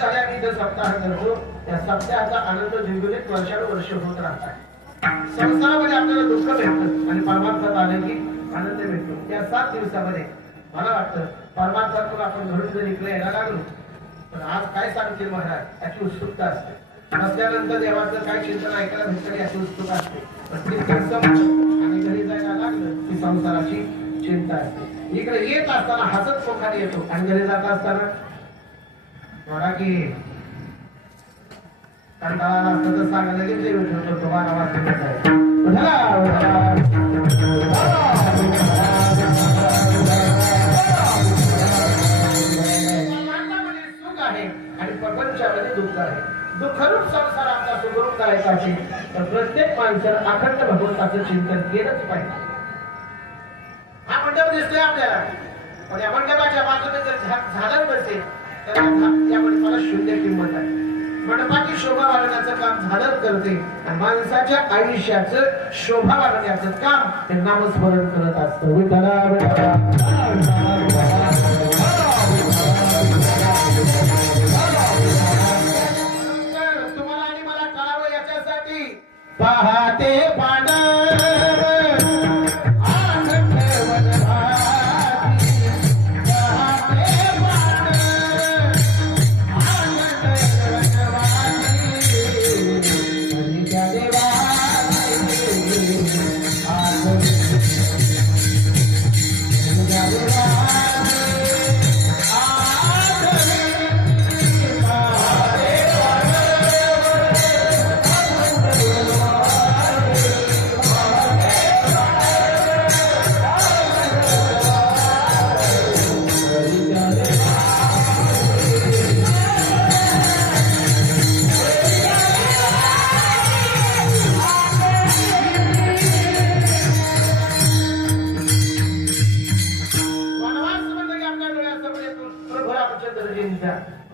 झाले आम्ही इथं सप्ताह करतो. त्या सप्ताहाचा आनंद द्विगुणित वर्षानुवर्ष होत राहतात. संसारामध्ये आपल्याला दुःख भेटतं आणि परमार्थात आलं की आनंद भेटतो. या 7 दिवसामध्ये मला वाटतं परमार्थातून आपण घडून जर इकडे यायला लागलो पण आज काय सांगतील महाराज याची उत्सुकता असते. नसल्यानंतर देवाचं काय चिंतन ऐकायला भेटतं याची उत्सुकता असते. आणि घरी जायला लागलं की संसाराची चिंता असते. इकडे येत असताना हसत मुखाने येतो आणि घरी जात असताना बघा की कंटाळा असतं तर सांगायला गेले ठेवतो तुम्हाला वाटत सुख आहे आणि प्रपंचामध्ये दुःख आहे. दुःखरूप संसार आपला सुखरूप करायचा असेल तर प्रत्येक माणसानं अखंड भगवंताचं चिंतन केलंच पाहिजे. हा मंडप दिसतोय आपल्याला पण या मंडपाच्या बाजूने जर झालं नसेल तर या मंडपाला शून्य किंमत आहे. मंडपाची शोभा वाढवण्याचं काम झालं करते आणि माणसाच्या आयुष्याचं शोभा वाढवण्याचं काम हे नामस्मरण करत असतं. तुम्हाला आणि मला कळावं याच्यासाठी पहाटे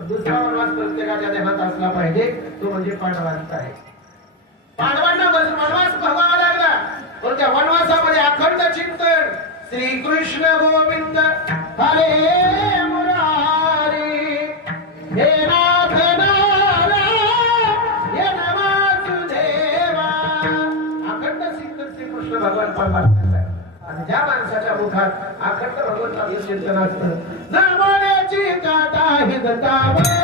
दुसरा वनवास प्रत्येकाच्या देहात असला पाहिजे तो म्हणजे पांडवांचा आहे. पांडवांना वनवास भोगावा लागला पण त्या वनवासामध्ये अखंड चिंतन श्रीकृष्ण गोविंद हरे मुरारी हे नाथ नारायण वासुदेवा. अखंड चिंतन श्रीकृष्ण भगवान परमात्म्याचं आहे आणि ज्या माणसाच्या मुखात अखंड भगवंताचं चिंतन असतं नामाची काटा हिदतावले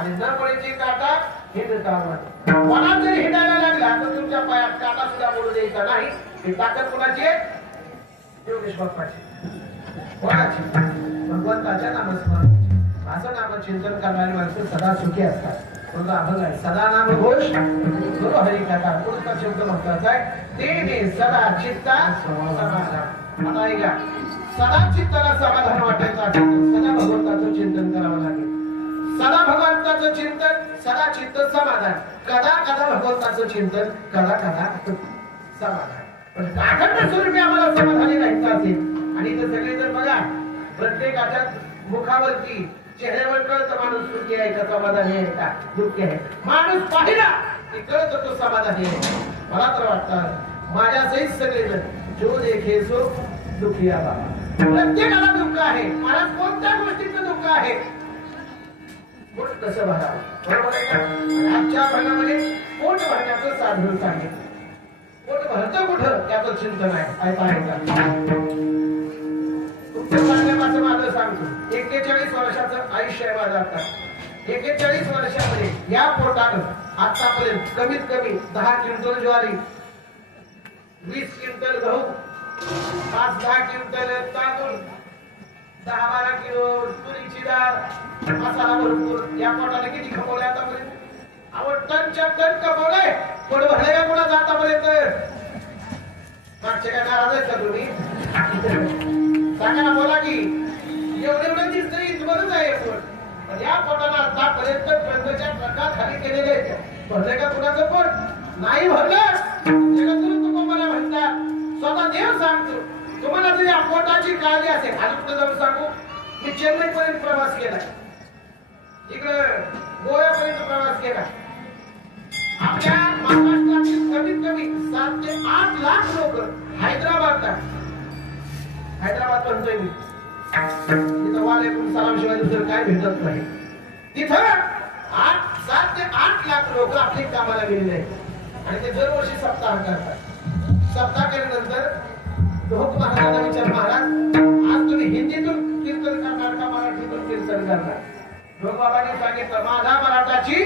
आणि न पडेची काटा हिंडतावर मला जरी हिंडायला लागला तर तुमच्या पायात काटा सुद्धा पडू द्यायचा नाही. ही ताकद कोणाची आहे? योगेश बाप्पाची. कोणाची? भगवंताच्या नामस्मरणाची. असं नामचिंतन करणारी माणसं सदा सुखी असतात. म्हणून अभंग आहे सदा नाम घोष गुरु हरी कथा. पुढचा शब्द महत्वाचा आहे तेने सदा चित्ता समाधान. आता ऐका सदा चित्ताला समाधान वाटायचं असेल सदा भगवंताचं चिंतन करावं लागेल. सदा भगवंताचं चिंतन सदा चित्त समाधान. कदा कदा भगवंताचं चिंतन कदा कदा समाधान. पण अखंड स्वरूपी आम्हाला समाधानी राहायचं असेल आणि इथं सगळे जर बघा प्रत्येकाच्या मुखावरती चेहऱ्यावर कळतं माणूस सुखी आहे का समाधानी आहे का दुःखी आहे. माणूस पाहिला की कळतं तो समाधानी आहे. मला तर वाटतं माझ्या सहित सगळे जण जो देखे सो दुःखी आहे. प्रत्येकाला दुःख आहे. मला कोणत्या गोष्टीचं दुःख आहे पोट कसं भरावं बरोबर आहे का. आजच्या भागामध्ये पोट भरण्याचं साधन सांगितलं. पोट भरतं कुठं त्याचं चिंतन आहे. ऐका तुमच्या सांगण्यापासून माझं सांगतो 41 वर्षाचं आयुष्य आहे माझं आता. 41 वर्षामध्ये या पोटानं आतापर्यंत कमीत कमी 10 क्विंटल ज्वारी, 20 क्विंटल गहू, 5-10 क्विंटल तांदूळ, 10-12 किलो तुरीची डाळ, मसाला भरपूर. या पोटाने किती खपवले आतापर्यंत? अहो टनच्या टन कमवलंय. पोट भरले का कोणाचं आतापर्यंत? मागचे काय नाराज आहेत का तुम्ही? सांगा ना, बोला की. एवढं दिसतं इथवरच आहे पोट. पण या पोटाला आतापर्यंत टनच्या ट्रका खाली केलेले आहेत. भरले का कुणाचं पोट? नाही भरलं. जगद्गुरु तुकोबाला म्हणतात, स्वतः देव सांगतो, तुम्हाला जर या पोटाची काळजी असेल. आज कुठे जाऊन सांगू, मी चेन्नईपर्यंत प्रवास केला, इकडं गोव्यापर्यंत प्रवास केला. आपल्या महाराष्ट्रातील कमीत कमी 7 ते 8 लाख लोक हैदराबादला, हैदराबाद म्हणतोय मी, तिथं वालेकुम सलाम शिवाय दुसरं काय भेटत नाही. तिथं 7 ते 8 लाख लोक आपली कामाला गेलेले आहेत आणि ते दरवर्षी सप्ताह करतात. सप्ताह केल्यानंतर लोक महाराजांना विचार, महाराज आज तुम्ही हिंदीतून कीर्तन करणार का मराठीतून कीर्तन करणार? लोक बाबांनी सांगितलं, माझा मराठाची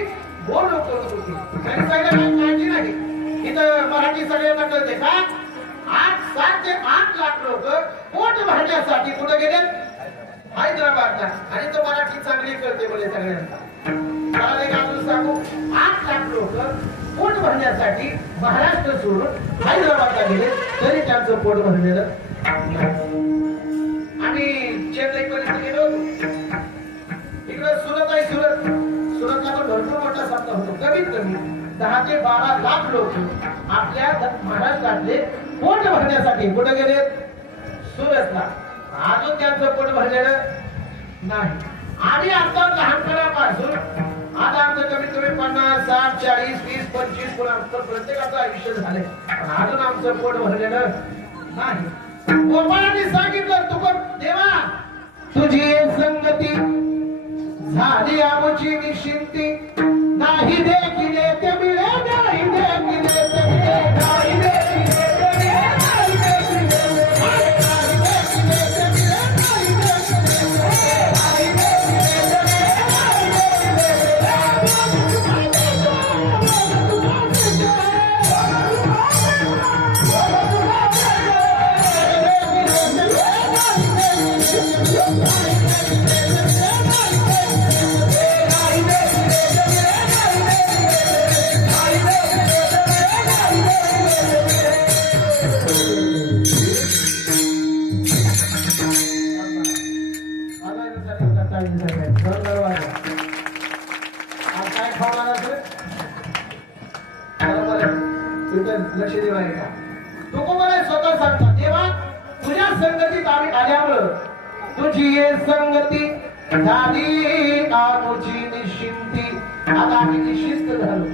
गोड लोक होती. त्यांनी सांगितलं काही काळजी नाही, इथं मराठी सगळ्यांना कळते का? 7 ते 8 लाख लोक पोट भरण्यासाठी कुठे गेले? हैदराबादला. आणि तो मराठी चांगली कळते बोले सगळ्यांना. मला एक अजून सांगू, 8 लाख लोक पोट भरण्यासाठी महाराष्ट्र सोडून हैदराबादला गेले, तरी त्यांचं पोट भरलेलं. आम्ही चेन्नई पर्यंत गेलो होतो. इकडे सुरत आहे, सुरतला पण भरपूर मोठा सप्ताह होतो. कमीत कमी 10 ते 12 लाख लोक आपल्या महाराष्ट्रातले पोट भरण्यासाठी कुठे गेले? सुरतला. अजून त्यांचं पोट भरलेलं नाही. आणि आता लहानपणापासून आता आमचं कमीत कमी 50, 60, 40, 20, 25 प्रत्येकाचं आयुष्य झालंय, पण अजून आमचं पोट भरलेलं नाही. गोपाळांनी सांगितलं, तुका देवा तुझी संगती झाली आमची निश्चिंती, नाही देखिले ते मिळे, नाही देखिले ते मिळे, नाही देखिले ते मिळे, नाही देखिले ते मिळे, नाही देखिले ते मिळे, नाही देखिले ते मिळे, नाही देखिले ते मिळे, नाही लक्ष देवा आहे का? तुकोबाला स्वतः सांगता, देवा तुझ्या संगतीत आम्ही आल्यामुळं तुझी ये संगती झाली आमची निश्चिंती. आता आम्ही निश्चिंत झालो.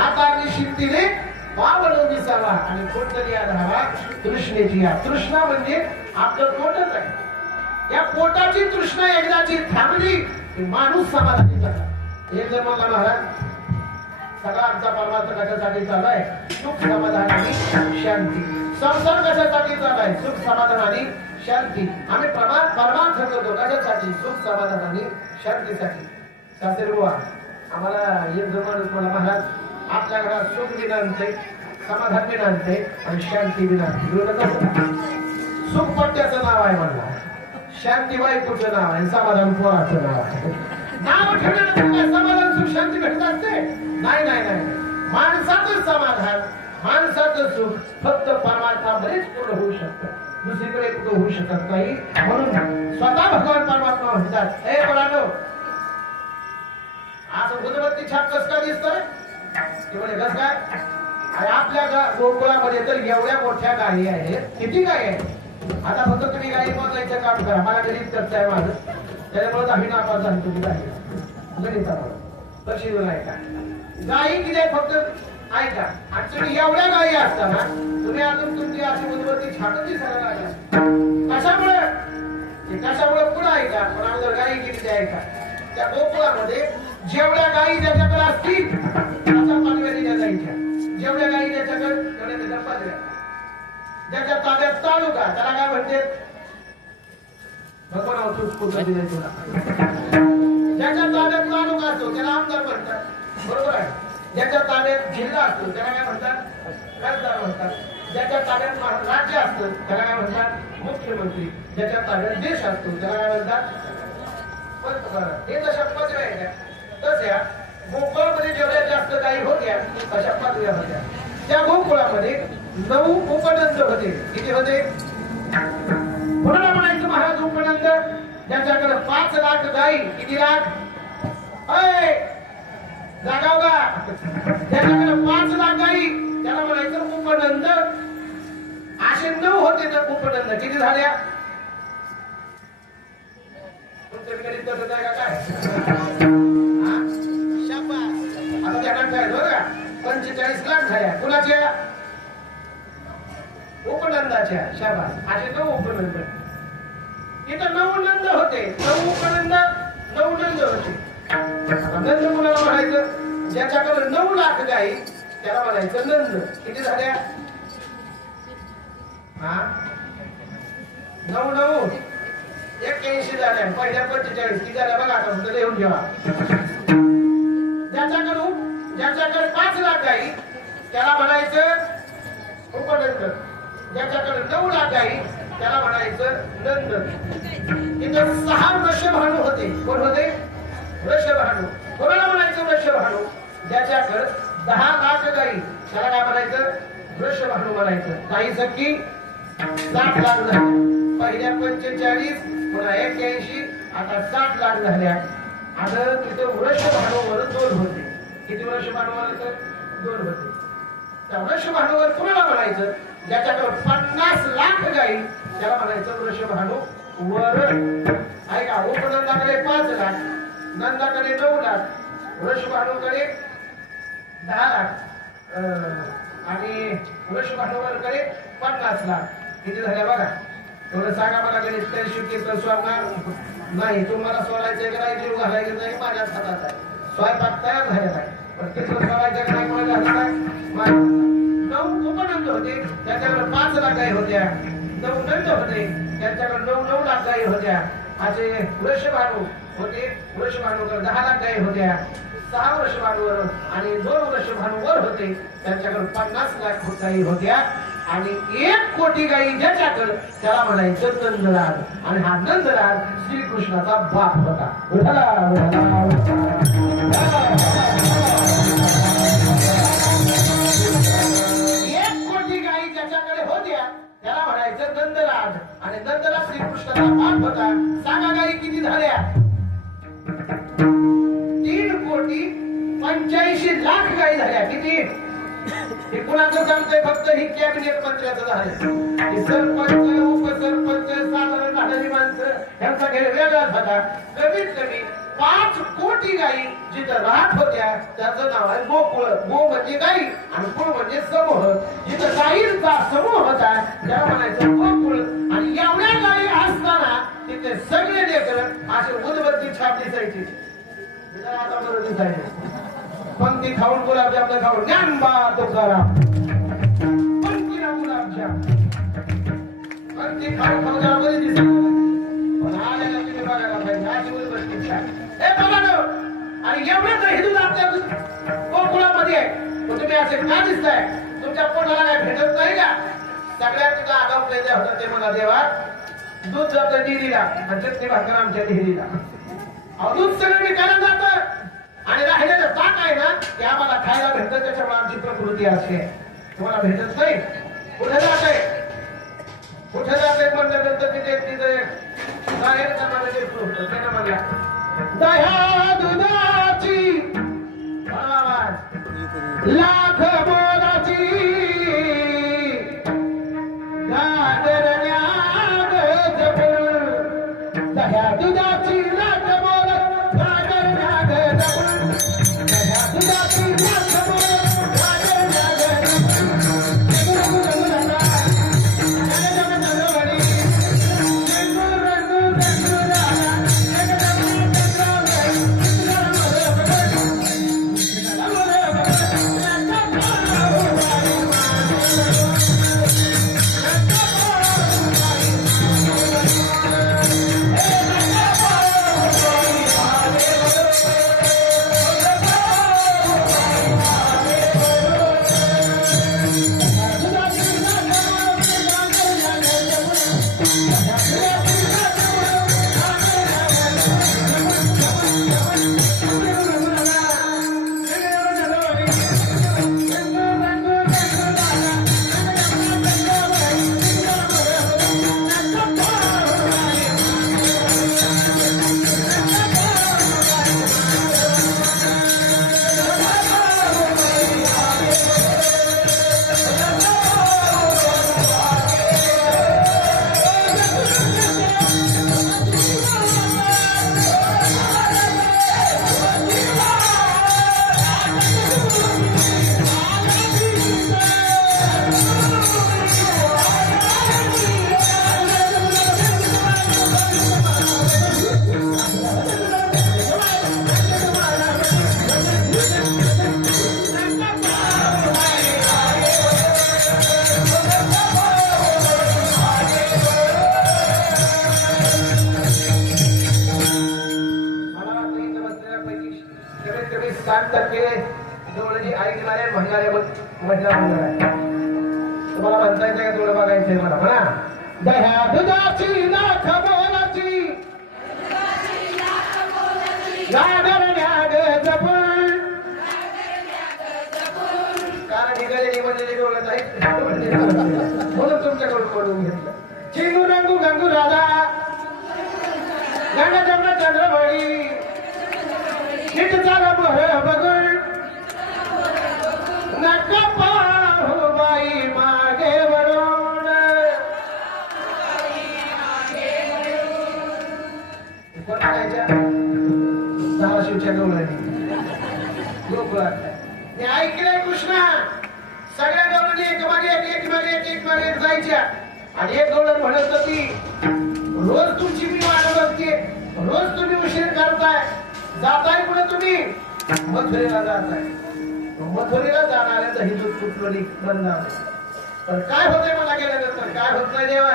आता निश्चिंतीने पावलो दिसावा आणि कोणतरी राहावा तृष्णेची. या तृष्णा म्हणजे आपलं पोटच आहे. या पोटाची तृष्णा एकदाची थांबली की माणूस समाधानी झाला. एक जर म्हणला, महाराज सगळा आमचा परमार्थ कशासाठी चाललाय? सुख समाधान आणि शांती. संसार कशासाठी चाललाय? सुख समाधान आणि शांती. आम्ही परमार्थ करतो कशासाठी? सुख समाधान आणि शांतीसाठी. सासरे बुवा, आम्हाला एक जमानच मला, महाराज आपल्या घरात सुख बी नांदते, समाधान बी नांदते आणि शांती बी नांदते. सुख पट्ट्याचं नाव आहे म्हणला, शांती बायकोचं नाव आहे, समाधान पोराचं नाव आहे. नाव ठेवण्याला समाधान सुख शांती भेटत असते? नाही नाही नाही. माणसाचं समाधान, माणसाचं सुख फक्त परमार्थामध्येच पूर्ण होऊ शकतं, दुसरीकडे कुठं होऊ शकत नाही. म्हणून स्वतः भगवान परमात्मा म्हणतात, हे मुलांनो, असं गुजराती छाप कस काय दिसतंय? कस काय? आणि आपल्या गोकुळामध्ये तर एवढ्या मोठ्या गायी आहेत. किती गायी आहेत? आता फक्त तुम्ही गायी मोजायचं काम करा. मला गणित करता आहे माझं, त्याच्यामुळे आम्ही नापास झाली. तुम्ही गायी गणिताला कशी नाही का? गायी किती फक्त ऐका. आणि तुम्ही एवढ्या गायी असताना तुम्ही अजून तुमची अशी गुजराती छाटच दिसायला लागल्या. कशामुळे? कशामुळे पुढे ऐका. पण अगोदर गायी किती ऐका. त्या गोकुळामध्ये जेवढ्या गायी ज्याच्याकडे असतील त्याच्या पालव्या दिल्या जायच्या. जेवढ्या गायी त्याच्याकडे तेवढ्या त्याच्या पालव्या. ज्याच्या ताब्यात तालुका त्याला काय म्हणते? भगवान दिले तुला. ज्याच्या ताब्यात तालुका असतो त्याला आमदार म्हणतात. बरोबर आहे. ज्याच्या ताब्यात जिल्हा असतो त्याला काय म्हणतात? खासदार म्हणतात. ज्याच्या ताब्यात राज्य असतं त्याला काय म्हणतात? मुख्यमंत्री. ज्याच्या ताब्यात देश असतो त्याला काय म्हणतात? पंतप्रधान. हे तशा पदव्या आहेत. तशा गोकुळामध्ये जेवढ्या जास्त गायी होत्या तशा पदव्या होत्या. त्या गोकुळामध्ये 9 उपनंद होते. किती होते? कोणाला म्हणायचं महाराज उपनंद? ज्याच्याकडे 5 लाख गायी. किती लाख? जागाव का? ज्याच्याकडे 5 लाख गायी त्याला म्हणायचं उपनंद. असे 9 होते तर उपनंद. किती झाल्या? तुमच्याकडे तसंच आहे का काय? आता त्या काय बरं का? 45 लाख झाल्या. कुणाच्या? उपनंदाच्या. शाबास. असे 9 उपनंद. इथं 9 नंद होते. 9 उपनंद, 9 नंद होते. नंद कुणाला म्हणायचं? ज्याच्याकडे 9 लाख गाई त्याला म्हणायचं नंद. किती झाल्या? 9 81 झाल्या. पहिल्या 45 किती झाल्या बघा. आता फक्त लिहून ठेवा. ज्याच्याकडे 5 लाख गाई त्याला म्हणायचं उपनंद. ज्याच्याकडे 9 लाख गाई त्याला म्हणायचं नंद. इथं 6 वृषभानू होते. कोण होते? वृषभानू. कोणाला म्हणायचं वृषभानू? ज्याच्याकडे 10 लाख गाई त्याला काय म्हणायचं? वृषभानू म्हणायचं. काही सख्खी 60 लाख झाल्या. पहिल्या 45 पुन्हा 81 आता 60 लाख झाल्या. आता तिथं वृषभानूवर 2 होते. किती वृषभानूवर? 2 होते. त्या वृषभानूवर कुणाला म्हणायचं? ज्याच्याकडे 50 लाख गाई त्याला म्हणायचं वृषभानू वर. ऐका, उपनंदाकडे 5 लाख, नंदाकडे 9 लाख, वृषभानूकडे 10 लाख आणि वृषभानूवरकडे 50 लाख. किती झाल्या बघा? एवढं सांगा मला. गणित काही शिकेल सोडणार नाही. तुम्हाला सोडायचं का नाही? जीव घालायचं नाही माझ्याच हातात आहे. स्वयंपाक तयार झालेला आहे. पण तिथं सोडायचं का नाही कोणाच्या हातात आहे? 9 उपनंद होते. त्याच्याकडे 5 लाख गाई होत्या. 9 नंद होते. त्यांच्याकडे 9 लाख गाई होत्या. असे वृषभानू होते. वृषभानूकडे 10 लाख गाई होत्या. 6 वृषभानूवर आणि 2 वृषभानूवर होते. त्यांच्याकडे 50 लाख गाई होत्या. आणि 1 कोटी गाई ज्याच्याकडे त्याला म्हणायचं नंदलाल. आणि हा नंदलाल श्रीकृष्णाचा बाप होता. 1 कोटी गाई ज्याच्याकडे होत्या त्याला म्हणायचं नंदलाल. आणि नंदलाल श्रीकृष्णाचा बाप होता. सांगा गाई किती झाल्या? 3,85,00,000 गाई झाल्या. किती? हे कुणाचं सांगतोय? फक्त ही कॅबिनेट मंत्र्याचं झालं. सरपंच, उपसरपंच, साधारण झालेली माणसं यांचा खेळ वेगळाच होता. कमीत कमी 5 कोटी गाई जिथं राहत होत्या त्याचं नाव आहे गोकुळ. गो म्हणजे गाई आणि कुळ म्हणजे समूह. जिथं गाईंचा समूह होता त्याला म्हणायचं गोकुळ. आणि एवढ्या गाई असताना तिथे सगळे लेकर असे उदबत्ती छाप दिसायची. आता बरं दिसायचे. पंक्ती खाऊन गुलाबजाम खाऊन ज्ञानबा तुकाराम. पंक्तीला गुलाबजाम पंक्ती खाऊन खाऊन बरी दिसत. पण आल्याला तुम्ही बघायला पाहिजे. अशी उदबत्ती छाप. हे बघा ना. आणि एवढं तर हिंदू आपल्या गोकुळामध्ये आहे. तुम्ही असे का दिसताय? तुमच्या पोटाला काय भेटत नाही का? सगळ्यात तिथं आगाऊ पैदा होतं ते म्हणा देवा दूध जातं डेअरीला आणि चटणी भाकर आमच्या डेअरीला. दूध सगळं विकायला जातं. आणि राहिलेलं ताक आहे ना ते आम्हाला खायला भेटतं. त्याच्यामुळे आमची प्रकृती अशी आहे. तुम्हाला भेटत नाही. कुठे जात आहे? कुठे जात आहे म्हणल्यानंतर तिथे बाहेर करणारं जे होतं त्यानं म्हणला दह्या दुधाची लाख मोलाची दह्या दुधाची लाख मोल 50% गवळणी ऐकणारे म्हणणारे महिला मंडळ आहे. तुम्हाला म्हणता येतं का थोडं बघायचंय मला म्हणा. दह्या दुधाची लाख मोलाची जपून कारण निघालेली म्हणजे गवळण नाही म्हणून तुमच्याकडून बोलून घेतलं. चिंगू रंगू गंगू राधा गंगा जमना चंद्रमणी नीट झाला मोह बघून नका पाहू बाई मागे वळून. धाराशिवच्या गवळणी गोकुळात मी ऐकलंय कृष्णा सगळ्या गवळणी एक जायच्या आणि एक गवळण म्हणत होती रोज तुमची मी वाट बघते, रोज तुम्ही उशीर करताय, जाताय कुठे तुम्ही मथुरेला जाताय. मथुरेला जाणाऱ्या दही दूध कुठलं बंद पण काय होतंय मला गेल्यानंतर काय होत नाही देवा.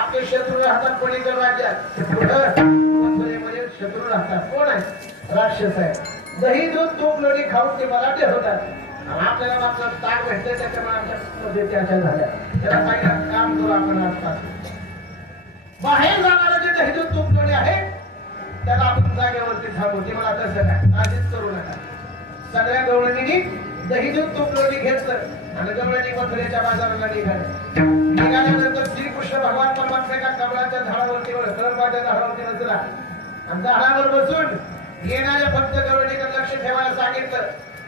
आपले शत्रू राहतात पलीकडे राज्यात, मथुरेमध्ये शत्रू राहतात. कोण आहे? राक्षस आहे. दही दूध तूप लोणी खाऊन ते मराठे होतात. आपल्याला मात्र ताक भेटतंय त्याच्यामुळे आमच्या त्याच्या झाल्या. त्याला सांगितलं काम करू आपण आजपासून. बाहेर जाणारं जे दही दूध तूप लोणी आहे त्याला आपण जागेवरती थांबू. ते मला तसं काय काळजीच करू नका. सगळ्या गवळणींनी दही दूध तूप लोणी घेतलं आणि गवळणी मथुरेच्या बाजाराला निघाले. निघाल्यानंतर श्रीकृष्ण भगवान परमात्मा एका कमळाच्या झाडावरती कळंबाच्या झाडावरती बसला आणि झाडावर बसून येणाऱ्या भक्त गवळणीकडे लक्ष ठेवायला सांगितलं.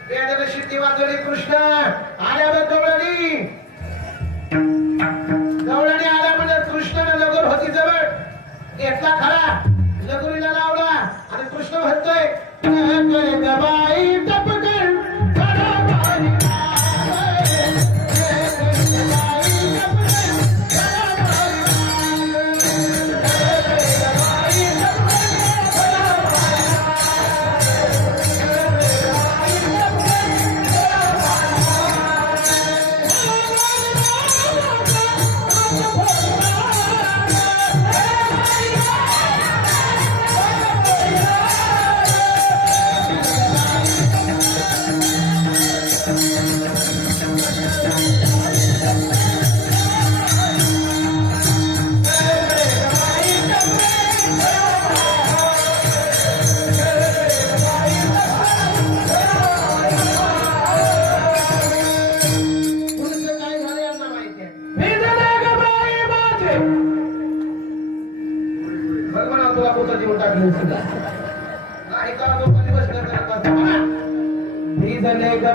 वेदने शिट्टी वाजवली. कृष्ण आल्यावर गवळणी आल्या म्हणजे कृष्णाने लगोर होती जवळ घेतला खरा लगोरीला लावला आणि कृष्ण म्हणतोय बाई टपकन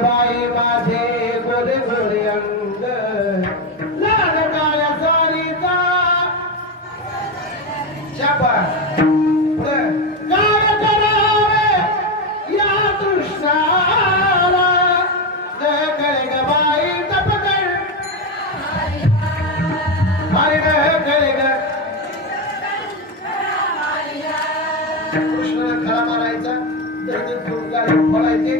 बाई माझे गोरे गोरे अंग लाल काळ्या सारीचा शापा काय करावे या कृष्णाला कळे ग बाई तपकड अरे कळे ग कृष्णाला खरा मारायचा गाडी फोडायचे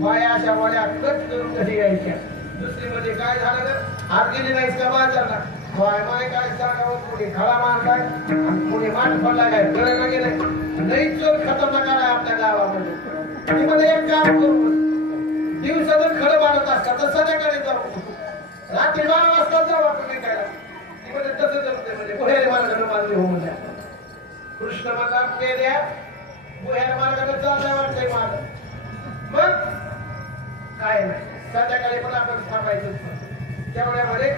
बाया अशा वाड्या कट करून घरी यायच्या. दुसरी मध्ये काय झालं तर आत गेली नाहीस का बाजारला बाय माय काय सांगावं. कोणी खळा मारलाय आणि कोणी माठ पडला काय कळलं गेलंय. नाही चोर खतरनाक आहे आपल्या गावामध्ये. ती मध्ये एक काम करू दिवसातून खडं मारत असतात तर संध्याकाळी जाऊ रात्री 12 वाजता जाऊ आपण विकायला. ती मध्ये तसं जमते म्हणजे पुढे मार्गाने मारले हो म्हणजे कृष्ण मला ते द्या बुह्याला मार्गाने चालल्या वाटतंय माझं. मग काय नाही संध्याकाळी पण आपण थांबायचं. त्यावेळेमध्ये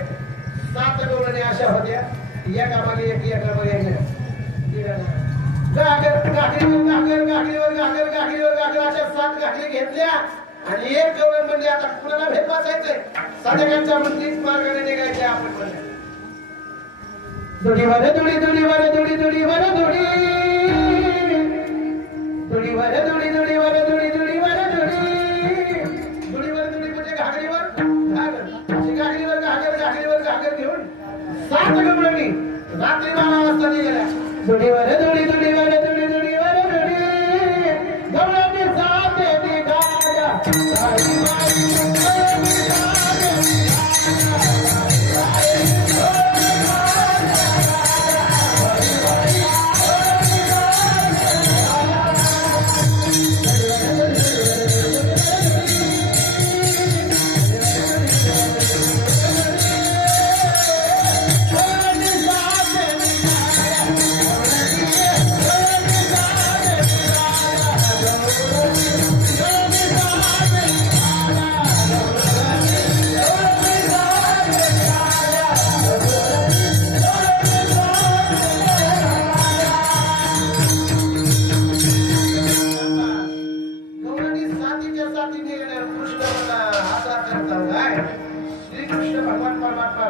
7 गवळणी अशा होत्या एकामध्ये एकामध्ये गाठीवर अशा 7 गाठी घेतल्या आणि एक गवळण म्हणजे आता कुणाला भेट वाचायचंय संध्याकाळच्या मंदिर मार्गाने निघायचे आपण म्हणजे दुडीवर दुडी दुडीवर दुडी दुडीवर दुडी दुडीवर दुडी दुडीवर दुडी दुडीवर दुडी दुडीवर दुडी म्हणजे घागरीवर घागर अशी घागरीवर घागर घेऊन 7 गवळणी रात्री 12 वाजता निघाल्या. दुडीवर दुडी दुडीवर दुडी दुडीवर दुडी गवळणी 7 निघाल्या.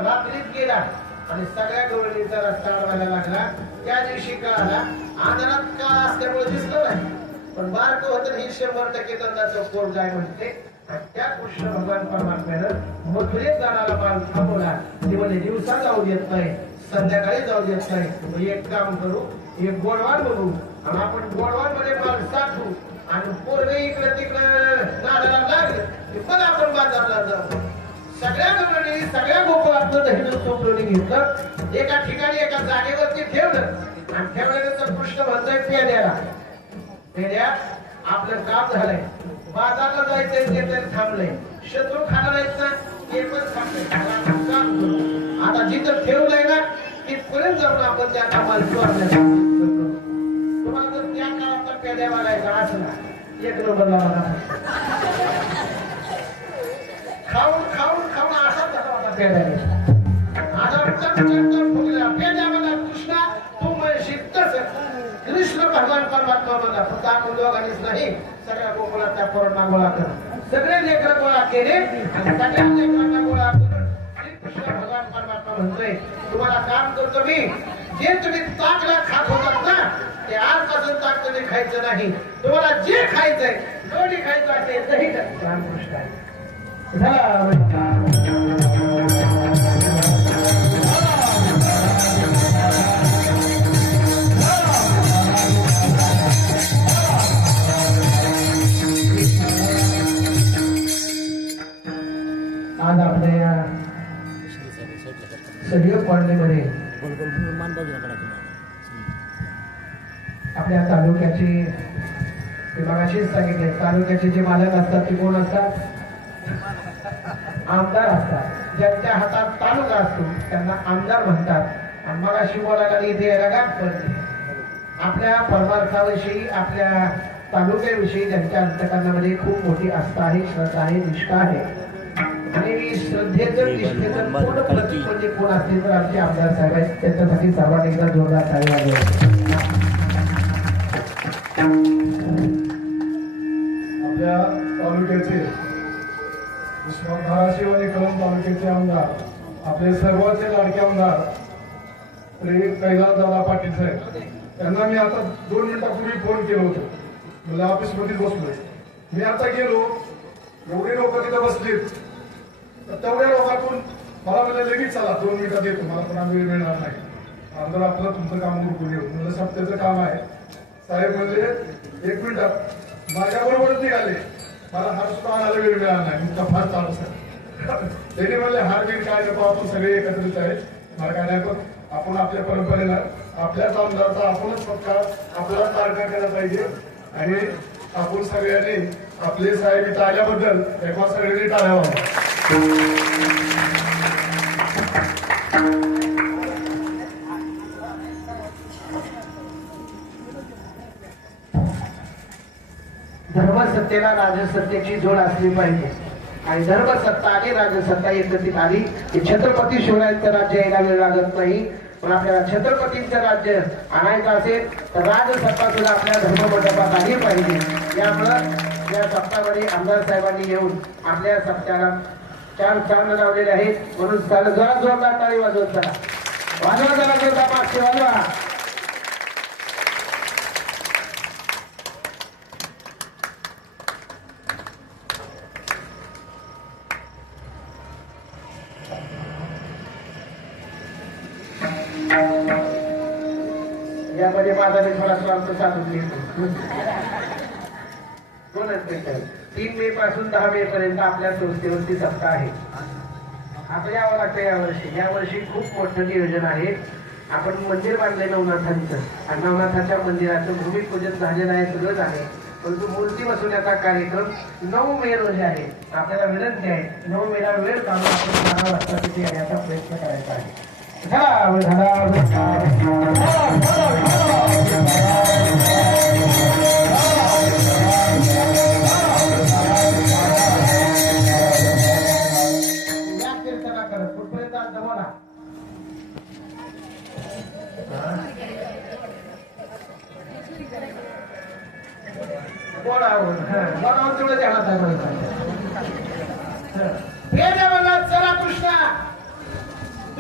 रात्रीत गेला आणि सगळ्या गवळणीचा रस्ता अडवायला लागला. त्या दिवशी कळाला आंधळात काळ असल्यामुळे दिसलं नाही, पण बारक होतं ही 100% दंडाचं पोर काय म्हणते. त्या कृष्ण भगवान परमात्म्यानं मथुरेत जाणारा माल थांबवला. ते म्हणजे दिवसा जाऊ देत नाही, संध्याकाळी जाऊ देत नाही. एक काम करू, एक गोडवान बघू आणि आपण गोडवान मध्ये माल साठू आणि पोरगे इकडे तिकडे नादाला लागले की पण आपण बाजारला जाऊ. सगळ्या गवळणी सगळ्या गोकुळातलं दही चोपडून घेतलं, एका ठिकाणी एका जागेवरती ठेवलं आणि ठेवल्यानंतर कृष्ण म्हणतोय पेड्याला, पेड्या आपलं काम झालंय, बाजारला जायचंय ते तरी थांबलंय, शत्रू खाना जायचं ते पण थांबलंय. आता जिथं ठेवलंय ना तिथपर्यंत जाऊन आपण त्या कामाला जोडण्याचा तुम्हाला जर त्या काळात पेड्या बघायचा असला एक नंबरला बघा. खाऊन खाऊन खाऊन असाच झाला होता पेड्याने. आता पेड्या मला कृष्णा तू म्हणशील तसं कृष्ण भगवान परमात्मा म्हणा. फक्त आपण दोघांनीच नाही, सगळ्या गोकुळात त्या पोरांना गोळा कर. सगळे लेकर गोळा केले आणि सगळ्या लेकरांना गोळा करून कृष्ण भगवान परमात्मा म्हणतोय तुम्हाला काम करतो मी. जे तुम्ही ताकला खात होतात ना ते आजपासून ताक तुम्ही खायचं नाही. तुम्हाला जे खायचंय लोणी खायचं असेल दही रामकृष्ण आहे. आज आपल्या सहयोग पॉइंटमध्ये आपल्या तालुक्याचे मगाशीच सांगितले, तालुक्याचे जे मालक असतात ते कोण असतात? आमदार असतात. ज्यांच्या हातात तालुका असतो त्यांना आमदार म्हणतात. आणि मगाशी बोलायला इथे यायला गाठ पडते. आपल्या परमार्थाविषयी आपल्या तालुक्याविषयी त्यांच्या अंतकरणामध्ये खूप मोठी आस्था आहे, श्रद्धा आहे, निष्ठा आहे. आणि श्रद्धेचं निष्ठेचं पूर्ण प्रतीक म्हणजे कोण असतील तर आमचे आमदार साहेब आहेत. त्यांच्यासाठी सर्वांनी एकदा जोरदार टाळ्या वाजवा. आपल्या तालुक्याचे धाराशिव आणि कळंब तालुक्याचे आमदार, आपले सर्वांचे लाडके आमदार श्री कैलासदादा पाटील साहेब, त्यांना मी आता 2 मिनिटापूर्वी फोन केलं होतं. मला ऑफिसमध्ये बसलोय मी. आता गेलो, एवढे लोक तिथं बसलीत, तर तेवढ्या लोकांतून मला म्हणजे लगेच चला 2 मिनिटात येतो, मला पुन्हा वेळ मिळणार नाही, आमदार आपलं तुमचं काम उरकून येऊ. मला सप्त्याचं काम आहे साहेब. म्हणजे 1 मिनिटात माझ्या बरोबरच निघाले. मला हार सुद्धा आणायला वेळ मिळाला नाही. तुमचा फार चालू सर त्यांनी म्हणले हार बीर काय नको, आपण सगळे एकत्रित आहेत, मला काय नाही. पण आपण आपल्या परंपरेला आपल्याच आमदाराचा आपणच सत्कार आपल्याला तारखा केला पाहिजे. आणि आपण सगळ्यांनी आपले साहेब इथं आल्याबद्दल एकदा सगळ्यांनी टाळ्या वाजवा. धर्मसत्तेला राजसत्तेची जोड असली पाहिजे. आणि धर्मसत्ता आणि राजसत्ता एकत्रित आली की छत्रपती शिवरायांचं राज्य यायला वेळ लागत नाही. पण आपल्याला छत्रपतींचं राज्य आणायचं असेल तर राजसत्ता सुद्धा आपल्या धर्ममंडपात आली पाहिजे. यामुळं या सप्ताहामध्ये आमदार साहेबांनी येऊन आपल्या सप्त्याला 4 चांद लावलेले आहेत. म्हणून जरा जोरदार टाळी वाजवत चला, वाजवा जरा जोरदार, पाचशे वाजवा. यामध्ये माझा मी थोडा स्वार्थ साधून घेतो. 3 मे पासून 10 मे पर्यंत आपल्या संस्थेवरती सप्ताह आहे. आता यावं लागतं यावर्षी खूप मोठं नियोजन आहे. आपण मंदिर बांधलंय नवनाथांचं आणि नवनाथांच्या मंदिराचं भूमिपूजन झालेलं आहे, सगळं झालंय. परंतु मूर्ती बसवण्याचा कार्यक्रम 9 मे रोजी आहे. आपल्याला विनंती आहे 9 मेला वेळ काढून आपण 12 वाजता तिथे येण्याचा प्रयत्न करायचा आहे. चला कृष्णा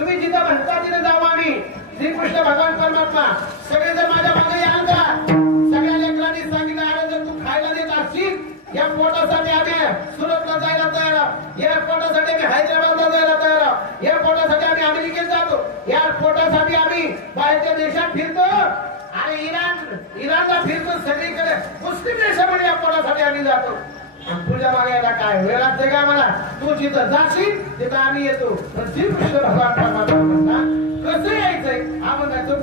तुम्ही जिथं म्हणता तिथं जाऊ आम्ही. श्रीकृष्ण भगवान परमात्मा सगळे जर माझ्या मागे याल का? सगळ्या लेकरांनी सांगितलं, अरे जर तू खायला देत असशील, या पोटासाठी आम्ही सुरतला जायला तयार आहोत, या पोटासाठी आम्ही हैदराबादला जायला तयार आहोत, या पोटासाठी आम्ही अमेरिकेत जातो, या पोटासाठी आम्ही बाहेरच्या देशात फिरतो आणि इराणला फिरतो, सगळीकडे मुस्लिम देशामध्ये या पोटासाठी आम्ही जातो. आणि तुझ्या मागे यायला काय वेळ लागते का मला? तू जिथं जाशील तिथं आम्ही येतो. तर श्रीकृष्ण भगवान परमात्मा म्हणता कसं यायचंय हा म्हणायचं.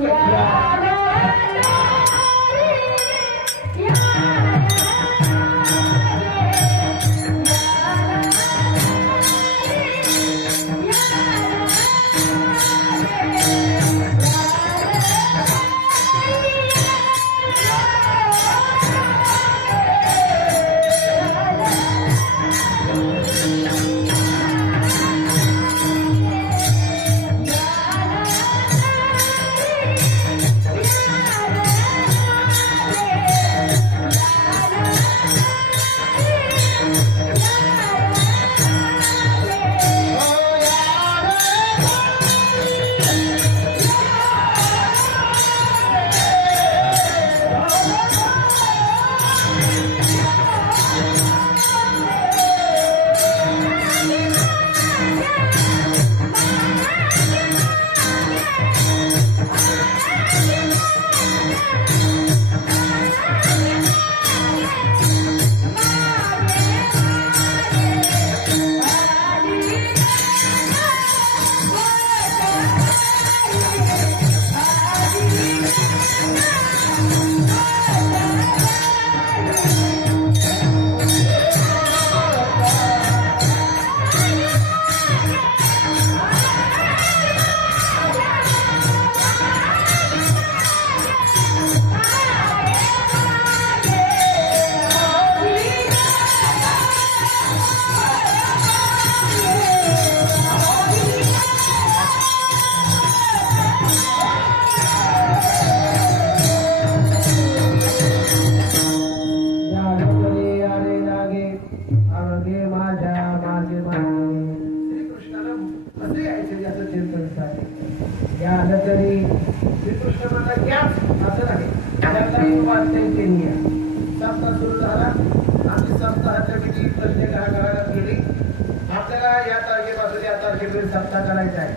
सप्ताह करायचा आहे.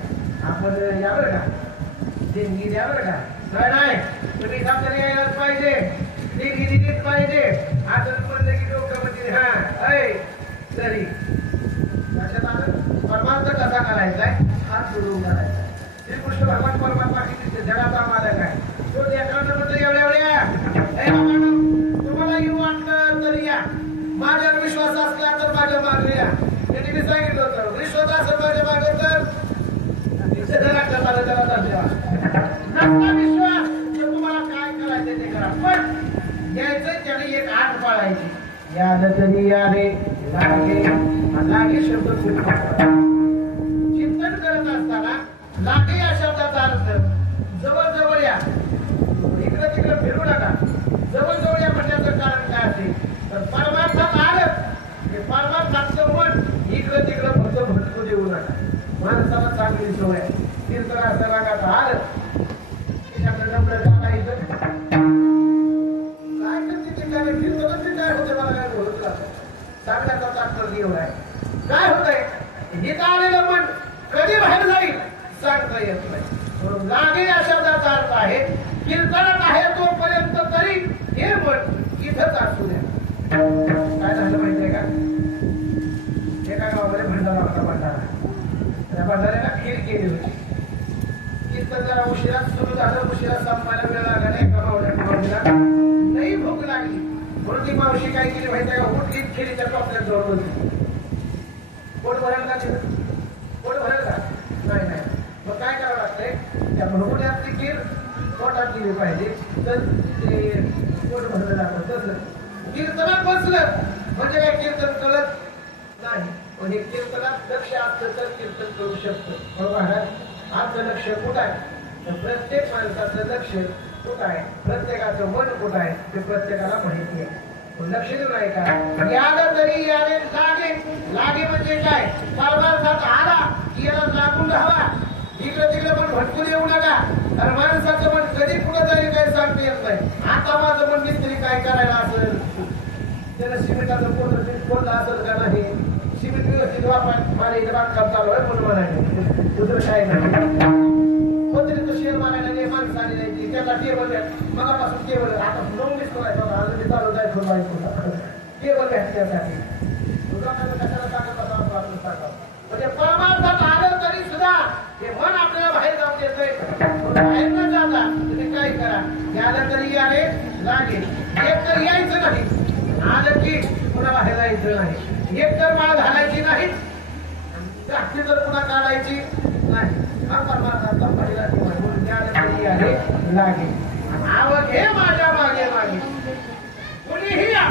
आपण यावर का देणगी द्यावर का? नाही, तुम्ही सप्ताह यायलाच पाहिजे, देणगी दिलीच पाहिजे. आता म्हणलं की लोक म्हणजे हा ऐ तरी लक्षात आलं. परमार्थ कसा करायचा आहे? हात जोडून करायचा. श्रीकृष्ण भगवान परमात्मा किती जगाचा मालक आहे. तो एखादं म्हणतो एवढ्या तुम्हाला येऊ वाटलं तर या, माझ्यावर विश्वास असला तर माझ्या मागे या. त्यांनी मी सांगितलं होतं विश्वास असेल माझ्या मागे तर विश्वास तुम्हाला काय करायचं ते करा, पण यायचं त्याने एक आठ पाळायची. याद तरी यारे लागे, लागे शब्द खूप चिंतन करत असताना लागे या शब्दाचा अर्थ जवळ जवळ या, इकडे तिकडे फिरू नका. जवळ जवळ या म्हणण्याचं कारण काय असेल तर परमार्थात आलं हे परमार्थाचं मन इकडे तिकडे फक्त भटकू देऊ नका. माणसाला चांगली सवय कीर्तन असं रागात आलं त्याच्याकडे नंबर टाकायचं काय करते ते काय कीर्तनाचे काय होते मला काय होत सांगण्याचा तात्पर्य एवढा आहे. काय होतंय हित आलेलं मन कधी बाहेर जाईल सांगता येत नाही. म्हणून लागे या शब्दाचा अर्थ आहे कीर्तनात आहे तोपर्यंत तरी हे मन इथंच असू द्या. काय झालं माहितीये का? एका गावामध्ये भंडारा होता. त्या भंडाऱ्याला खीर केली होती. कीर्तन जरा उशिरा सुरू झालं, उशिरा संपायला वेळ लागला नाही. एका मावशीला नाही भूक लागली म्हणून ती मावशी काय केली माहिती का? उठली खिरीच्या टोपल्यात जवळ होती. पोट भरायला का तिथं? पोट भरायला का? नाही. मग काय करावं लागतंय? त्या भरपुण्यातली खीर पोटात गेली पाहिजे तर ते पोट भरलं जातं. तसं कीर्तनात बसलं म्हणजे काय कीर्तन कळत नाही. पण हे कीर्तनात लक्ष असलं तर कीर्तन करू शकतो. महाराज आमचं लक्ष कुठं आहे? तर प्रत्येक माणसाचं लक्ष कुठं आहे, प्रत्येकाचं मन कुठं आहे ते प्रत्येकाला माहिती आहे. लक्ष देऊ नाही का? याद तरी याने लागे. लागे म्हणजे काय? परमार्थात आला की याला लागून राहावा. इकडे तिकडे पण भटकून येऊ नका. कारण माणसाचं मन कधी पुढे जाईल काही सांगता येत नाही. आता माझं मन मिस्त्री काय करायला असेल, त्याला सिमेंटाचं पोरलं असेल का नाही, सिमेंट व्यवस्थित वापर मला इथे बांधकाम चालू आहे म्हणून म्हणायला दुसरं काय नाही. पत्रिका शेअर मारायला नाही, माणसं आली नाही, त्याला टेबल मगापासून टेबल आता नोंदणीच करायचं होता, अजून चालू जायचं टेबल घ्यायच्यासाठी कशाला टाकत म्हणजे परमार्थात आलं तरी सुद्धा हे मन आपल्याला बाहेर जाऊ देतोय. बाहेर न जाता तुम्ही काय करा, याला तरी याले लागेल, एक तर यायचं नाही, आलं की पुन्हा बाहेर जायचं नाही, एक तर माळ घालायची नाही, जास्ती तर पुन्हा काढायची नाही. हा परमार्थातला पहिला नियम आहे. म्हणून याला तरी याले लागेल. आवड हे माझ्या मागे मागे कुणीही या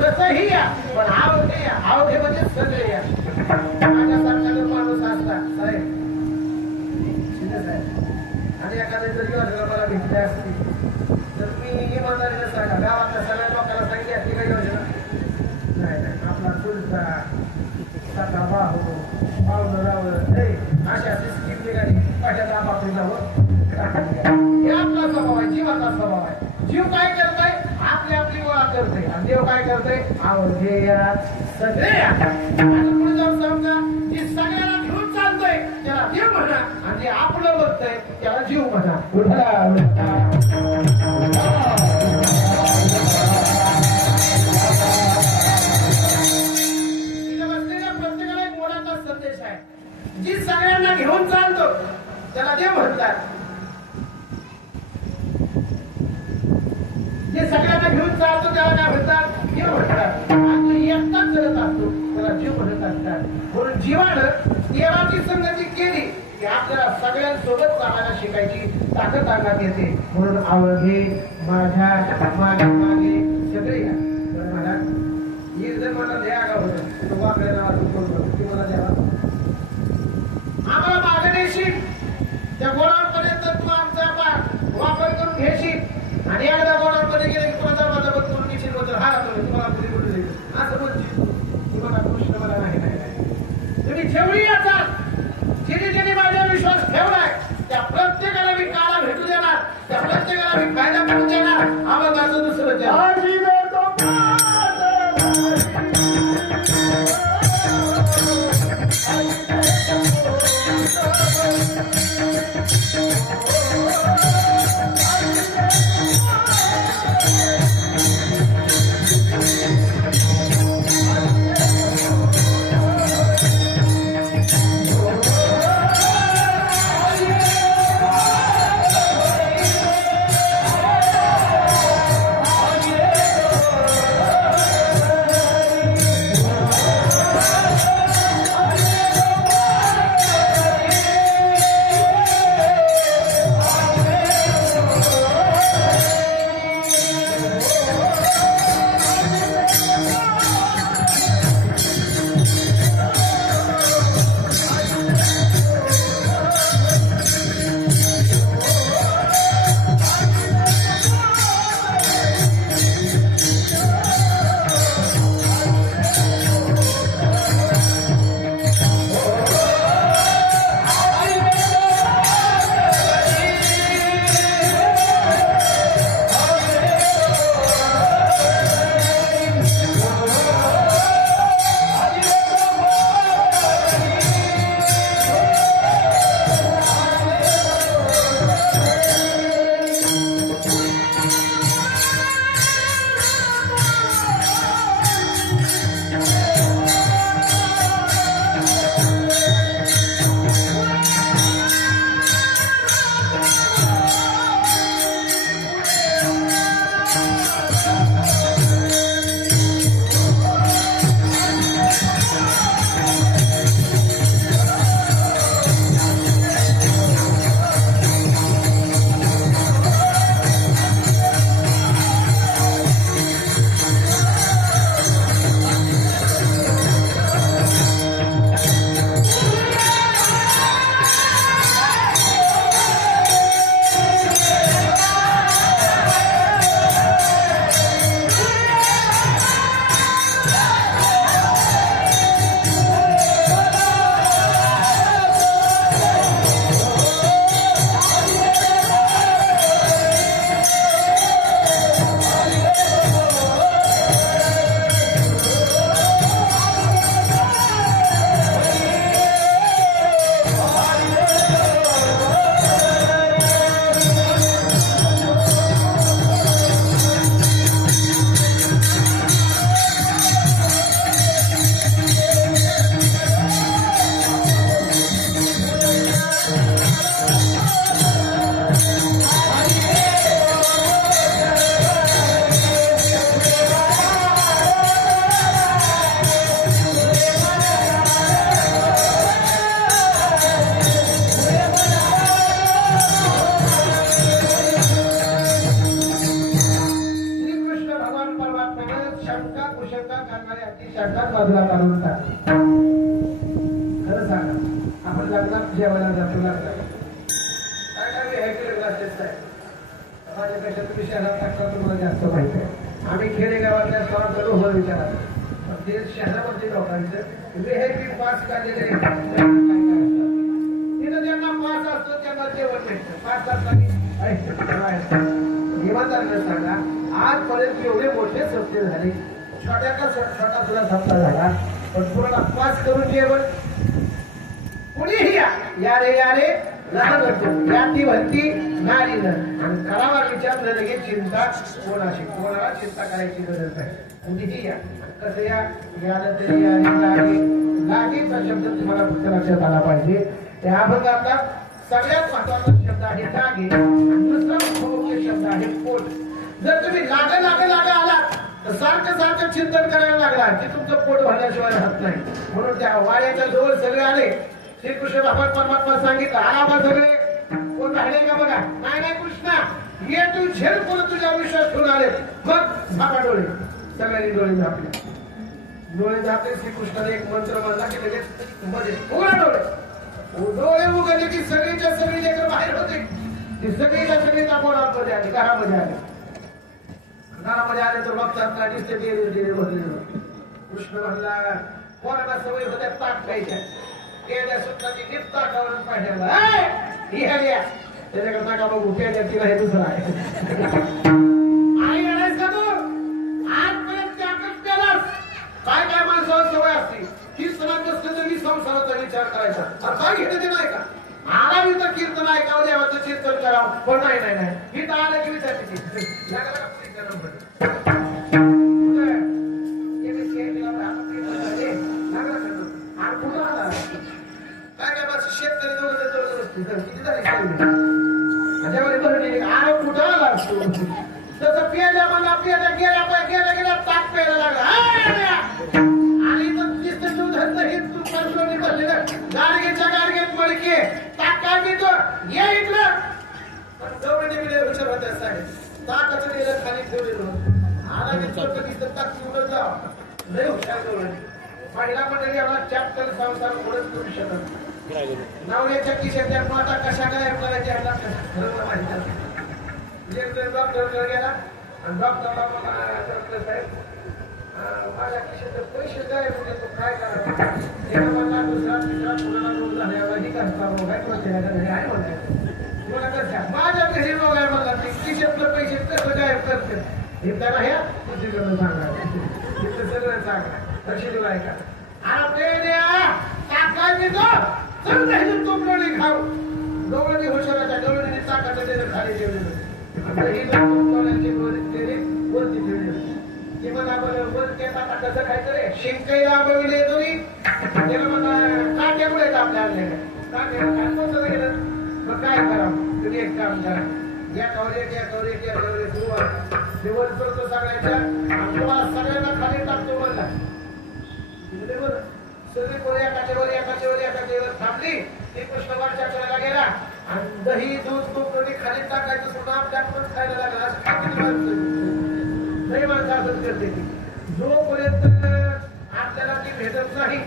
कसंही या, पण आवडे या, आवडे म्हणजे सगळे या. माझ्यासारखा जर माणूस असता साहेब आणि एखाद्या जर योजना मला भेटली असती तर मी इमानदारीने सांगा, गावातल्या सगळ्या लोकांना सांगितली असती काही योजना नाही. आपला चुलता साखा भाऊ पाहुणं रावलं अशा स्कीम निघाली, कशात आपापली जावं. हे आपला स्वभाव आहे, जीवाचा स्वभाव आहे. जीव काय करतोय, आपली आपली गोळा करते, आणि देव काय करतोय, आवडे या सगळे या. आणि पुढे जाऊन समजा जी सगळ्याला घेऊन चालतोय त्याला देव म्हणा, आणि जे आपलं बघतोय त्याला जीव म्हणा. प्रत्येकाला एक मोलाचा संदेश आहे. जी सगळ्यांना घेऊन चालतो त्याला देव म्हणतात, जे सगळ्यांना घेऊन चालतो त्याला काय म्हणतात, जीव म्हणतात. आणि एकटाच करत असतो त्याला जीव म्हणत असतात. म्हणून जीवानं देवाची संगती केली की आपल्याला सगळ्यांसोबत चालायला शिकायची ताकद अंगात येते. म्हणून आवडे माझ्या मागे मागे सगळे या. मला एक जर मला द्या का होतं तो वाकड्या नावाचं की मला द्यावा, आम्हाला मागे नेशील त्या गोडांपर्यंत तू आमचा वापर करून घेशील, आणि एकदा गोडांमध्ये गेले की पुन्हा दरवाजा बंद करून घेशील, बद्दल हा तुम्हाला पुढे कुठे जाईल असं बोलशील तुम्हाला कृष्ण मला नाही. तुम्ही जेवढी याचा जिने माझ्यावर विश्वास ठेवलाय त्या प्रत्येकाला मी काळा भेटू देणार, त्या प्रत्येकाला मी फायदा करून देणार. आवाजाचं दुसरं लागला काय काय ऐकलं क्लासेस आहे माझ्यापेक्षा तुम्ही शहरात टाकता तुम्हाला जास्त माहिती आहे आम्ही खेडेगावातल्या सर्वांचा रोहर विचारायचं ते शहरामध्ये लोकांचं हे बी पास काढलेले तिथं ज्यांना पास असतो त्यांना जेवण भेटतं पास असताना इमानदारीने सांगा आजपर्यंत एवढे मोठे सत्य झाले छोट्या का छोटा तुला सप्ताह झाला पण पूर्ण पास करून जेवण कुणीही या रे लहान होतो या ती म्हणती नारीनं आणि करावा विचारलं लगेच चिंता कोणाला चिंता करायची गरज नाही कुणीही या कसं याला तरी लागेचा शब्द तुम्हाला फक्त लक्षात आला पाहिजे त्या अभंगातला सगळ्यात महत्वाचा शब्द आहे लागे दुसरा मुख्य शब्द आहे पोट जर तुम्ही लागे आलात तर सारखं चिंतन करायला लागला की तुमचं पोट भरल्याशिवाय राहत नाही म्हणून त्या वाड्याच्या जवळ सगळे आले श्रीकृष्ण भगवान परमात्मा सांगितलं आला सगळे कोण राहिले का बघा नाही कृष्णा ये तू झेल कोण तुझ्या विश्वास ठेवून आले मग झापा डोळे सगळ्यांनी डोळे झापले श्रीकृष्णाने एक मंत्र म्हणला की लगेच मध्ये उघडा डोळे उघडले की सगळीच्या सगळी लेकर बाहेर होते ती सगळीच्या सगळी तापोरामध्ये आली घरामध्ये आले तर मग चांगला दिसते कृष्ण म्हणला कोणाला सवय होत्या ताक प्यायच्या त्याच्या सुताची नीट ताकावरून पाहिजे त्याच्याकडे ताका बघू त्याच्या तिला हे दुसरं आहे आई गणायच का तू आजपर्यंत त्याकच केलास काय माणसावर सवय असते ही सणात नसलं तर मी संसाराचा विचार करायचा काय घेते ते नाही का आला मी तर कीर्तन ऐकावं देवाचं चिंतन करावं पण नाही ही तर आलं की विचारते शेतकरी किती झाले कुठं आला तसं पेल्या मला गेल्या ताक प्यायला लागला आणि गाडगेत मळके ताक काय मिळतो ये इकडं पण जवळ हुशार होत्या साहेब ताकाचं दिलं खाली ठेवलेलं आला मी चोट दिसत ताक पिवलं जाव लय हुशार जवळ महिला मंडळी आम्हाला चॅप्टर संसार पुढेच करू शकत नवऱ्याच्या खिशात माता कशा काय करायच्या डॉक्टरकडे गेला आणि डॉक्टर साहेब माझ्या खिशात पैसे काय म्हणजे तो काय करायचा मला दुसरा तिसरा कुणाला रोग झाल्यावर ही करता रोग आहे मला कसं माझ्या घरी रोग आहे मला ते खिशातलं पैसे कसं काय करते हे त्याला ह्या दुसरीकडून सांगा सगळं सांगा तशी आहे का काय देतो चल नाही तो डोळे खाऊ डोळे हुशाराच्या डोळे चाकाचं त्याचं खाली ठेवलेलं वरती ठेवलेलं ते मला वर आता कसं खायचं रे शिंकई राबविले तुम्ही त्याला मला काट्यामुळे आपल्या आणलेलं गेलं मग काय करावं तुम्ही एक काम करा या कवरेज दिवस करतो सगळ्याच्या तुम्हाला सगळ्यांना खाली टाकतो म्हणला सगळी पोळी एकाच्यावर थांबली ती कृष्णवाडच्या करायला गेला आणि दही दूध तूप खाली टाकायचं सुद्धा आपल्याकडून खायला लागला नाही माणसं असंच करते ती जोपर्यंत आपल्याला ती भेटत नाही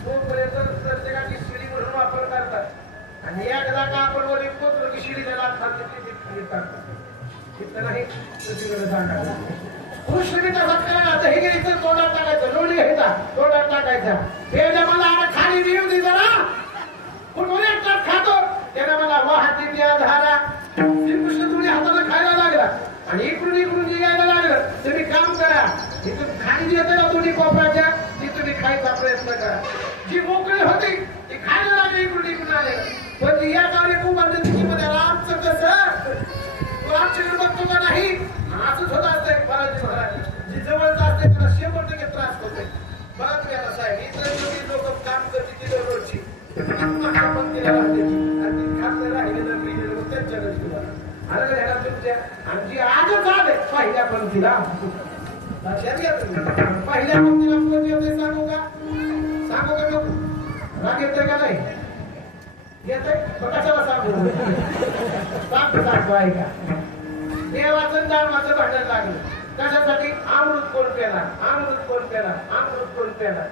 तोपर्यंत प्रत्येकाची शिडी म्हणून वापर करतात आणि एकदा का आपण वर पोचलो की शिडी त्याला खाली टाकतात नाही दुसरीकडे सांगायचं कृष्ण मी तसाच करायला दही गेली तर तोंडात टाकायचं लोणी घ्यायचा तोंडात टाकायचा हे मला खाली देऊ दे जरा कुठून एकटाच खातो त्याने मला वाहती द्या धारा श्रीकृष्ण तुम्ही हाताला खायला लागला आणि इकडून निघायला लागलं तुम्ही काम करा तिथून खाली येते ना दोन्ही कोपऱ्याच्या ती तुम्ही खायचा प्रयत्न करा जी मोकळी होती ती खायला लागली इकडून आले पण या गावी खूप मध्ये रामचं कसं रामचंद्र बघतो का नाही असंच होत असतंय महाराज जी जवळच असते त्याला 100% त्रास होतोय बघा तुम्ही आता साहेब इतर लोक काम करते ती दररोजची पंक्तीला राहते आणि ती खात राहिलेलं गेलेलं त्यांच्याकडे तुम्हाला आलं ह्याला तुमच्या आणि जी आजच आले पहिल्या पंक्तीला लक्षात घ्या तुम्ही पहिल्या पंक्तीला कोण येते सांगू का नको राग येतोय का नाही येतोय कशाला सांगू सांगतो ऐका देवाचं दामाचं भांडण लागलं कशासाठी अमृत कोण पेला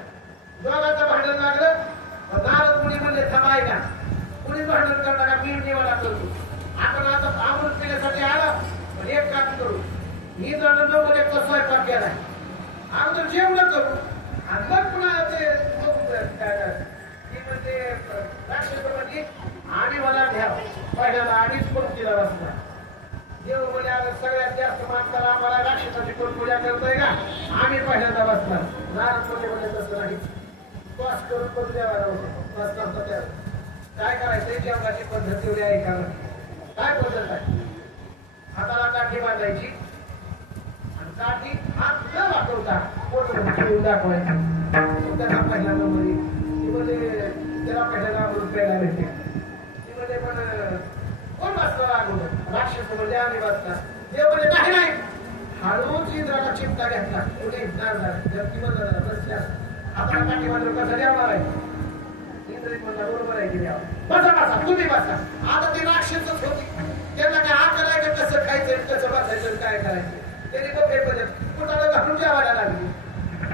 दोघांचं भांडण लागलं नारद मुनी म्हणले थांबाय का कुणी भांडण करणार का मी निवाडा करतो आपण आता अमृत पिण्यासाठी आला पण एक काम करू मी जण मध्ये स्वयंपाक केलाय अगोदर जेवण करू आणि मग पुन्हा ते ती म्हणते राक्षसमध्ये आणि मला घ्या पहिल्यांदा अडीच पंक्तीला बसला देव म्हणजे आता सगळ्यात जास्त माणसाला आम्हाला राक्षसाची कोण पूजा करतोय का आम्ही पहिल्यांदा बसला नाराज मध्ये तसं नाही बस करून करून द्यावा बस करतो त्या काय करायचं जेवणाची पद्धत एवढी ऐकायला काय पद्धत आहे हाताला काठी बांधायची आणि काठी हात न वाकवता पोट दाखवायचं त्याला पहिला नंबर त्याला पहिल्यांदा अमृत प्यायला भेटते ती मध्ये पण कोण वाचला अगोदर राक्षस म्हणजे आम्ही वाचता देव म्हणजे काही नाही हळूच इंद्राला चिमटा घेतला एवढे जर बसल्या हाताला काठी बांधून कसं द्यावणार आहे बरोबर आहे की बसा बसा तुम्ही बसा आता ती राक्षसच होती त्यांना काय हा करायचं कसं खायचं कसं बसायचं काय करायचं त्याने कपडे बदल कुणाला घालून जेवायला लागली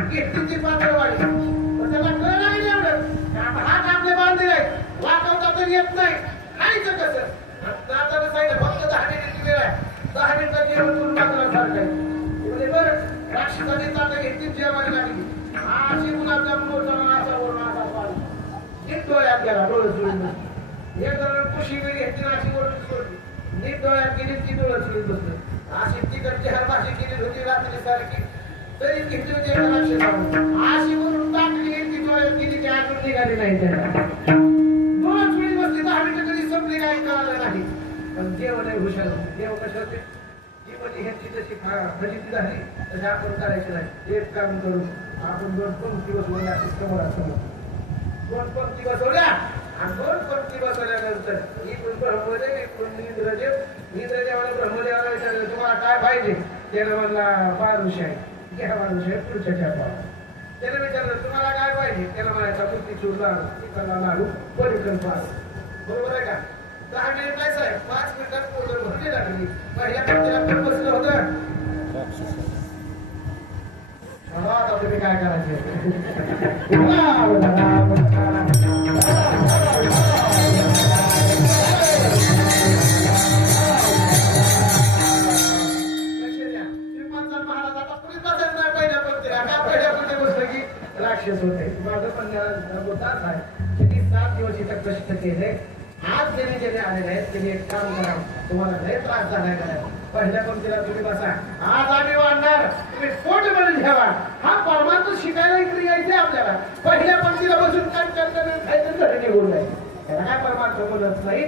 घेतली पातळ वाढली पण त्याला कळ नाही एवढं हात आपले बांधले आहे वाकवता तर येत नाही खायचं कसं नाताला सांगितलं फक्त 10 मिनिटची वेळ आहे 10 मिनिटात जेवण करून मात्र सारखं आहे म्हणजे बरं राक्षसाने ताटं घेतली जेवायला लागली अशी गुलाबजाम मोठा असा वरून असा पाणी नीट डोळ्यात गेला डोळे चुळून एक जण कुशी वेळी घेतली अशी वरून सोडली नीट डोळ्यात गेली ती डोळे चुळून बसलं अशी तिकडची हर भाजी केली होती रात्री सारखी तरी घेतली होती अशी वरून टाकली ती डोळ्यात गेली ती अजून निघाली नाही त्याला डोळे चुळी बसली 10 मिनिटं कधी संपली काही कळालं नाही पण देव नाही हुशार देव कसे होते ती म्हणजे ह्याची जशी फजिती झाली तशी आपण करायची नाही एक काम करू आपण 2 पंक्ती बसवल्या अशी समोरासमोर 2 पंक्ती बसवल्या आणि 2 पंक्ती बसवल्यानंतर इकडून ब्रह्मदेव इकडून इंद्रदेवाला ब्रह्मदेवाला विचारलं तुम्हाला काय पाहिजे त्याला म्हणला बालुशाही घ्या बालुशाही पुढच्या ठेवा त्याला विचारलं तुम्हाला काय पाहिजे त्याला म्हणायचा बुद्धी चूर लाडू तिकडला लाडू परिक्रम पास बरोबर आहे का 10 मिनिट नाही साहेब 5 मिनिटात पोळी भरली लागली पहिल्या पंक्तीला पण बसलं होतं आता तुम्ही काय करायचे महाराज आता कुणीच बसायचं नाही पहिल्या पंक्तीला का पहिल्या पंक्ती बसलं की राक्षस होते माझं पण होताच आहे किती 7 दिवस इथं कष्ट केले आज ज्याने ज्याने आलेले आहेत त्यांनी एक काम करा तुम्हाला लय त्रास झालाय का पहिल्या पंक्तीला तुम्ही बसा आज आम्ही वाढणार तुम्ही पोट मध्ये ठेवा हा परमार्थ शिकायला इकडे यायचे आपल्याला पहिल्या पंक्तीला बसून काय करताना खायचं घरी निघून जायचं त्याला काय परमार्थ बोलत नाही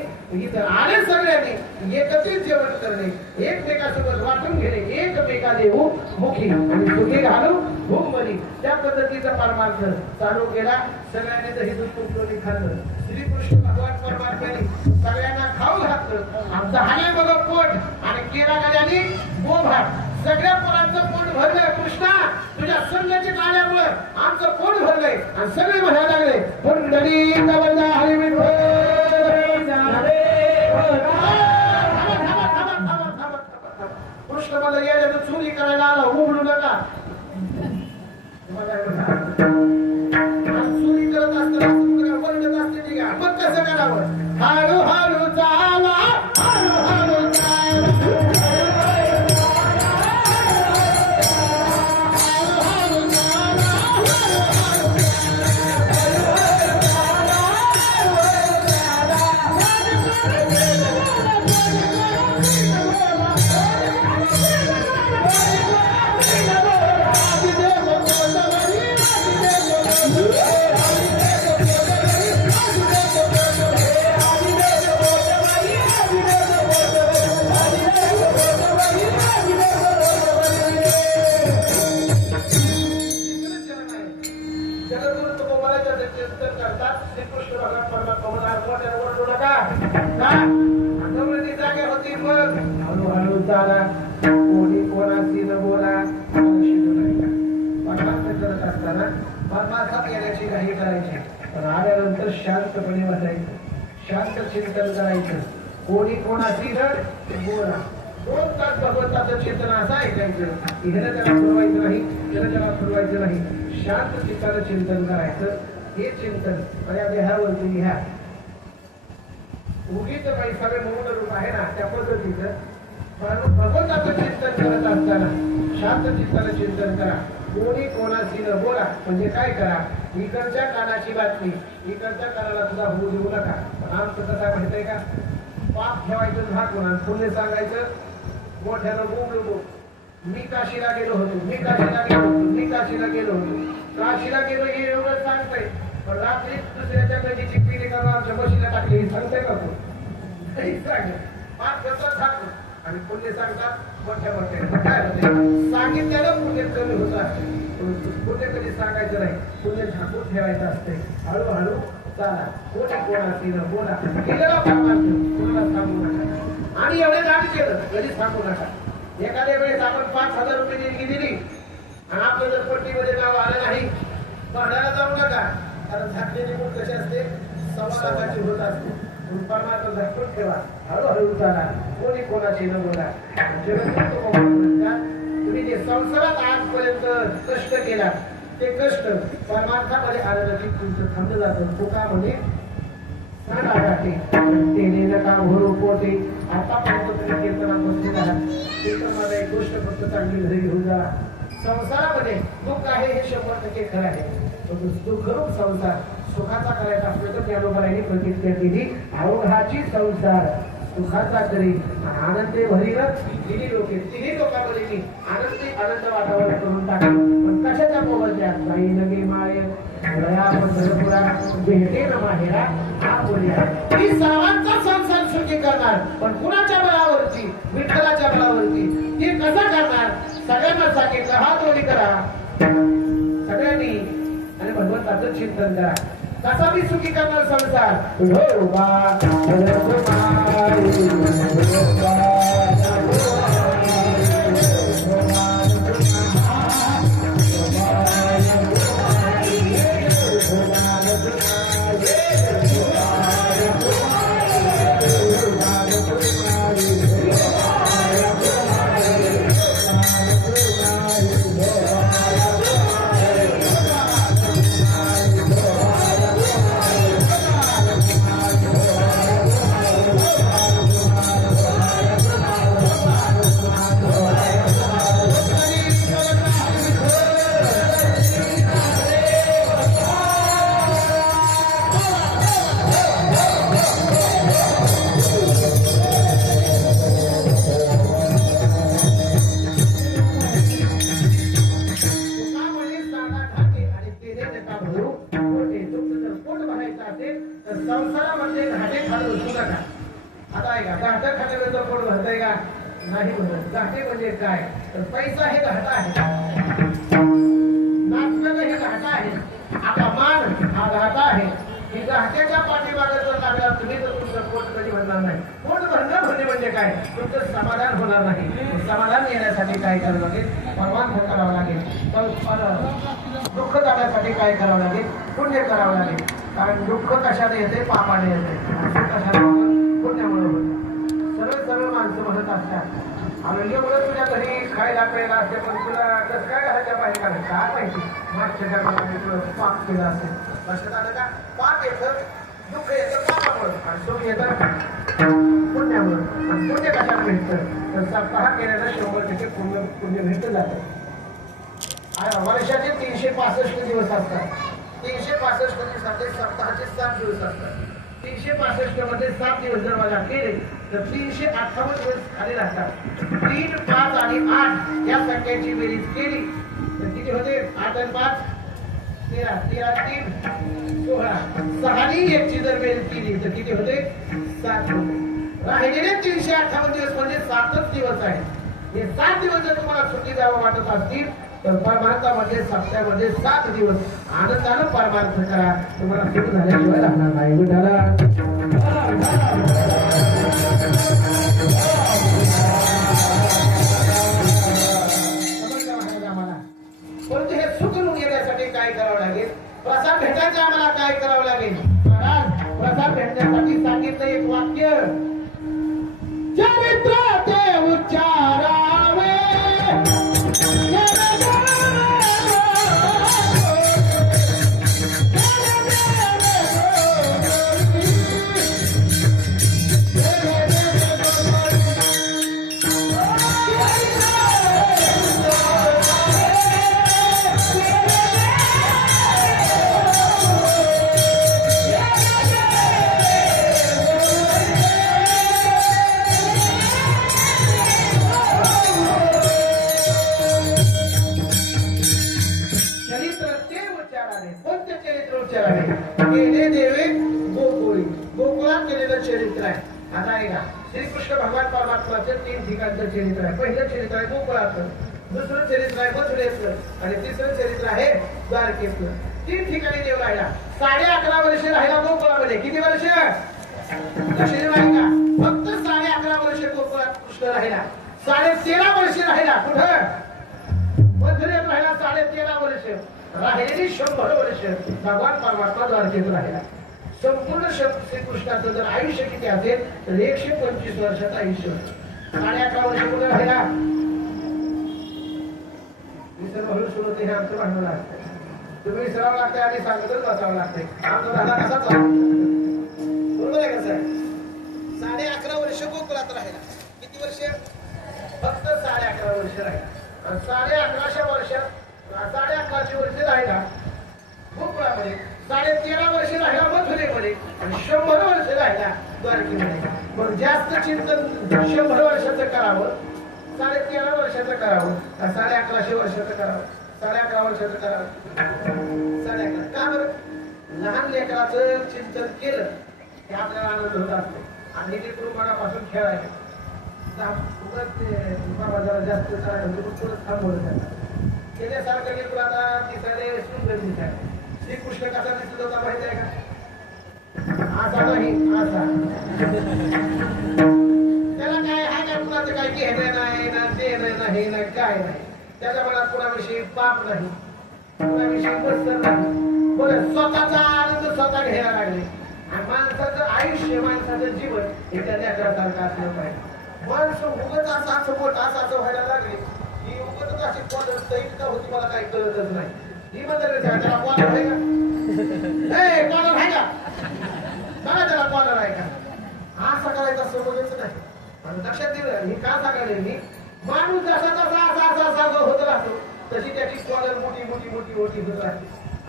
इथं आले सगळ्यांनी एकत्रित जेवण करणे एकमेकासोबत वाटून घेणे एकमेका देऊ मुखी आणि सुखी घालू भूम बनी त्या पद्धतीचा परमार्थ चालू केला सगळ्यांनी दही दूध तुपलोणी खाल्लं श्रीकृष्ण भगवान परमात्म्याने सगळ्यांना खाऊ घातलं आमचं हाने बघ पोट आणि केला गल्याने गोभात सगळ्या पोरांचं पोट भरलंय कृष्णा तुझ्या संघाची काळ्यामुळं आमचं पोट भरलंय आणि सगळे म्हणायला लागले पुंडली कवला कृष्ण मला यायला चोरी करायला आला उघडू नका चोरी करत असताना वर्णत असते मग कसं करावं हळू हळू चाला हळू हळू आल्यानंतर शांतपणे बसायचं शांत चिंतन करायचं कोणी कोणाची तर बोला 2 तास भगवंताचं चिंतन असं ऐकायचं इकडे त्याला फुलवायचं नाही इकडे त्याला फुलवायचं नाही शांत चित्तानं चिंतन करायचं हे चिंतन आणि या देहावरती लिहा उगीच पैसावे म्हणून रूप आहे ना त्या पद्धतीचं. परंतु भगवंताचं चिंतन करत असताना शांत चित्तानं चिंतन करा. कोणी कोणाशी न बोला म्हणजे काय करा, इकडच्या कानाची बातमी इकडच्या कानाला सुद्धा होऊ देऊ नका. पण आमचं कसं माहितीये का, पाप ठेवायचं झाकून पुण्य सांगायचं मोठ्यानं बोललो. मी काशीला गेलो होतो, मी काशीला गेलो होतो, मी काशीला गेलो होतो. काशीला गेलो हे एवढं सांगतंय, पण रात्री दुसऱ्याच्या गजीची पिढी करून आमच्या बशीला टाकली हे सांगतंय का तू? नाही सांगत. पाप करतात झाकून आणि पुण्य सांगतात मोठ्या मोठ्या. काय होते सांगितलेलं पुण्य कमी होत असते. पुण्य कधी सांगायचं नाही, पुण्य झाकून ठेवायचं असते. हळूहळू चाला. कोणी कोणाशी न बोला. केलेला कोणाला सांगू नका. आणि एवढे दाट केलं कधी सांगू नका. एखाद्या वेळेस आपण 5,000 रुपये देणगी दिली आणि आपलं जर पट्टीमध्ये नाव आलं नाही, भांडायला जाऊ नका. कारण झाकलेली मूठ कशी असते, 1.25 लाखाची होत असते. परमात्मा झाकून ठेवा. हळूहळू चाला. कोणी कोणाची न बोला. तुम्ही जे संसारात आजपर्यंत कष्ट केला ते कष्ट परमार्थामध्ये आलं की तुमचं थांबलं जातं. तुका म्हणे पोटे. आतापर्यंत तुम्ही कीर्तनात बसलेला आहात. कीर्तनामध्ये एक गोष्ट फक्त चांगली घरी घेऊन जा. संसारामध्ये दुःख आहे हे 100% खरं आहे. दुःखरूप संसार सुखाचा करायचा असतो तर ज्ञानोबाईंनी प्रतिज्ञा केली, अवघाची संसार सुखाचा करी आनंदे भरीरच तिन्ही लोके. तिन्ही लोकांमध्ये मी आनंदी आनंद वातावरण करून टाकले. पण कशाच्या मोबदल्यात? बाई नगे माळे भेटे न माहेरा हा बोलल्या. ही सर्वांचा संसार सुखी करणार, पण कुणाच्या बळावरती? विठ्ठलाच्या बळावरती. ती कसं करणार? सगळ्यांना सांगितलं हात जोडी करा सगळ्यांनी आणि भगवंताचं चिंतन करा. कसा मी सुखी करणार संसार? संसारामध्ये घाटे खाली बसू नका. आता आहे का घाटा खाण्यानंतर पोट भरतंय का? नाही भरत. घाटे म्हणजे काय? तर पैसा हे घाटा आहे, नाचणं हे घाटा आहे, आपला मान हा घाटा आहे. ही घाट्याच्या पाठीमागे जर लागला तुम्ही तर तुमचं पोट कधी भरणार नाही. पोट भरणं म्हणजे काय? तुमचं समाधान होणार नाही. समाधान येण्यासाठी काय करावं लागेल? परमार्थ करावं लागेल. दुःख जाण्यासाठी काय करावं लागेल? पुण्य करावं लागेल. कारण दुःख कशाने येते? पापाने येते. कशाने? पुण्यामुळे होते. सरळ सरळ माणसं म्हणत असतात आणि एवढं तुझ्या घरी खायला प्यायला असते, पण तुला कसं काय घराच्या बाहेर काढायचं? काय माहिती मागच्या जन्मामध्ये तुला पाप केलं असेल. लक्षात आलं का? पाप येतं, दुःख येतं पापामुळे आणि सुख येतं पुण्यामुळे. आणि पुण्य कशात भेटतं? तर सप्ताह केल्यानं 100% पुण्य भेटलं जातं. वर्षाचे 365 दिवस असतात. 365 दिवसाचे सप्ताहाचे 7 दिवस असतात. 365 मध्ये 7 दिवस जर माझ्या केले तर 358 दिवस खाली राहतात. 3, 5 आणि 8 या संख्येची बेरीज केली तर किती होते? 8 आणि 5 13, 13 3 16. 6 आणि 1 ची जर बेरीज केली तर किती होते? 7 होते. राहिलेले 358 दिवस म्हणजे 7च दिवस आहे. हे 7 दिवस जर तुम्हाला सुखी जावं वाटत असतील तर परमार्थामध्ये सप्त्यामध्ये 7 दिवस आनंदानं परमार्थ करा. तुम्हाला सुख झाल्याशिवाय राहणार नाही. विठाला आम्हाला परंतु हे सुख मिळून येण्यासाठी काय करावं लागेल? प्रसाद भेटायचा आम्हाला काय करावं लागेल? प्रसाद भेटण्यासाठी सांगितलं एक वाक्य, चरित्र ते उच्चारावे. आहे. आता आहे का श्रीकृष्ण भगवान परमात्माचं 3 ठिकाणचं चरित्र आहे. पहिलं चरित्र आहे गोकुळाचं, दुसरं चरित्र आहे मथुरेचं आणि तिसरं चरित्र आहे द्वारकेचं. 3 ठिकाणी देव राहिला. 11.5 वर्ष राहिला गोकुळामध्ये. किती वर्ष लक्षात का? फक्त 11.5 वर्ष गोकुळात कृष्ण राहिला. 13.5 वर्ष राहिला कुठं मथुरेत राहिला. 13.5 वर्ष राहिलेली 100 वर्ष भगवान परमात्मा द्वारकेत राहिला. संपूर्ण श्रीकृष्णाचं जर आयुष्य किती असेल तर 125 वर्षाचं आयुष्य. 11.5 वर्ष कुठे राहिला. हळू सुरू होते हे आमचं भांडण असतं. तुम्ही विसरावं लागतंय आणि सांगतच बसावं लागतंय. आमचा धंदा कसा चालू बरोबर आहे कसं आहे. 11.5 वर्ष गोकुळात राहिला. किती वर्ष फक्त 11.5 वर्ष राहिला. 11.5 वर्ष 11.5 वर्ष राहिला गोकुळामध्ये. 13.5 वर्ष राहिला मथुरेमध्ये आणि 100 वर्ष राहिला द्वारकेमध्ये. मग जास्त चिंतन 100 वर्षाचं करावं 13.5 वर्षाचं करावं का 11.5 वर्षाचं करावं. 11.5 वर्षाचं करावं. 11.5 का बरं. लहान लेकराचं चिंतन केलं की आपल्याला आनंद होत असतो. आणि ते मनापासून खेळायचं बाबा जरा जास्त थांबवलं त्यांना त्याच्यासारखं लेकरू आता दिसायला सुंदर दिसायला. श्रीकृष्ण कसा दिसत होता माहिती आहे का. असा नाही असा. त्याला काय हा काय कुणाचं काय घेणं नाही ना देणं नाही ना काय नाही. त्याच्या मनात कुणाविषयी पाप नाही कुणाविषयी मत्सर नाही. बरं स्वतःचा आनंद स्वतः घ्यायला लागले. आणि माणसाचं आयुष्य माणसाचं जीवन हे त्या लेकरासारखं असलं पाहिजे. माणसं उगत असं मोठं असं व्हायला लागले की उगतच अशी कॉलर सैनिक का होती मला काही कळतच नाही. ही म्हणतात त्याला कॉलर आहे का कॉलर आहे का बघा त्याला कॉलर आहे का. असं करायचा समजच नाही. आणि लक्षात दिलं मी का सांगायला मी माणूस जसा तसा असा असा असा होत राहतो तशी त्याची कॉलर मोठी मोठी मोठी मोठी होत राहते.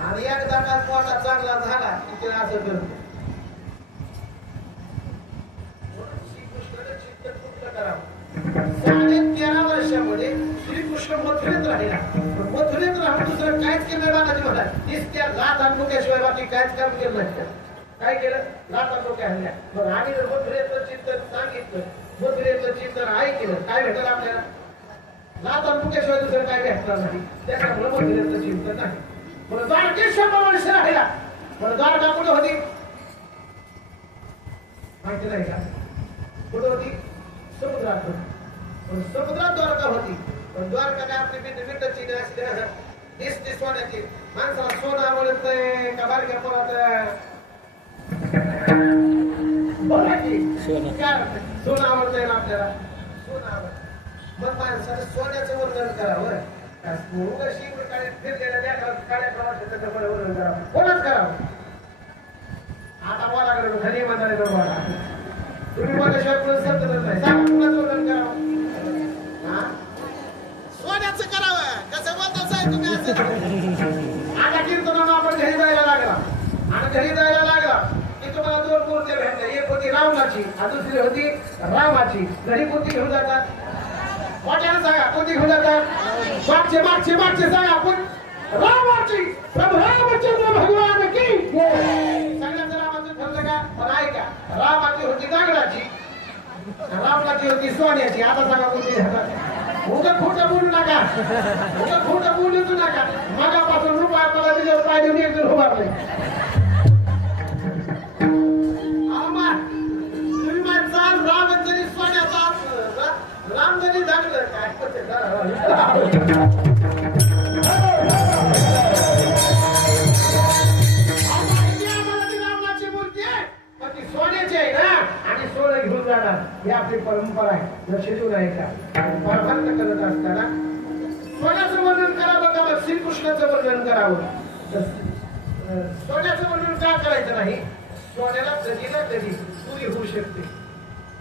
आणि एकदा का कॉलर चांगला झाला की ते असं करतो. श्रीकृष्णाने चिंतन कुठलं करावं. 13.5 वर्षामध्ये श्रीकृष्ण मथुरेत राहिला. मथुरेत राहून दुसरं काहीच केलं बाबाजी म्हणाल त्या लाथ आणल्याशिवाय बाकी काहीच काम केलं नाही. काय केलं लाथ आणल्या हल्ल्या. मग आम्ही जर मथुरेचं चिंतन सांगितलं मथुरेचं चिंतन ऐकलं काय भेटलं आपल्याला. लाथ आणल्याशिवाय दुसरं काय भेटणार नाही. त्याच्यामुळे मथुरेचं चिंतन नाही. म्हणून द्वारकेत 100 वर्ष राहिला. म्हणून द्वारका कुठं होती माहिती नाही का. कुठं होती समुद्रात होती. पण समुद्रात द्वारका होती. पण द्वारका काय आपली मिठाची दिसते सोन्याची. माणसाला सोनं आवडतंय का बारक्या पोरात सोनं आवडतंय ना आपल्याला. सोनं आवडत मग माणसाने सोन्याचं वर्णन करावं. फिरलेल्या वर्णन करावं. कोणाच करावं. आता बोला घरी म्हणणारे बोला तुम्ही बोलल्याशिवाय पुढे समजतच नाही. सांगा कुणाचं वर्णन करावं. सोन्याचं करावं. कसं बोलता साहेब तुम्ही असं. आता कीर्तनाला आपण घरी जायला लागला आणि घरी जायला लागला की तुम्हाला 2 मूर्त्या भेटल्या. एक होती रावणाची आणि दुसरी होती रामाची. घरी कोणती घेऊन जातात वाट्याला सांगा कोणती घेऊन जातात. मागचे मागचे मागचे सांगा आपण रामाची. प्रभू रामचंद्र भगवान की सगळ्यांचं रामाचं ठरलं का. पण ऐका रामाची होती दगडाची रावणाची होती सोन्याची. आता सांगा कोणती घेतात. उगं खोटं बोलू नका. उगं खोटं बोलूच नका. मागापासून रुपया आपल्याला दिल्यावर पाय देऊन एक जण उभारले. तुम्ही माणसाल राम जरी सोन्याचा राम जरी झालं काय रामाची मूर्ती आहे पण ती सोन्याची आहे ना. आणि सोनं घेऊन जाणार ही आपली परंपरा आहे. लक्ष देऊ नये का. परमार्थ करत असताना सोन्याचं वर्णन करावं का मग श्रीकृष्णाचं वर्णन करावं. सोन्याचं वर्णन का करायचं नाही. सोन्याला कधी ना कधी चोरी होऊ शकते.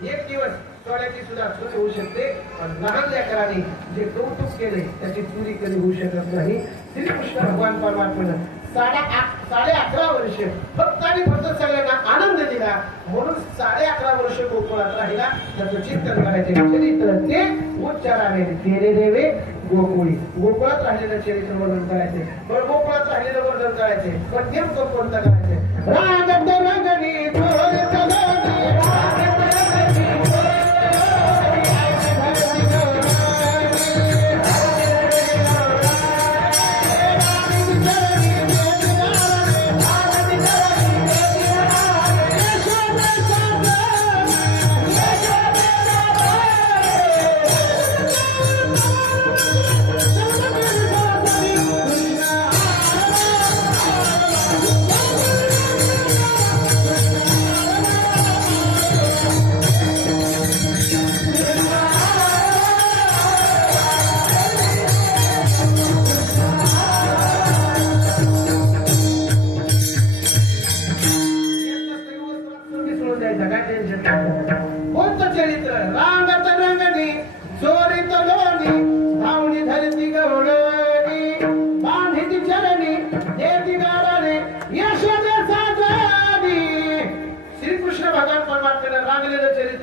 एक दिवस सोन्याची सुद्धा चोरी होऊ शकते. पण लहान लेकरांनी जे कौतुक केले त्याची चोरी कधी होऊ शकत नाही. श्रीकृष्ण भगवान परमात्म्यानं 11.5 वर्ष फक्त आणि फक्त सगळ्यांना आनंद दिला. म्हणून 11.5 वर्ष गोकुळात राहिला. त्याचं चिंतन करायचे चरित्र ते उच्चाराने केले देवे गोकुळी. गोकुळात राहिलेलं चरित्र वर्णन करायचे. पण गोकुळात राहिलेलं वर्णन करायचे. पण नेमकं कोणतं करायचे. राग रंगणी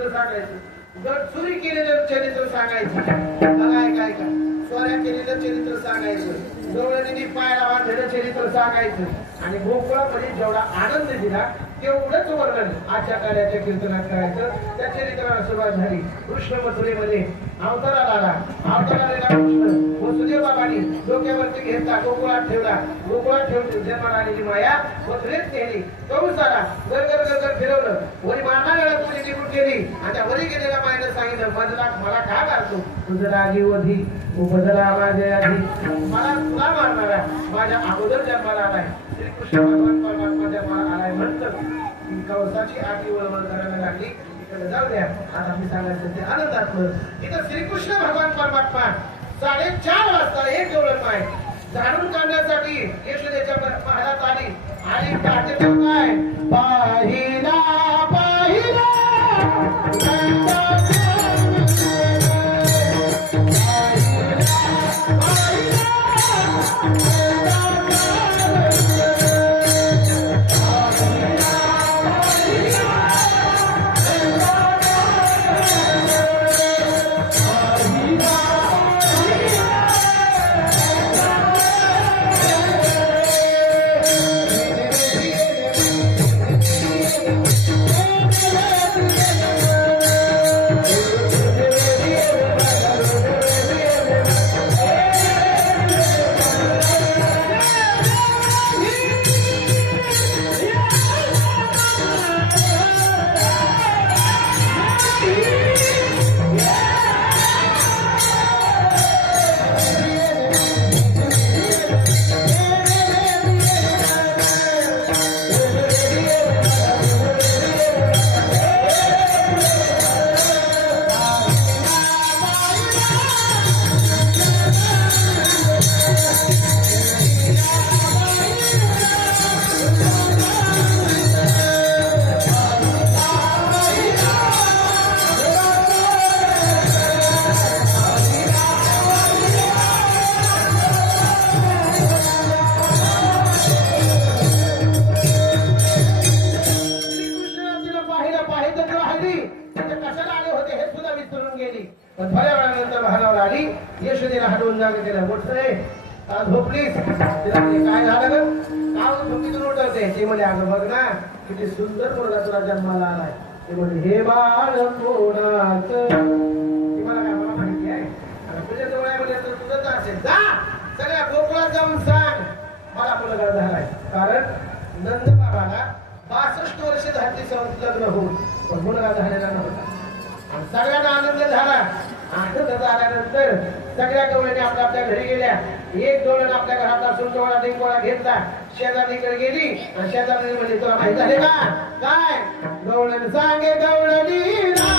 चरित्र सांगायचं जर चोरी केलेलं चरित्र सांगायचं काय का चोऱ्या केलेलं चरित्र सांगायचं गवळणीने पायाला बांधलेलं चरित्र सांगायचं आणि गोकुळामध्ये जेवढा आनंद दिला तेवढंच वर्णन आजच्या कार्याच्या कीर्तनात करायचं त्या चरित्राला सुरुवात झाली कृष्ण मथुरेमध्ये अवताराला आला अवताराला कृष्ण वसुदेव बाबांनी डोक्यावरती घेतला गोकुळात ठेवला गोकुळात ठेवून जन्माला आलेली माया मथुरेत नेली कंस आला गरगर गरगर फिरवलं वरी मानाला तुझी निघून गेली आणि त्या वरी गेलेल्या मायनं सांगितलं बदला मला का मारतो तुझं रागी वधी तू बदला माझ्या आधी मला तुला मारणारा माझ्या अगोदर जन्माला आलाय श्रीकृष्ण भगवान परमात्मा जन्माला आलाय म्हणतं कंसाची आधी वळवळ करायला लागली इकडे जाऊ द्या आता मी सांगायचं ते आनंदात्मक इथं श्रीकृष्ण भगवान परमात्मा 4:30 वाजता एक गवळण माय झाडून काढण्यासाठी यशोदेच्या महालात आली आणि काय पाहिला पाहिला यशोदेला हटवून जागे केलं मोठं झोपलीस तिला काय झालं का झोपीतून उठवते ते म्हणे अगं बघ ना किती सुंदर मुलगा तुला जन्माला आलाय ते म्हणे हे बाळ कोणाचं मला काय मला माहिती आहे तुझ्या जवळ आहे म्हणजे तुझंच असेल जा सगळ्या गोकुळात जाऊन सांग मला मुलगा झालाय कारण नंद बाबाला 62 वर्ष झाली लग्न होऊन पण मुलगा झालेला नव्हता आणि सगळ्यांना आनंद झाला आनंद झाल्यानंतर सगळ्या गवळणी आपल्या आपल्या घरी गेल्या एक गवळण आपल्या घरातला सुंदोळा डिंगोळा घेतला शेजारीकडे गेली आणि शेजारी म्हणजे तुला माहित आहे का काय गवळण सांगे गवळणीला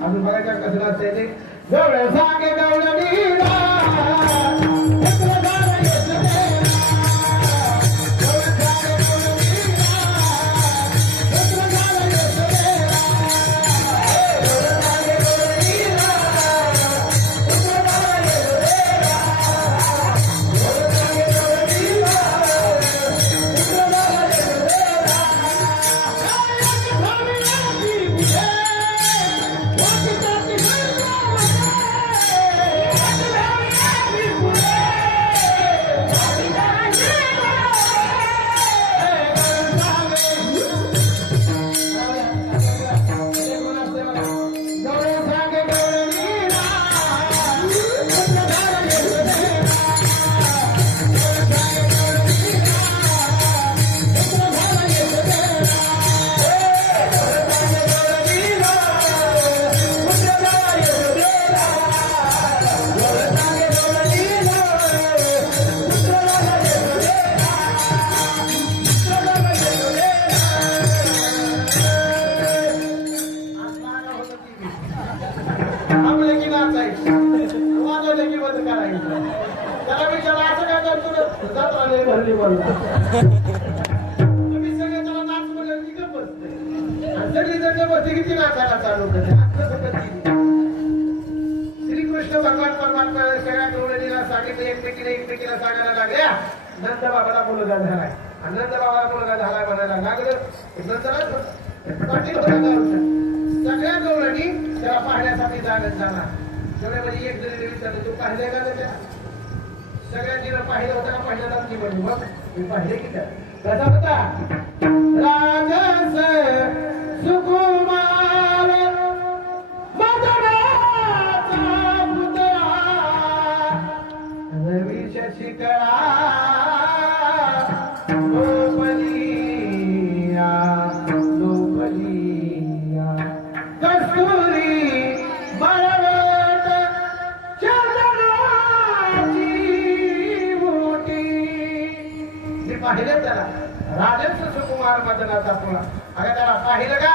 अजून बघायच्या कसं असते ते गवळ सांगे गवळणीला त्याला विचारा असं काय करतो ना जत्रा लय भरली बोलला तुम्ही सगळे त्याला नाच म्हणलं की गप्प बसते आणि सगळी जण बसते किती नाचायला चालू करते श्रीकृष्ण भगवान परमात्मा सगळ्या गवळणीला सांगितलं एकमेकीला सांगायला लागल्या नंद बाबाला मुलगा झालाय आणि नंद बाबाला मुलगा झालाय म्हणायला लागलं पाटील सगळ्या गवळणी त्याला पाहण्यासाठी जाणत जाणार सगळ्यामध्ये एक जरी विचारलं तू पाहिले का त्या सगळ्यांनी पाहिलं होतं का पाहिलं की म्हणजे मग मी पाहिले की त्या कसा होता राजस सुकुमार मदनाचा पुतळा रवीच्या शिकळा लोपलिया लोपलिया कस्तुरी बळवट चंदनाची मोठी मी पाहिलं त्याला राजस सुकुमार मदनाचा पुतळा अगं त्याला पाहिलं का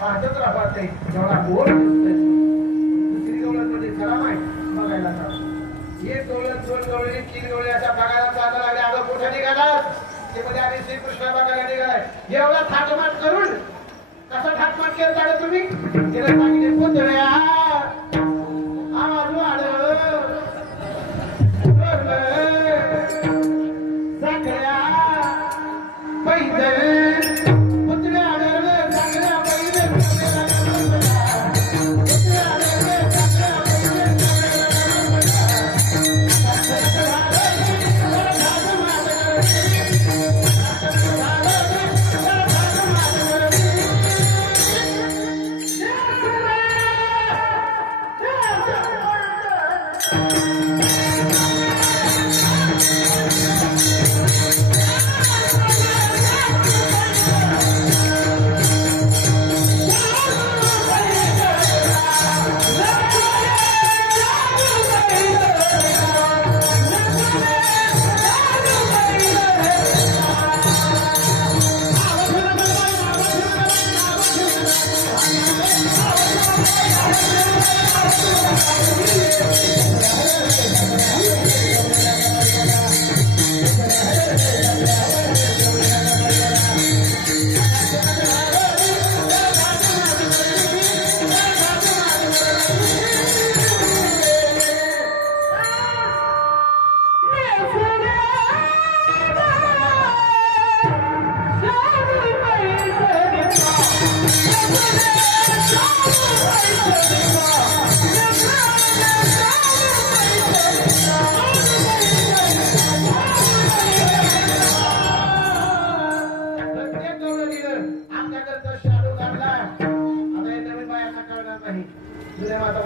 पाहतच राहते एवढा गोड दिसतोय दुसरी गवळण म्हणजे खरा माय बघायला का एक गवळण दोन गवळणी तीन गवळी अशा बघायला चालू लागले अगं कुठे निघालात ते मध्ये आम्ही श्रीकृष्ण बघायला निघालाय एवढा थाटमाट करून कसा थाटमाट केलं काढ तुम्ही तिला सांगितले पुतळ्या आवाज वाढ साखऱ्या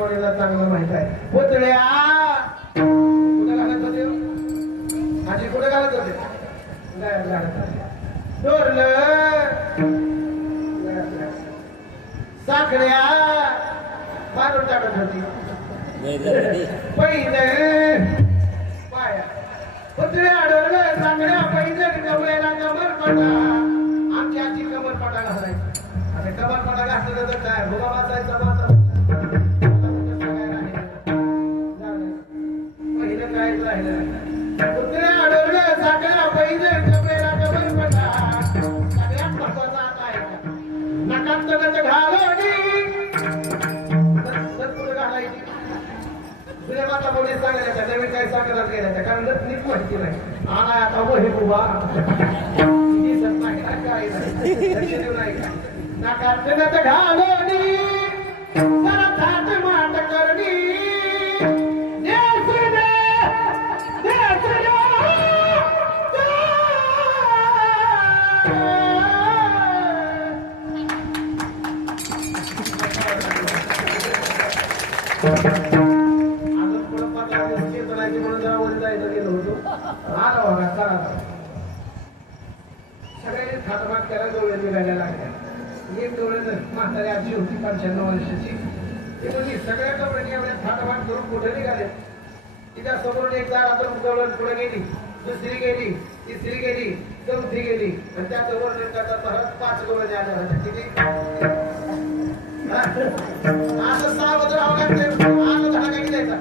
पैदल चांगलं माहित आहे पुतळ्या कुठे घालत होते आजी कुठे घालत होते डोरलं साखळ्या मारून टाकत होती पहिलं पाया पुतळ्या डोरलं साखळ्या पहिलं कमरेला कमरपटा आमची आजी कमरपटा घालायची आता कमरपटा घातलं तर काय भोगा वाचायचा वाचा पुतळ्या अडवलं साखळ्या पहिलं कमरेला कमरपटा सगळ्यात महत्वाचा आता आहे नकात नच घालवली कुठे घालायची तुझ्या माता बोली सांगायच्या नवीन काय सांगायला गेल्याच्या कारण नीट माहिती नाही आला आता हो हे उभा काय लक्ष देऊ नाही का नकात नच घालवली जरा थाट माट करणी सगळ्यांनी थाटमाट करायला डोळे निघायला लागल्या एक डोळे म्हातारी आजी होती 95 वर्षाची ती म्हणजे सगळ्या डोळ्यांनी एवढ्या थाटमाट करून कुठे निघाले तिच्या समोरून एक दारातून डोळण पुढे गेली दुसरी गेली तिसरी गेली चौथी गेली आणि त्याचं वर्णन करता परत 5 डोळे आल्या होत्या किती असं सावध राहावं लागतं आलं धडा काय द्यायचा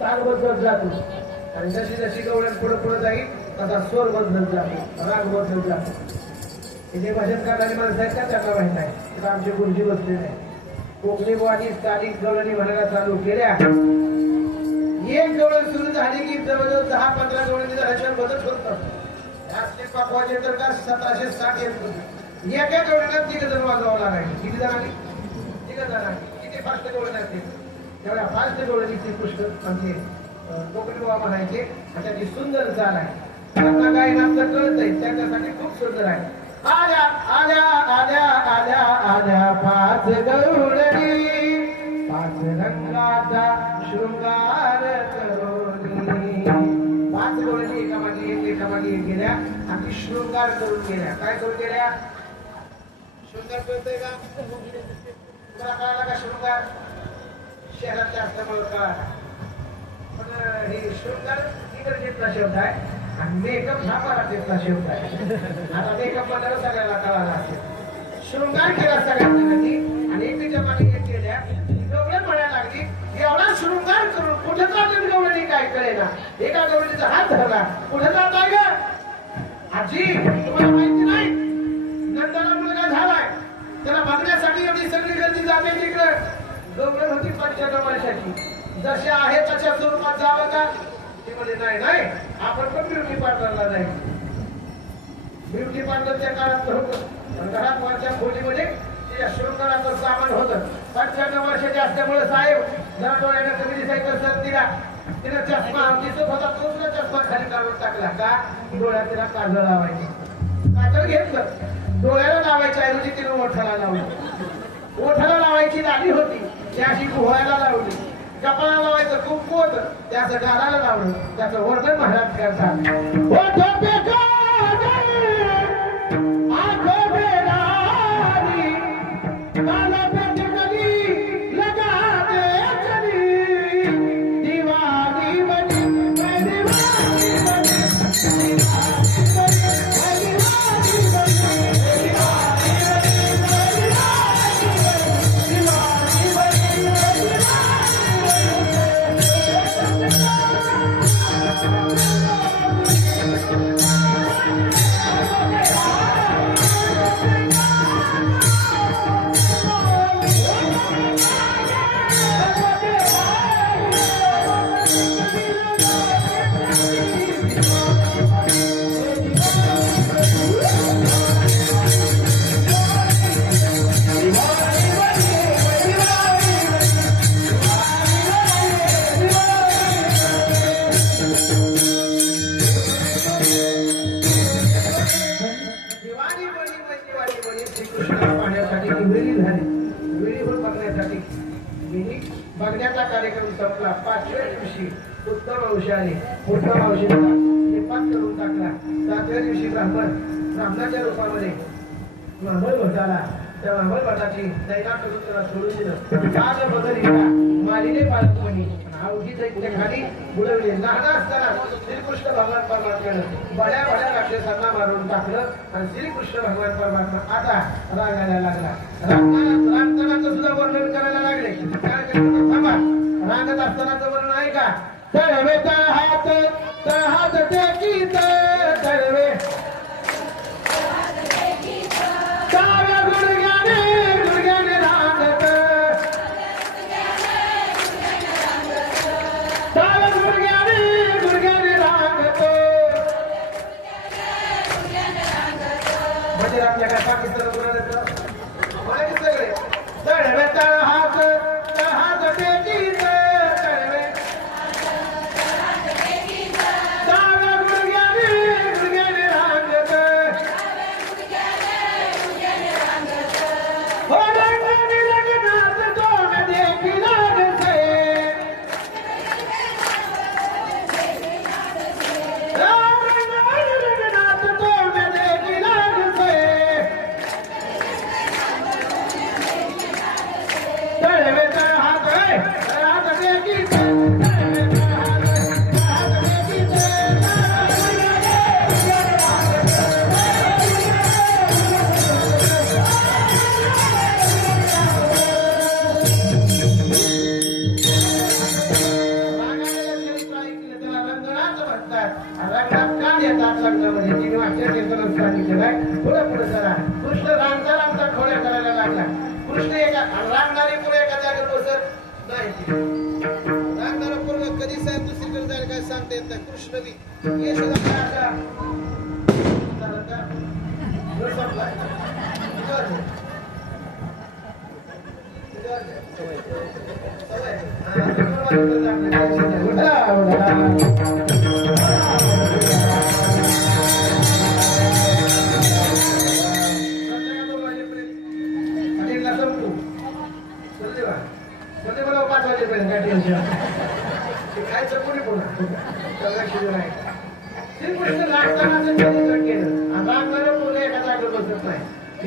ताल बदलत जातो आणि जशी जशी गवळण पुढे पुढे जाईल तसा स्वर बदलत जातो, राग बदलत जातो. इथे भजन करणारी माणसं आहेत का त्यांना माहित आहे, तर आमचे गुरुजी बसले नाही. कोकणी बुवानी स्थानिक गवळणी म्हणायला चालू केल्या. एक गवळण सुरू झाली की जवळजवळ 10-15 गवळणी झाल्याशिवाय बदल होत नसतो. पाकवाचे तर का 1760 येत होते. एका गवळीला 3 जण वाजवावं लागायचे. किती जणांनी? 3 जणांनी. किती फास्ट गवळण असते तेवढ्या फास्ट गवळणीची पुष्कळ म्हणजे कोकणी बुवा म्हणायचे. त्याची सुंदर चाल आहे. त्यांना काय नामचं कळत आहे त्यांच्यासाठी खूप सुंदर आहे. आल्या आल्या आल्या आल्या आल्या 5 गवळणी 5 रंगाचा शृंगार करोनी. 5 गवळणी एकामागे एक गेल्या आणि शृंगार करून गेल्या. काय करून गेल्या? शृंगार कळतंय का? तुला कळाला का शृंगार? शहरातल्या असल्यामुळे कळाला, पण हे शृंगार इंग्रजीतला शब्द आहे आणि मेकअप हा मराठीतला शब्द आहे. आता मेकअप मध्ये सगळ्याला कळाला असेल. शृंगार केला सगळ्यांनी आणि एकीच्या मागे एक केल्या. गवळण म्हणायला लागली एवढा शृंगार करून कुठे जाते गवळणी काय कळेना. एका गवळणीचा हात धरला. कुठे जात आहे ग आजी? तुम्हाला माहिती नाही नंदाला मुलगा झालाय, त्याला बघण्यासाठी एवढी सगळी गर्दी जाते तिकडे. गवळण होती 95 वर्षाची. जशा आहे तशा स्वरूपात जावं का? ती म्हणजे नाही नाही आपण पण ब्युटी पार्लरला जायचं. ब्युटी पार्लरच्या काळात होतं घरात वरच्या खोलीमध्ये तिच्या शृंगाराचं सामान होतं. 95 वर्षाची असल्यामुळे साहेब जरा डोळ्यानं कमी दिसायचं सर तिला. तिला चष्मा दिसत होता तो सुद्धा चष्मा खाली काढून टाकला का? डोळ्यात तिला काजळ लावायची. काजळ घेतलं डोळ्याला लावायच्या ऐवजी तिने ओठाला लावलं. ओठाला लावायची लाली होती ती अशी पोहायला लावली. कपाळाला लावायचं कुंकू होतं त्याचं गालाला लावलं. त्याचं वर्णन महाराज करतात. त्याप्रमाणे श्रीकृष्णाला पाहण्यासाठी ती विहिरी झाली. विहिरीवर बघण्यासाठी विहिरी बघण्याचा कार्यक्रम संपला. 5व्या दिवशी उत्तम अंश आले. उत्तम अंशाचा निपात करून टाकला. 7व्या दिवशी ब्राह्मणाच्या रूपामध्ये ब्राह्मण भटाला त्या ब्राह्मण भटाची दैना करून त्याला सोडून दिलं. काल बदलिका मालिने पालकमणी अवघी दैत्य खाली बुडवले. लहान असताना श्रीकृष्ण भगवान परमात्म्यानं बड्या बड्या राक्षसांना मारून टाकलं आणि श्रीकृष्ण भगवान परमात्मा आता रागायला लागला. रागतानाचं सुद्धा वर्णन करायला लागले. काय करायचं थांबा. रागत असतानाचं वर्णन आहे का? तळवे तळहात टेकीत तळवे काव्या गुडघ्याने रांगत काव्या गुडघ्याने रांगत म्हणजे आपल्या काय पाकिस्तान बोलायचं माहिती सगळे. तळवे तळहात टेकीत तळवे काव्या गुडघ्याने रांगत हो रंगाने लग्नात तोंड देखी लागते. रंगाने लग्नात तोंड देखी लागते. तळवे तळहात देखी तळवे तळहात देखी त्याला रंगनाच म्हणतात. रंगात का देतात लग्नामध्ये तिने वाक्य कीर्तनात सांगितलेलं आहे. पुढे पुढे करा. कृष्ण रांगता रांगता खोड्या करायला लागला. कृष्ण एका रांगणारी पुढे एका जागेवर बसत नाही. रांगणारा पूर्ण कधी साहेब दुसरीकडे जायला काय सांगता येत नाही. कृष्ण बी यशोदा काय आता झालं का? वेळ संपलाय. खायचं कोणी पुन्हा श्रीकृष्ण लागतानाच केलं आणि रागणारं मुलं एका जागेवर बसत नाही.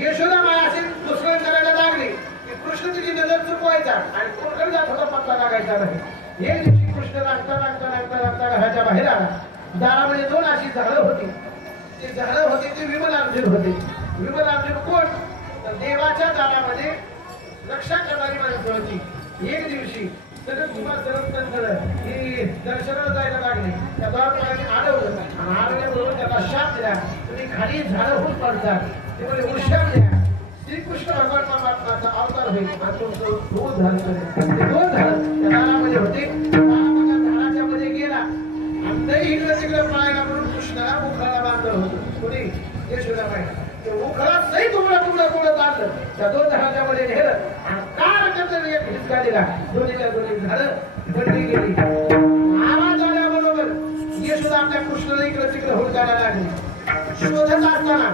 यशोदा माया असे दुष्कळ करायला लागली की कृष्ण तिची नजर चुकवायचा आणि कोणकडे जात होता पत्ता लागायचा नाही. एक दिवशी कृष्ण लागता घराच्या बाहेर आला. दारामध्ये 2 अशी झाडं होती. ती झाडं होती ती विमलार्जुन होती. विमलार्जुन कोण? तर देवाच्या दारामध्ये रक्षा करणारी माणसं होती. एक दिवशी सगळं तुम्हाला सरळ ही दर्शनाला जायला लागले. त्या द्वारपालाने अडवलं आणि अडवल्याबरोबर त्याला शाप दिला. तुम्ही खाली झाडं होत पडतात. ते म्हणजे उशाप द्या. श्रीकृष्ण भगवान परमात्माचा अवतार होईल आणि तुमचं रोज झालं. ते रोज झालं त्या दारामध्ये होते. झाडाच्या मध्ये गेला आणि तरी इकडं तिकडं पळायला म्हणून कृष्णाला मुखाला बांधलं होतं. कोणी यशोदा बाईला ते मुखाला सही तुकडा बांधलं. त्या 2 झाडाच्या मध्ये नेलं आणि कार करता एक हिसका दिला. दोन्हीच्या दोन्ही झाडं बनली गेली. आवाज आल्याबरोबर यशोदा आपल्या कृष्णाला इकडं तिकडं हुडकायला लागली. शोधत असताना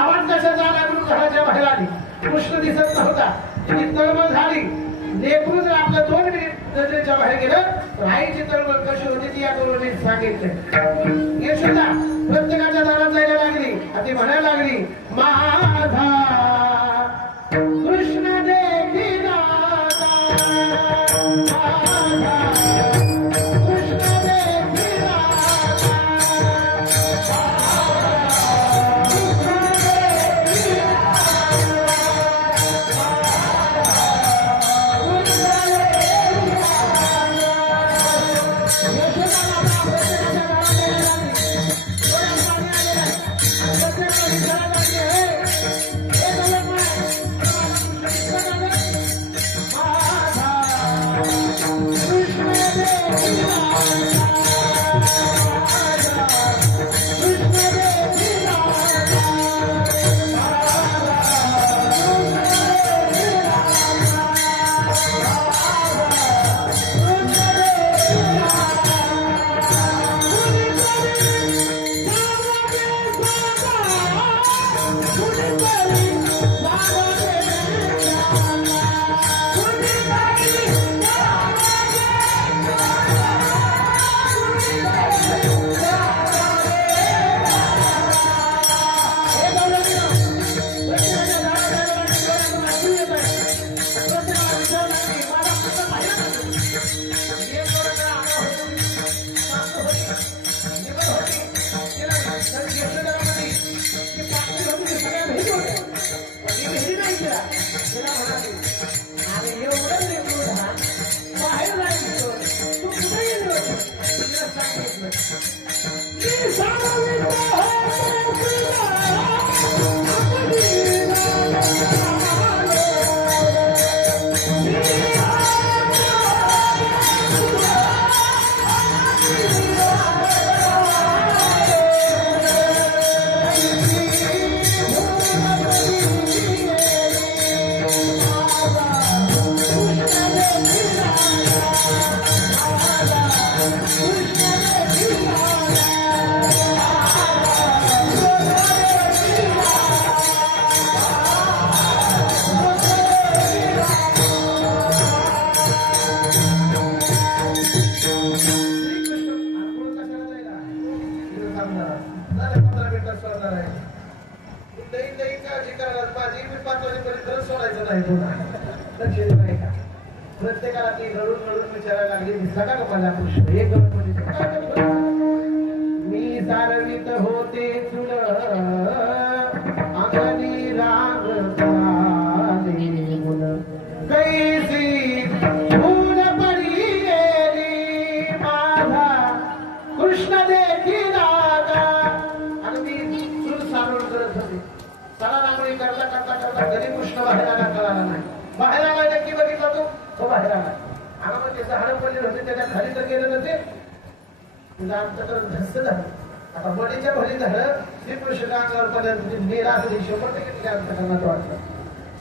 आवाज कशाचा आला म्हणून घराच्या बाहेर आली. कृष्ण दिसत नव्हता. तिची तळमळ झाली. लेकरू जर आपल्या 2 मिनिट नजरेच्या बाहेर गेलं तर आईची तळमळ कशी होती ती या गुरुने सांगितलं. यशोदा प्रत्येकाच्या दारात जायला लागली आणि ती म्हणायला लागली माझा कृष्ण देखी राजा माझा कृष्ण देखी राजा यशोदा प्रत्येकाला ती रडून रडून विचारायला लागली दिसला का माझा कृष्ण एक गणपती मी सारवीत होते चुल अंगणी रांग मुल कैसी फूल पडी गेली माझा कृष्ण देखी रागा आणि मी चूल सारोळ करत होते चला रांगोळी करता करता करता कधी कृष्ण बाहेर आला कळाला नाही बाहेर आला नक्की बघितला तो बाहेर आला आम्हाला मग त्याचं हाडं पडलेलं होते त्याच्या खाली तर गेलं नसेल तुझं आमच्याकडे धस्त झालं आता बडीच्या भरी झालं श्रीकृष्ण अंगावर मेला असं 100% आमच्याकडनं वाटलं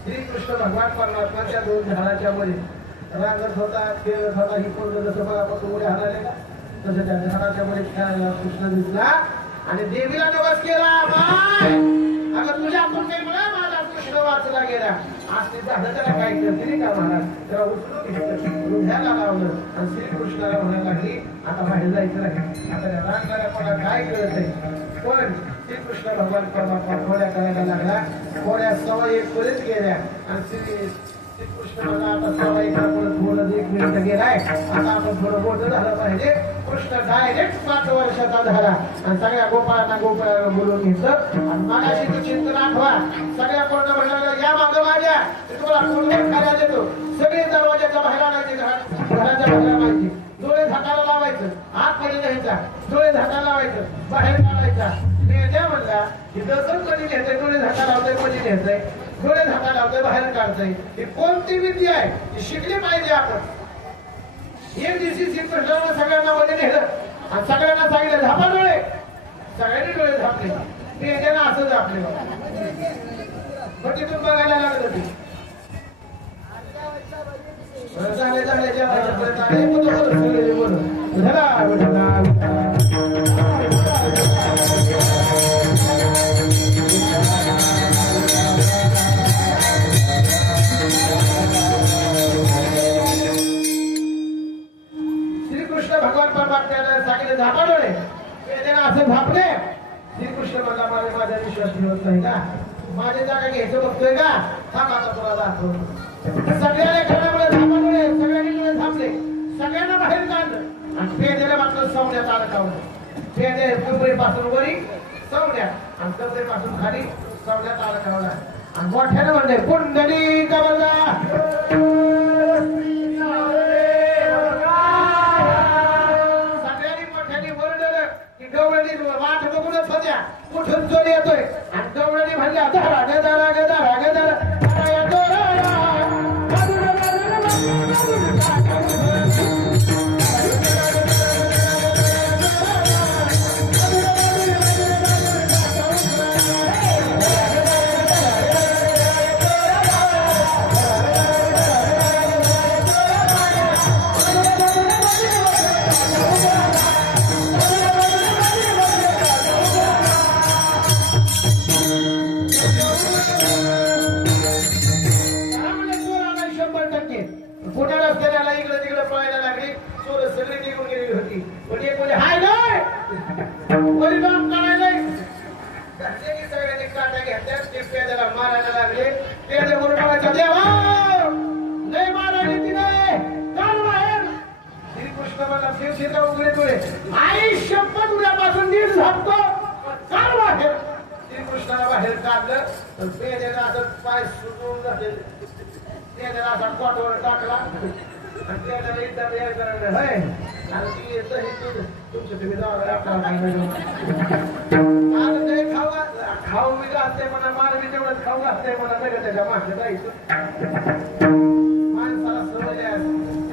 श्रीकृष्ण भगवान परमात्माच्या 2 झाडाच्या मध्ये रांगत होता खेळत होता ही कोण जसं मला आपण उड्या हाणाले का तसं त्या झाडाच्या मध्ये खेळायला कृष्ण दिसला आणि देवीला नवस केला माय अगं तुझ्या कृपेमुळे माझा कृष्ण वाचला गेला आज ते झालं त्याला काय करते का महाराज त्याला उचलून घेतलं हृदयाला लावलं आणि श्रीकृष्णाला म्हणायला लागली आता बाहेर जायचं नाही आता त्या रांगणाऱ्या कोणा काय कळत आहे पण श्रीकृष्ण भगवान परमात्मा खोड्या करायला लागला खोड्या सवय एक पुरेच गेल्या आणि श्रीकृष्ण मला आता सवय बोलत 1 मिनिट गेलाय आता आपण थोडं मोठं झालं पाहिजे कृष्ण डायरेक्ट 5 वर्षाचा झाला आणि सगळ्या गोपाळांना बोलून घेतलं आणि मागाशी तू चिंतन आठवा सगळ्या पूर्ण म्हणलं या मागं माझ्या तुम्हाला पूर्ण खाल्या देतो सगळे दरवाजाच्या बाहेर आणायचे घराच्या बाहेर आणायचे डोळे झाकायला लावायचं आतमध्ये न्यायचा डोळे झाकायला लावायचं बाहेर काढायचा नेत्या म्हणला की जसं कधी नेतंय डोळे झाका लावतोय कधी नेतंय डोळे झाका लावतोय बाहेर काढतोय ही कोणती विद्या आहे ती शिकली पाहिजे आपण एक दिवशी श्रीकृष्णाला सगळ्यांना मध्ये नेलं आणि सगळ्यांना सांगितलं झापा डोळे सगळ्यांनी डोळे झापले ते येताना असं झापले पण तिथून बघायला लागलं ते श्रीकृष्ण भगवान परमात्म्याला सांगितलं झापा डोळे असं झापले श्रीकृष्ण म्हणला माझा विश्वास ठेवत नाही का माझी जागा घ्यायचं बघतोय का थांब आता तुला दाखव सगळ्या घरामध्ये झापा डोळे सगळ्यांनी डोळे झापले सगळ्यांना बाहेर काढलं आणि पेद्याला मात्र सवण्यात अडकावलं पेद्या कमरेपासून वरी सवण्यात आणि कमरेपासून खाली सवण्यात अडकावला आणि मोठ्याने म्हणले कुंडली कमला वाट बघूनच होत्या कुठून चोरी येतोय आणि गवळणी म्हणल्या धरा गदारा गदारा गदारा पेद्याला मारायला लागले. पेद्या म्हणून म्हणायचा देवा लय मारायला तिने काल बाहेर. श्रीकृष्ण मला शिवसेना उघडे डोळे आई शपथ उद्यापासून नीट झापतो काल बाहेर. श्रीकृष्णाला बाहेर काढलं तर पेद्याला असं पाय सुटून जाते. पेद्याला असा कोटवर टाकला आणि पेद्याला एकदा तयार करायला होय आणि ती येतं हे तुमचं तुम्ही जावं आपल्याला काही नाही खाऊ मी घालते म्हणा माल मी तेवढंच खाऊ घालते म्हणा सगळं त्याच्या मागचं जायचं. माणसाला सवय आहे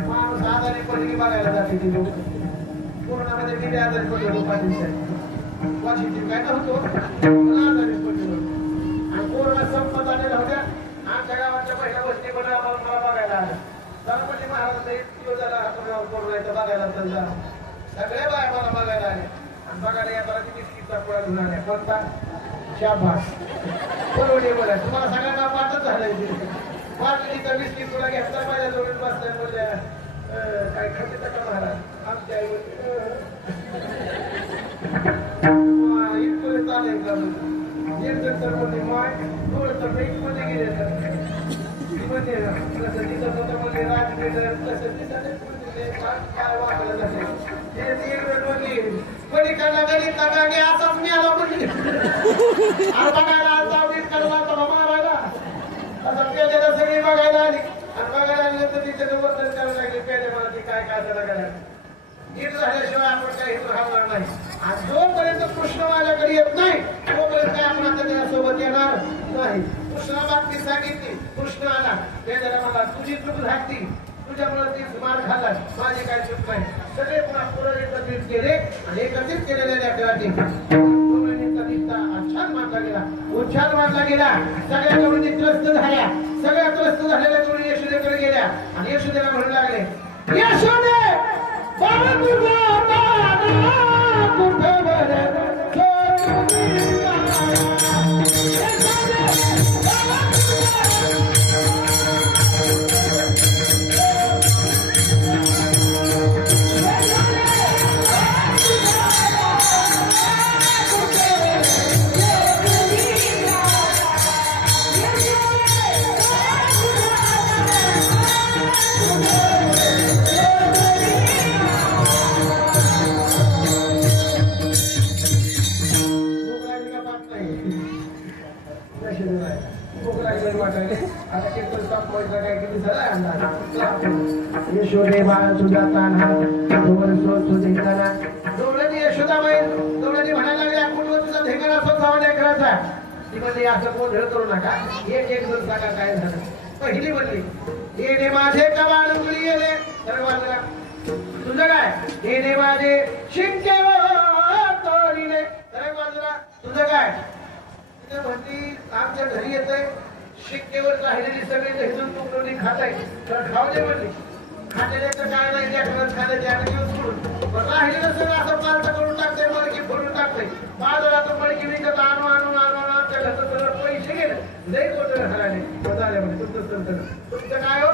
माणूस आजारी पडली बघायला जाते ती लोक. कोरोनामध्ये किती आजारी पडले पाटील वाशिम काय नव्हतो आजारी पडले आणि कोरोना संपत आलेला होत्या. आमच्या गावाच्या पहिल्या गोष्टी पण मला बघायला आल्या. गणपती महाराज एक किलो झाला कोरोना इथं बघायला चालला. सगळे बाय मला बघायला आले आणि बघायला येताना ती बिस्किटचा पोळा घेऊन आल्या. कोणता शाबास बरोबर बोला तुम्हाला सगळ्यांना वाटत झालं. वाटली तर बिस्किट तुला घेतला माझ्या जोडून बसल्या बोलल्या काय खाते का महाराज आमच्या आई इतकं चालेल का तर बोलली माय थोडं तर मध्ये गेले म्हणजे कसं दिसत होतं म्हणजे राजकीय कसं दिसत काय वाटलं तसं गणित काढला गणित काढला की असाच मी आला म्हणजे बघायला चावडीत काढला होता मारायला असं पेद्याला सगळी बघायला आली आणि बघायला आली तर तिथे वर्तन करायला लागले. पेद्या मला ती काय काय करायला नीट झाल्याशिवाय आपण काही राहणार नाही. आणि जोपर्यंत कृष्ण माझ्याकडे येत नाही तोपर्यंत काय आपण आता त्याच्यासोबत येणार नाही. कृष्णा बातमी सांगितली. कृष्ण आला पेद्याला मला तुझी चूक झाली तुझ्यामुळे ती मार खाल्ला माझी काय चूक नाही. सगळे पुन्हा पुढे एकत्रित केले आणि एकत्रित केलेल्या छान मानला गेला छान मानला गेला. सगळ्या जोडी त्रस्त झाल्या. सगळ्या त्रस्त झालेल्या जोडी यशोदेकडे गेल्या आणि यशोदेला म्हणू लागले यशोदे बाबा यशोदे बाळ तुझा ताना डोळ्याने यशोदाबाई डोळ्याने म्हणायला लागल्या कुठं तुझा ठिकाणा स्वतः लेकराचा. ती म्हणली असं गोंधळ करू नका एक एक जण सांगा काय झालं. पहिली म्हणली येणे माझे कबाड उघडी येणे तर बाजूला तुझं काय येणे माझे शिंके तोडीने तर बाजूला तुझं काय. तिथे म्हणती आमच्या घरी येतंय शिक्केवर राहिलेली सगळी दहीतून तुकडोनी खाताय तर खाऊ दे म्हणली. खाल्लेल्याचं काय नाही लेकरच खाल्ल्याचे आणि घेऊन सोडून पण राहिलेलं सगळं असं पालतं करून टाकतंय मडकी फोडून टाकतंय. बाजारात तो मडकी विकत आणून आणून आणून आमच्या घरचं सगळं पैसे गेले लई कोणतं घालायला झाल्यामध्ये तुमचं काय हो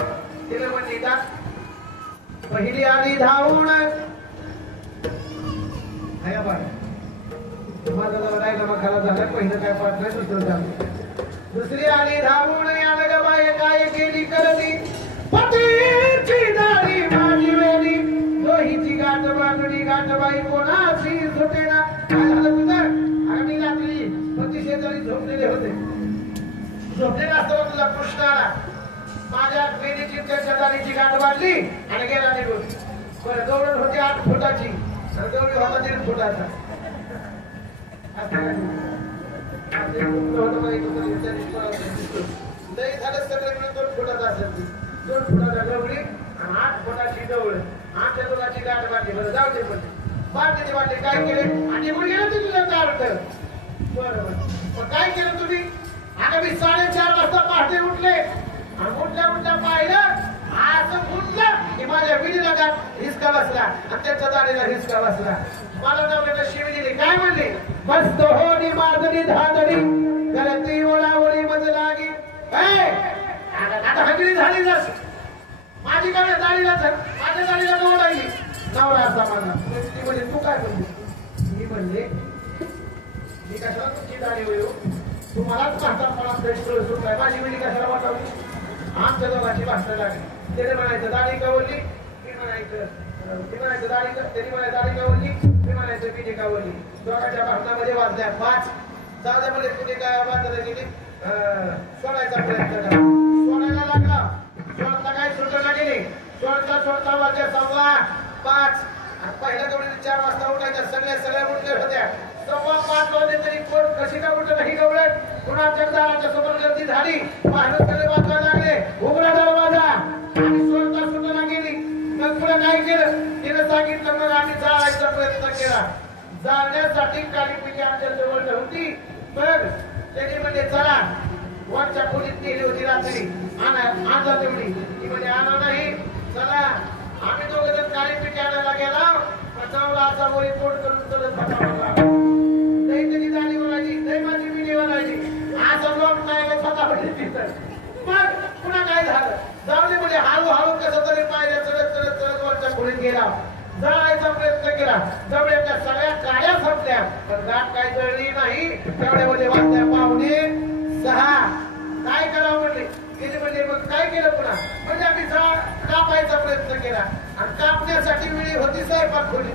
तिला म्हणली का पहिली आली धावून माझा जरा रायनामा खाला झाला. पहिलं काय पाठ नाही दुसरं झालं. दुसरी आली धावून यानं बाय काय केली करती पतीची दाढी माझी वेली दोहीची गाठ बांधणी गाठ बाई कोणाची सुटेना. काय झालं तुझं आम्ही रात्री पती शेजारी झोपलेले होते. झोपलेला असताना तुझा कृष्ण आला माझ्या वेलीची त्याच्या दाढीची गाठ बांधली आणि गेला निघून. बरं गवळण होती 8 फुटाची आणि गवळी होता 1.5 फुटाचा. लई झालं सगळं मिळून 2 फुटाचा असेल. 2 फुटाच्या गवळी आणि 8 फुटाची गवळ 8 फुटाची गाठ बांधली. बरं जाऊ दे पण बाटलीची बाटली काय केले आणि निघून गेलं ते तुझं कार्ड. बरोबर मग काय केलं तुम्ही. आता मी 4:30 वाजता पहाटे उठले आणि उठल्या पाहिलं असं उठलं की माझ्या विडीला का हिसका बसला आणि त्याच्या दाढीला हिसका बसला. मला नवऱ्याला शिवी दिली काय म्हणली मस्त होणी माधुरी धादडी करती ओळावळी मज लागी. आता हजरी झाली जास माझी काय दाढीला माझ्या दाढीला ओढायली नवरा असा मला. ती म्हणजे तू काय म्हणली. मी म्हणले मी कशाला तुमची दाढी होईल तुम्हालाच म्हातारपणा पेट्रोल सुटलाय माझी वेळी कशाला वाटावली आमच्या दोघांची भाषण लागली त्याने म्हणायचं दाढी कवरली मी म्हणायचं दाढी त्यांनी म्हणायचं दाढी कवरली मी म्हणायचं मी कावरली दोघांच्या भाषणामध्ये वाजल्या 5 जाऊ द्या म्हणजे कुठे काय वाजलं गेली सोडायचा प्रयत्न करा सोडायला लागला सोडता काय सुटला गेली सोडता वाजल्या 5 आणि पहिल्या तेवढी 4 वाजता उठायच्या सगळ्या उठल्या होत्या 5:15 वाजले तरी कोण कशी का उठत नाही गवळत कुणाच्या दाराच्या समोर गर्दी झाली बाहेर सगळे वाजवायला लागले उघडा दरवाजा आणि सोडता सुटला गेली मग पुढे काय केलं तिने सांगितलं मग आम्ही जाळायचा प्रयत्न केला जाळण्यासाठी काळीपिटी आमच्या जवळ नव्हती मग त्यांनी म्हणजे चला वरच्या खोलीत नेली होती रात्री आणा तेवढी ती म्हणजे आणा नाही चला आम्ही दोघं जण काळीपिटी आणायला गेला जवळ असा वरी पोट करून चलत होता नाही त्याची जाणी बोलायची नाही माझी मिनी बोलायची असं लोक नाही स्वतः मग पुन्हा काय झालं जाऊ दे म्हणजे हळूहळू कसं तरी पाहिजे चढत वरच्या खोलीत गेला जळायचा प्रयत्न केला जवळच्या सगळ्या गाड्या संपल्या पण गाठ काय जळली नाही तेवढ्यामध्ये वाजल्या 5:45 काय करावं म्हणले तिने म्हणले मग काय केलं पुन्हा म्हणजे आम्ही कापायचा प्रयत्न केला आणि कापण्यासाठी वेळी होती स्वयंपाक खोली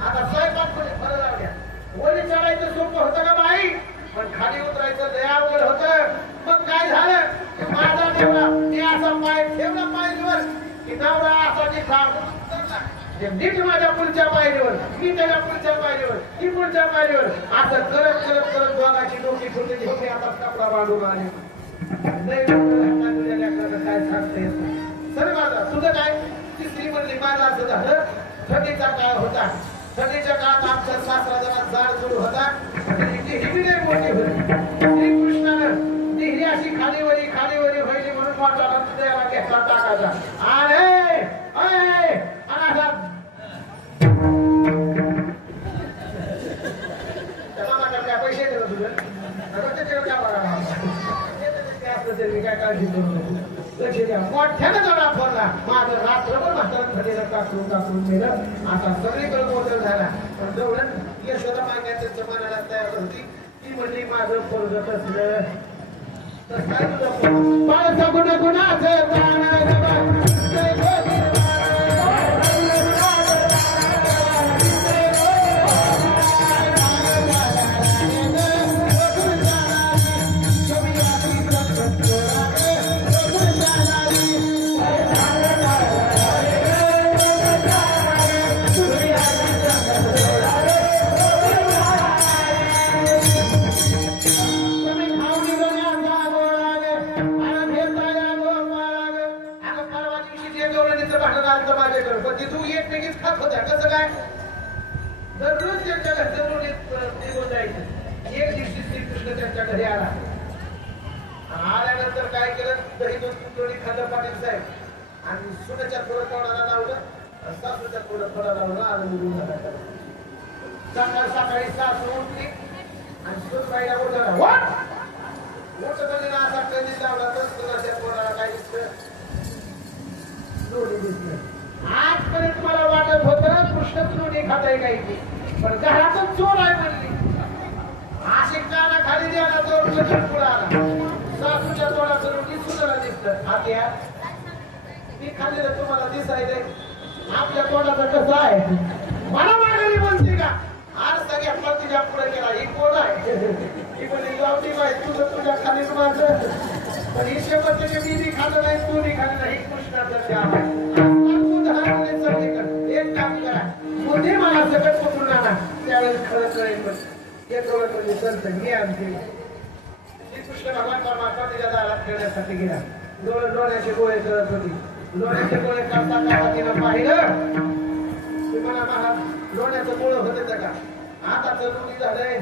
आता स्वयंपाक खोली बरं जाऊ द्या वरी चढायचं सोपं होतं का बाई पण खाली उतरायचं लय अवघड होतं मग काय झालं माझा ठेवला मी असा पाय ठेवला पायरीवर की नवरा असा नीट माझ्या पुढच्या पायरीवर मी त्याच्या पुढच्या पायरीवर ती पुढच्या पायरीवर असं करत दोघांची डोकी फुटली होती आता कपडा बांधून आले काय सांगते सर माझा तुझं काय तिसरी म्हणली माझा असं झालं थंडीचा काळ होता थंडीच्या काळात आमचा सासरा जरा जाड सुरू होता हिरवी नाही मोठी होती श्रीकृष्णानं हिरी अशी खालीवरी व्हायची म्हणून वाटाला तुझ्याला घेतला टाकायचा अरे असा त्या पैसे दिलं तुझं काय बघा काय काळजी करू नको लक्ष द्या मोठ्यानं जरा फोडला माझं रात्रभर म्हातारं थंडीला काकरून नेलं आता सगळीकडे मोठं झाला पण जवळ यशोदा मागण्याच्या मनाला तयार होती ती म्हणली माझं पोरगत असलं तर काय तुझं बाळाचा गुणाचं तू एकमेकीच खात होत्या कसं काय दररोज त्यांच्या घरच्या निघून जायचं एक दिवशी श्रीकृष्ण त्यांच्या घरी आला आल्यानंतर काय केलं दही दूध तुटवणी खाल्लं पाटील साहेब आणि सुनेच्या थोडं तोंडाला लावलं सासूच्या थोडं लावलं आणि निघून झाला सकाळी सासू उठली आणि सुनबाईला बोलला मोठं बघितलं असा कधी लावला तर सुनाच्या तोंडाला काय दिसलं दोन्ही दिसलं आजपर्यंत मला वाटत होतं कृष्ण चोरी खाताय काही पण घरातच चोर आहे म्हणली आशिकाला खाली द्यायला चोर पुढे आला सासूच्या तोडाचं रोटी सुनाला दिसत आत्या ती खाल्लेलं तुम्हाला दिसायलंय आपल्या तोडाचं कसं आहे मला माघारी म्हणते का आज सगळ्या पतीच्या पुढे गेला ही कोण आहे ती म्हणजे लावती बाई तुझं तुझ्या खाली माझं पण ही शेवटचे मी खाल्लं नाही तू खाल्लं नाही कृष्णाचं काम आहे एक काम करा मोठे मला सगळं पकडून आणा त्यावेळेस खरं कळेल एक म्हणजे संत ज्ञान केले श्रीकृष्ण भगवान परमात्मा तिच्या दारात खेळण्यासाठी गेला लोण्याचे गोळे करत होती लोण्याचे गोळे करता तिनं पाहिलं मला महाराज लोण्याचं गोळ होतं का आता चलुनी झालंय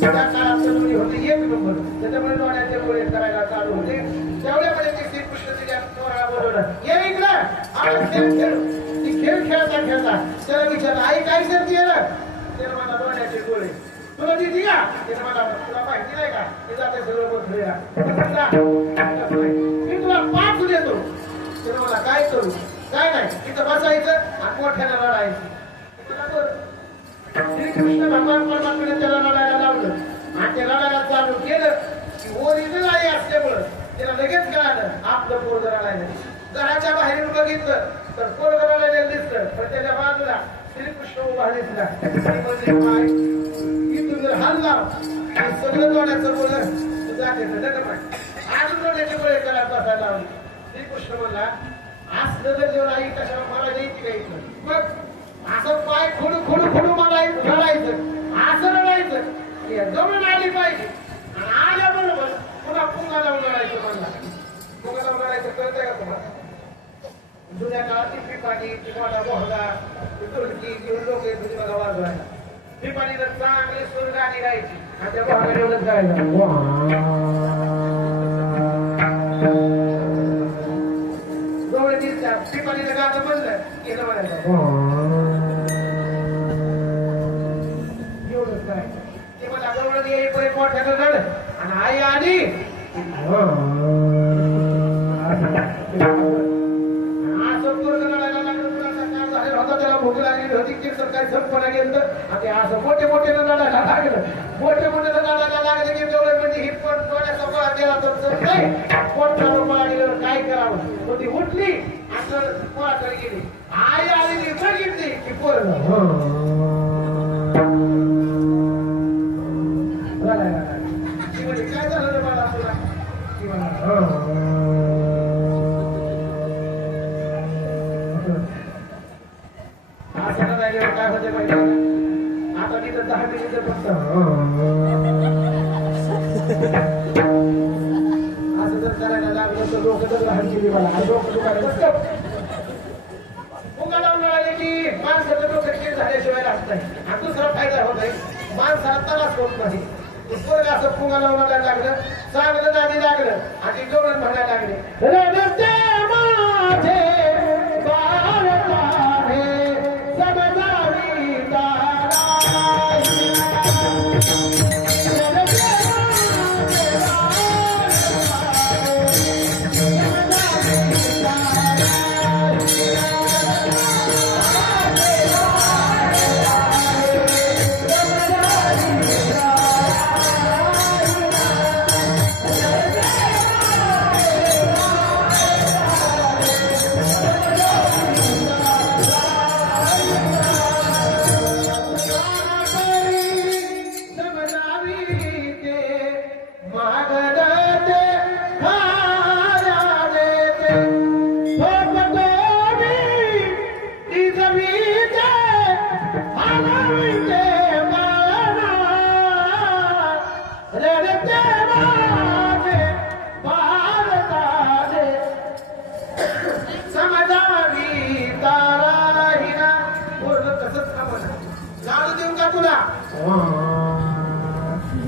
त्या काळात चलुनी होती 1 नंबर त्याच्यामुळे लोण्याचे गोळे करायला चालू होते तेवढ्यामध्ये ते श्रीकृष्ण तिच्या तोराला बोलवलं ये इकडं खेळ खेळता त्याला विचारलं आई काय करते त्याला मला लोण्याचे गोळे तुला दिली का त्याला मला तुला माहिती नाही का ते जाते सगळं बोलला मी तुला 5 देतो त्याला मला काय करू काय नाही तिथं बसायचं आणि मोठ्यानं लढायचं श्रीकृष्ण भगवान परमात्म्याने त्याला लढायला लावलं आणि ते रडायला चालू केलं की ओरिजिनल आई असल्यामुळं त्याला लगेच कळालं आपलं पोरग रडायला. घराच्या बाहेरून बघितलं तर पोरग रडायला दिसलं, पण त्याच्या बाजूला श्रीकृष्ण उभा दिसला. म्हणजे काय इथून जर हल्ला आणि सगळं जोड्याचं बोललं तर जाते अजून जोड्याचे गोळे करायला बसायला लावली. श्रीकृष्ण म्हणला असलं जर जेवण आई कशाला मला द्यायची का इथलं, मग असं पाय खोडू खोडू खोडू मला रडायचं, असं रडायचं की जमून आली पाहिजे. आणि आल्याबरोबर पुन्हा पुन्हा लावून रडायचं. म्हणला पुन्हा लावून रडायचं कळतंय का तुम्हाला? जुन्या काळात पिपाणी किंवा बोहगा ढोलकी घेऊन लोक तुझी बघा वाजवायला. पिपाणीला चांगले सूर गाणी गायची आणि त्या बोहगा एवढंच गायला पिपाणीचं गाणं म्हणलं केलं म्हणायचं एवढंच काय ते मला गवळण येईपर्यंत मोठ्यानं रड आणि आई आली त्याला भूक लागली होती की सरकारी संपला गेलं आणि असं मोठे मोठे रडायला लागलं. मोठे मोठे रडायला लागले की तेवढे म्हणजे ही पण डोळ्याचा गोळा केला तर पोट लागलं काय करावं. मग ती उठली असं पोळाकडे गेली. आई आली ती बघितली की पोर काय झालं रे बाळा तुला की काय होते पाहिजे. आता तिथं 10 मिनिटं फक्त असं जर करायला लागलं तर लोक तर लहान केली मला लोक दुकाने बसत पुंगा लावून मिळाले की माणसाचं डोकं खेळ झाल्याशिवाय राहत नाही. आणि दुसरा फायदा होत आहे माणसाला त्रास होत नाही. असं पुंगा लावून लागलं चांगलं गाणी लागलं आणि गवळण म्हणायला लागले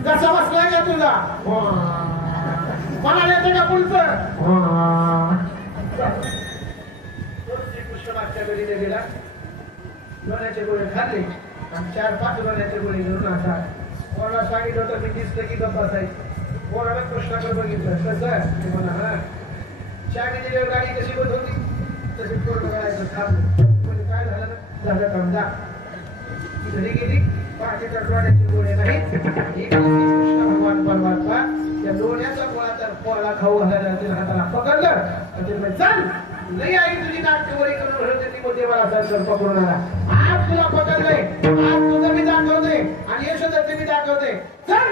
कसा बसलाय का तुला म्हणाले येते का पुढचं श्रीकृष्ण घरी गेला. लोण्याचे गोळे खाल्ले आणि 4-5 लोण्याचे गोळे घेऊन असा कोणाला सांगितलं होतं मी दिसलं की गप्प असायचं. कोणाला कृष्णाकडे बघितलं कसं म्हणा हा शाळेची गाडी कशी बंद होती तशी पूर्ण करायचं थांबलं. म्हणजे काय झालं काम जा घरी गेली पाठीच्या डोळ्याचे गोळे नाही कृष्ण भगवान परमात्मा त्या डोळ्याचा गोळा तर पोराला खाऊ घालायला हाताला पकडलं आणि चल नाही आई तुझी नाट्यवरी करून देवाला सर पकडणारा आज तुला पकडलंय आज तुझं मी दाखवते आणि यशोदाचे मी दाखवते चल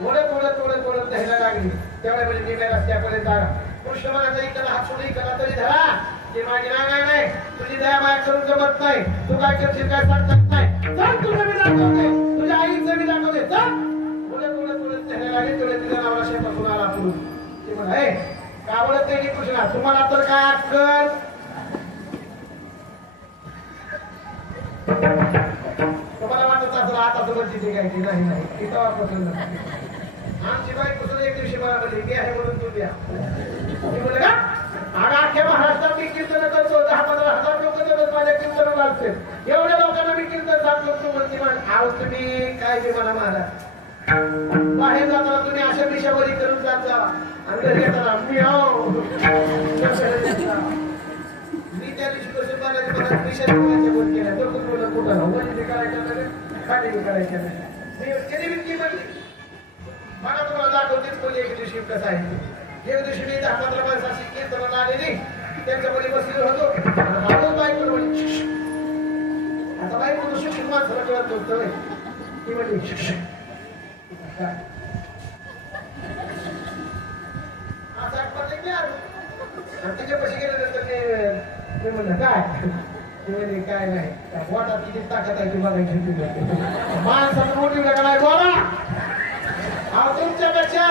थोडं द्यायला लागली. तेवढ्या वेळी मी रस्त्यापर्यंत आला. कृष्ण म्हणाचा इकडे हात सोडून इकडे तरी धरा ते माझी नाही तुझी दया माया करून जमत नाही. तू काय करशील काय सांगत नाही. चल तुझं मी दाखवते तुझ्या आईचं मी दाखवते चल थोडं द्यायला लागले. तेवढे तुझ्या नावाला शेतातून आला पुरून ते म्हणा हे का बोलत नाही की कृष्णा तुम्हाला तर काय अक्कल तुम्हाला वाटत असलं आता तुम्हाला तिथे काय की नाही तिथं वापरलं आमची बाईक कुठून एक दिवशी मला म्हणली मी आहे म्हणून तू द्या. मी म्हणलं का आणि अख्ख्या महाराष्ट्रात मी कीर्तन करतो 10-15 हजार लोक तेवढं माझ्या कीर्तन घालते. एवढ्या लोकांना मी कीर्तन सांगतो तू म्हणते आहो तुम्ही काय ते मला महाराज बाहेर जाताना तुम्ही अशा दिशावरी करून जात जा आणि घरी येताना मी मी त्या दिवशी कसं बालाजी मला दिशा बोल केल्या बरोबर बोलत कुठं वरती करायच्या नाही खाली करायच्या नाही मी कधी विनंती म्हणली मला तुम्हाला दाखवतेच पहिले एक दिवशी कसं आहे. एक दिवशी मी 10-15 माणसाची कीर्तनाला आलेली त्यांच्यामध्ये बसलेलो होतो. हळूच बायको म्हणे, आता बायको शिक्षक माणसाला कळत नव्हतं. ती म्हणली काय आता पडले की आणि त्याच्यापाशी गेल्यानंतर ते म्हणलं काय ते म्हणजे काय नाही पोटात किती ताकद आहे ती बघायची. माणसाचं मोठी का नाही बोला. अहो तुमच्यापेक्षा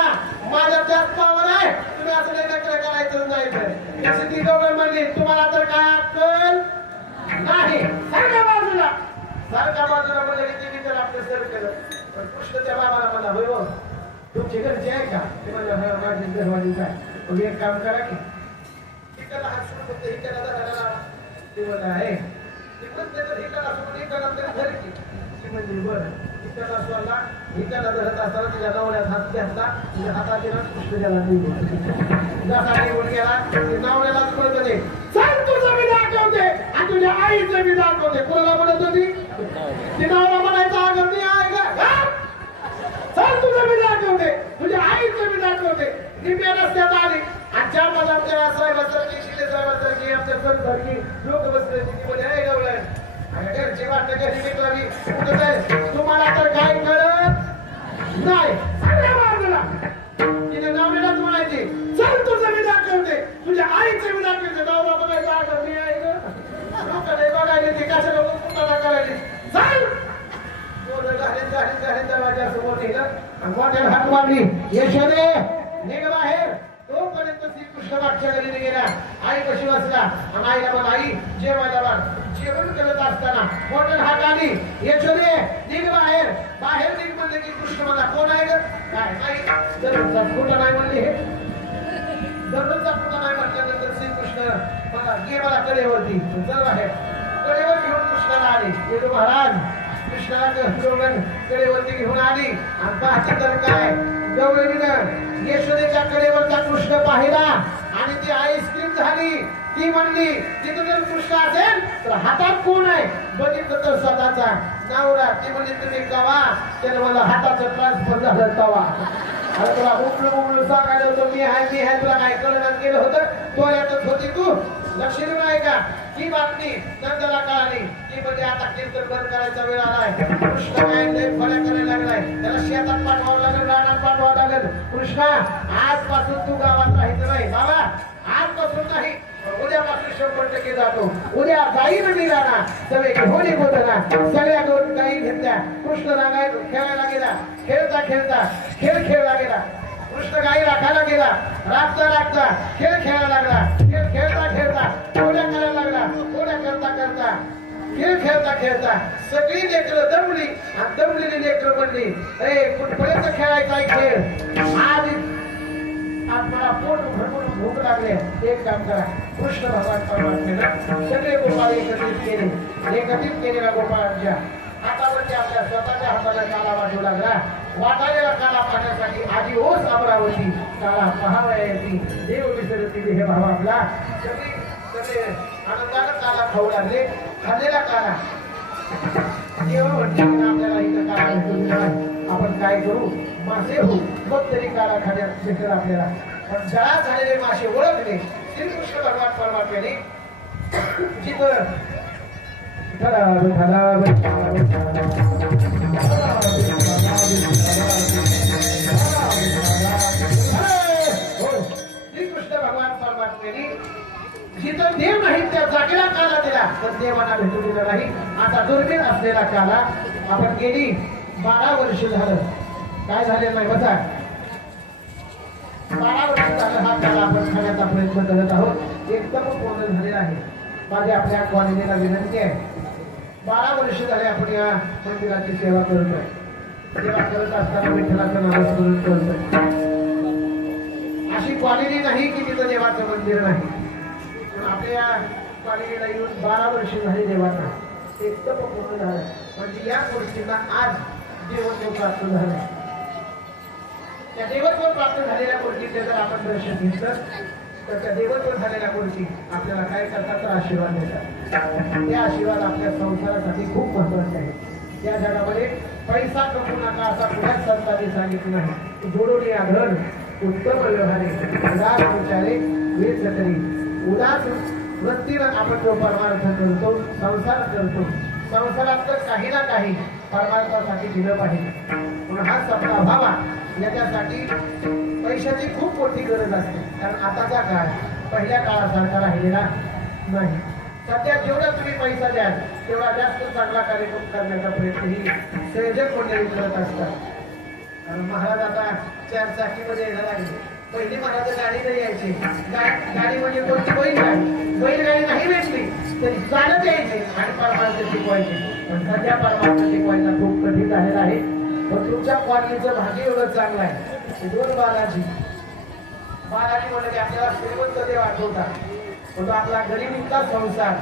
माझ्या जास्त पावर आहे. तुम्ही असं नाही नकर करायचं नाही तर ती गवळ म्हणली तुम्हाला तर काय अक्कल नाही. सारख्या बाजूला म्हणलं की तिने तर आपलं सर केलं. पण कृष्ण त्या बाबाला म्हणला होय हो तुमची घरची आहे का ते म्हणलं माझी घरवाली काय तुम्ही एक काम करा की हिच्याला हात सोडून फक्त हिच्याला धरायला ते म्हणलं आहे ते म्हणते तर हिच्याला सोडून हिच्याला तरी धर की ती म्हणजे बरं हिच्याला सोडला हिच्याला धरत असताना तिच्या नवऱ्यात हात घेतला तिच्या हातात दिला कृष्ण त्याला जसा निघून गेला ते नवऱ्यालाच म्हणत होते चल तुझं मी दाखवते आणि तुझ्या आईचं मी दाखवते. कोणाला म्हणत होती ती नवरा म्हणायचा अगं मी आहे का चल तुझं मी दाखवते तुझ्या आईचं मी दाखवते. निम्या रस्त्यात आली आणि 4-5 आमच्या साहेबासारखी शिले साहेबासारखी आमच्या सरसारखी लोक बसले ती म्हणजे आहे गवळण घरची वाटत घरी मित्रांनी कुठं आहे तुम्हाला तर काय कळत नाही. सगळ्या बाजूला तिने नवऱ्यालाच म्हणायची चल तुझं मी दाखवते तुझ्या आईचं मी दाखवते. नवरा बघायचा अगं मी आहे ग लोक नाही बघायला ते कशाला कुठला करायची चल दरवाजा समोर नेलं आणि मोठ्याला हात मारली यशोदे निघ बाहेर. तोपर्यंत श्रीकृष्ण मागच्या गलीने गेला. आई कशी बसला आणि आईला म्हणा आई जेवायला वाढ. जेवण करत असताना मोठ्याला हात आली यशोदे निघ बाहेर. बाहेर निघ म्हणले की कृष्ण म्हणा कोण आहे ग काय नाही दररोजचा खोटा नाही म्हणले हे दररोजचा खोटा नाही म्हटल्यानंतर श्रीकृष्ण मला घे मला कडेवरती चल बाहेर. कडेवर घेऊन कृष्णाला आले येतो महाराज. कृष्णाला कडेवरती घेऊन आली आणि पाहते तर काय गवळणीनं यशोदेच्या कडेवरचा कृष्ण पाहिला आणि ती आईस्क्रीम झाली. ती म्हणली तिथं जर कृष्ण असेल तर हातात कोण आहे बघितलं तर स्वतःचा नवरा. ती म्हणली तुम्ही कवा त्याला मला हाताचं ट्रान्सफर झालं तवा. अरे तुला उमळून सांगायला होतं मी आहे तुला काय कळण्यात गेलं होतं तो यातच होती तू लक्ष देऊ नाही का. ही बातमी नंदला कळाली. ती म्हणजे आता कीर्तन बंद करायचा वेळ आलाय. कृष्ण काय फळ्या करायला लागलाय त्याला शेतात पाठवावं लागेल रानात पाठवावं लागेल. कृष्णा आजपासून तू गावात राहायचं नाही बाबा आजपासून नाही उद्यापासून 100% जातो. उद्या गाई मी राहणार सगळे होली बोलना सगळ्या दोन गाई घेतल्या. कृष्ण खेळायला गेला खेळता खेळता खेळ खेळला गेला. कृष्ण गाई राखायला गेला राखता खेळ खेळायला लागला. खेळ खेळता खेळता पोळ्या करायला लागला. पोळ्या करता करता खेळ खेळता खेळता सगळी लेकरं दमली आणि दमलेली लेकरं म्हणली अरे कुठपर्यंत खेळायचा खेळ आज मला पोट भरपूर भूक लागले. एक काम करा कृष्ण भगवान परमात्म्यानं सगळे गोपाळ एकत्रित केलेल्या गोपाळांच्या हातावरती आपल्या स्वतःच्या हाताला काला वाटू लागला. वाटायला काला पाहण्यासाठी आधी ओस अमरावती काला पहावयाची देव विसरती हे भाव आपला सगळे आनंदानं काला खाऊ लागले. खाल्लेला काला देव म्हणते आपल्याला इथं काला भेटून आपण काय करू मासे होऊ मग तरी काला खाण्यात भेटेल आपल्याला. पण जळा झालेले मासे ओळखले श्रीकृष्ण भगवान परमात्म्याने जिथं श्रीकृष्ण भगवान परमात्म्याने जिथं देव नाही त्या जागेला काला दिला तर देवाला भेटू दिला नाही. आता दुर्मिळ असलेला काला आपण गेली 12 वर्ष झालं काय झाले नाही बघा 12 वर्ष झालं हा काला आपण खाण्याचा प्रयत्न करत आहोत. एकदम पूर्ण झालेला आहे. माझी आपल्या कॉलनीला विनंती आहे 12 वर्ष झाले आपण या मंदिराची सेवा करतोय. सेवा करत असताना विठ्ठलाचं नामस्मरण करतोय. अशी कॉलनी नाही की तिथं देवाचं मंदिर नाही. आपल्या कॉलनीला येऊन 12 वर्ष झाली देवाचा एकदम पूर्ण झालं. म्हणजे या गोष्टींना आज देवत्व प्राप्त झालं. त्या देवत्व प्राप्त झालेल्या गोष्टीचे जर आपण दर्शन घेतलं तर त्या देवत्व झालेल्या गोष्टी आपल्याला काय करतात तर आशीर्वाद देतात. ते आशीर्वाद आपल्या संसारासाठी खूप महत्वाचे आहे. या जगामध्ये पैसा कमवू नका असा कुणाच संतांनी सांगितलं नाही. जोडून या धन उत्तम व्यवहारे उदास विचारे वेच करी. उदास वृत्तीनं आपण जो परमार्थ करतो, संसार करतो, संसारात तर काही ना काही परमार्थासाठी दिलं पाहिजे. म्हणून हा सपना व्हावा याच्यासाठी पैशाची खूप मोठी गरज असते. कारण आताचा काळ पहिल्या काळासारखा राहिलेला नाही. सध्या जेवढा तुम्ही पैसा द्याल तेवढा जास्त चांगला कार्यक्रम करण्याचा प्रयत्न ही संयोजक मंडळी करत असतात. कारण महाराज आता 4 चाकीमध्ये यायला लागले. पहिली महाराज गाडीने यायचे. गाडी म्हणजे कोणती बैलगाडी नाही भेटली तरी चालत यायचे आणि परमार्थ शिकवायचे. पण सध्या परमार्थ शिकवायचा खूप कठीण झालेला आहे. पण तुमच्या कॉलनीचं भाग्य एवढं चांगलं आहे. 2 बालाजी म्हणजे आपल्याला श्रीमंत देव आठवतात. पण तो आपला गरिबीचा संसार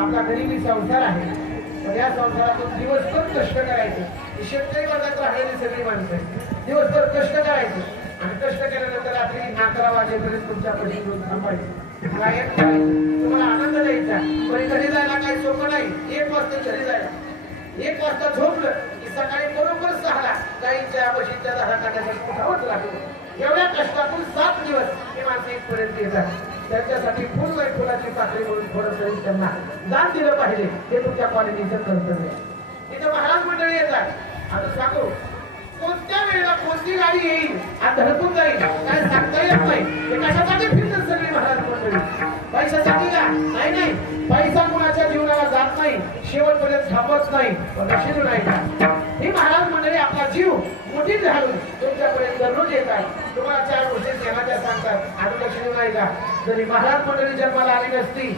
आपला गरिबी संसार आहे. पण या संसारातून दिवसभर कष्ट करायचं. शेतकरी वर्गात राहिलेली सगळी माणसं आहे. दिवसभर कष्ट करायचं आणि कष्ट केल्यानंतर रात्री 11 वाजेपर्यंत तुमच्या पशी घेऊन थांबायचं. गायब करायचं. तुम्हाला आनंद द्यायचा. पण घरी जायला काही सोपं नाही. 1 वाजता घरी जायला. 1 वाजता झोपलं की सकाळी बरोबर 6ला गाईच्या म्हशीच्या धारा काढण्यासाठी उठावंच लागलं. एवढ्या कष्टातून 7 दिवस हे माणसं इथपर्यंत येतात. त्यांच्यासाठी फुलाची पाकळी म्हणून थोडं तरी त्यांना दान दिलं पाहिजे. हे तुमच्या कॉलनीचं कर्तव्य आहे. इथं महाराज मंडळी येतात. आता सांगू कोणत्या वेळेला कोणती गाडी येईल आणि धडकून जाईल काय सांगता येत नाही. हे कशासाठी फिरतात सगळी महाराज मंडळी? पैशासाठी का? नाही. पैसा कुणाच्या जीवनाला जात नाही, शेवटपर्यंत थांबत नाही. पण लक्षात नाही का ही महाराज मंडळी आपला जीव मोठी घालून तुमच्यापर्यंत दररोज येतात. तुम्हाला 4 गोष्टी ज्ञानाच्या सांगतात. आणि लक्षात नाही का जरी महाराज मंडळी जन्माला आली नसती,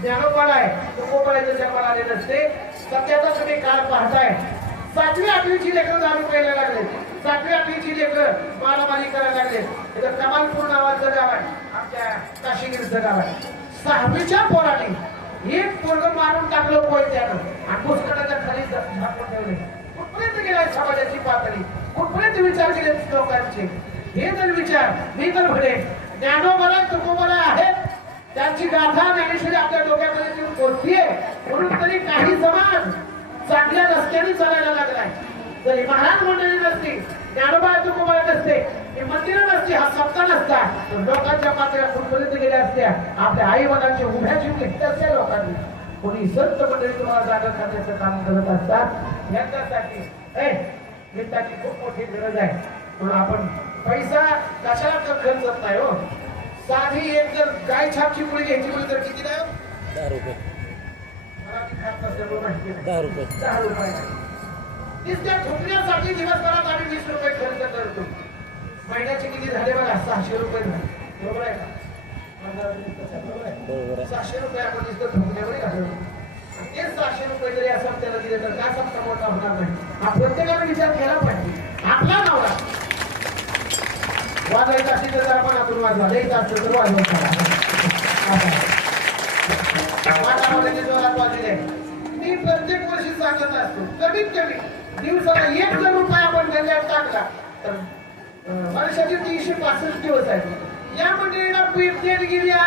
ज्ञानोबाला आहे तुकोबाला जन्माला आले नसते. सध्याचा तुम्ही काळ पाहताय. 7वी 8वीची लेकरं दारू प्यायला लागले. 7वी 8वीची लेकरं मारामारी करायला लागले. इथं कमालपूर नावाचं गाव आहे, आमच्या काशीगिरीचं गाव आहे. 6वीच्या पोराने एक पोरगं मारून टाकलं कोयत्यानं आणि पुस्तकाच्या खाली झाकून ठेवले. कुठपर्यंत गेलाय समाजाची पातळी? कुठपर्यंत विचार केले लोकांचे? हे जर विचार मी तर म्हणे ज्ञानोबा तुकोबा आहेत त्यांची गाथा ज्ञानेश्वरी आपल्या डोक्यामध्ये येऊन पोचतीये. म्हणून तरी काही समाज चांगल्या रस्त्याने चालायला लागलाय. जरी महाराज मंडळी नसती, ज्ञानोबा तुकोबा नसते, ही मंदिरं नसती, हा सप्ताह नसता, तर लोकांच्या पातळ्या कुठपर्यंत गेल्या असत्या. आपल्या आई वडिलांची उभ्या जीव घेतल्या असत्या लोकांनी. कोणी संत मंडळी तुम्हाला जागा करण्याचं काम करत असतात. यांच्यासाठी वित्ताची खूप मोठी गरज आहे. म्हणून आपण पैसा कशाला तर खर्चत नाही हो. साधी एक जर गाय छापची पुळी घ्यायची पुळी तर किती द्या? 10 रुपये. 10 रुपये. त्या ठोकण्यासाठी दिवसभरात आम्ही 20 रुपये खर्च करतो. महिन्याचे किती झाले बघा? 600 रुपये झाले. बरोबर आहे का? 600 रुपये आपण नुसतं ठोकण्यामध्ये घालवतो. ते 600 रुपये जरी असं त्याला दिले तर काय समजा मोठा होणार नाही. हा प्रत्येकाने विचार केला पाहिजे. आपला नवरा वाजायचा असेल तर आपण आपण वाजवा, द्यायचा असेल तर वाजवत वाटामध्ये जोरात वाजले. मी प्रत्येक वर्षी सांगत असतो कमीत कमी दिवसाला 1 जर रुपये आपण गंजात टाकला तर वर्षाचे 365 दिवस आहेत. या मंडळीला देणगी या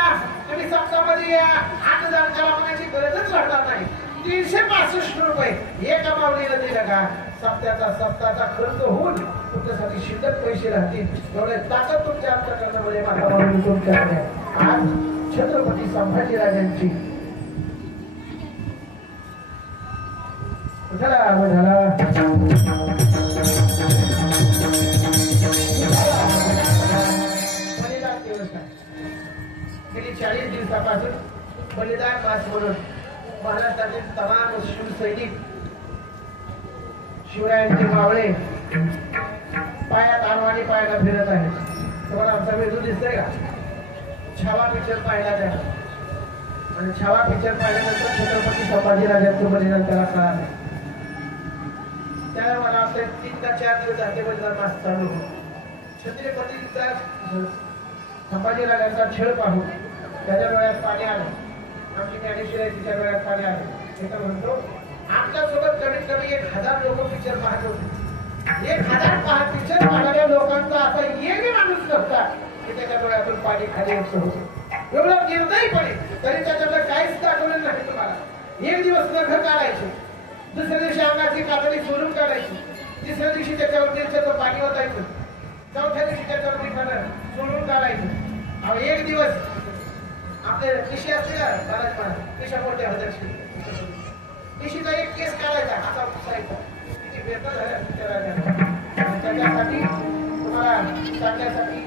तुम्ही सप्ताहामध्ये या 8,000 कलावण्याची गरजच राहणार नाही. 365 रुपये एका माऊलीला दिलं का सप्ताहाचा खर्च होऊन तुमच्यासाठी शिल्लक पैसे राहतील. एवढे ताकद तुमच्या अंतकरणामध्ये माझा माऊली तुमच्याकडे. आज छत्रपती संभाजीराजांची बलिदान दिवस आहे. गेली 40 दिवसापासून बलिदान मास म्हणून महाराष्ट्रातील तमाम शिवसैनिक शिवरायांचे मावळे पायात आणवाणी पायाला फिरत आहेत. तुम्हाला आमचा वेदू दिसतोय का? छावा पिक्चर पाहिला त्याला आणि छावा पिक्चर पाहिल्यानंतर छत्रपती संभाजीराजांचं बलिदान त्याला कळालं. त्यावेळेला मला वाटतं 3 का 4 दिवस झाले बलिदान मास चालू होतो. छत्रपतीचा संभाजीराजांचा खेळ पाहून त्याच्या डोळ्यात पाणी आलं. आमची ज्ञानेश्वरी तिच्या डोळ्यात पाणी आलं. हे तर म्हणतो आमच्यासोबत कमीत कमी 1000 लोक पिक्चर पाहत होते. 1000 पिक्चर पाहणाऱ्या लोकांचा असा एकही माणूस नसता की त्याच्या डोळ्यातून पाणी खाली येत होतं. एवढं निर्दयीपणे तरी त्याच्याकडे काहीच दाखवलं नाही तुम्हाला. एक दिवस नख काढायचे, दुसऱ्या दिवशी अंगाची कातडी सोडून काढायची, तिसऱ्या दिवशी त्याच्यावर पाणी ओतायचं, चौथ्या दिवशी त्याच्यावरती सोडून काढायचं. अहो एक दिवस आपले पिशी असते का महाराज महाराज पिशा मोठ्या होत्या, पिशीचा एक केस काढायचा हाता उचलायचा, तिची बेता झाल्या त्याच्यासाठी तुम्हाला सांगण्यासाठी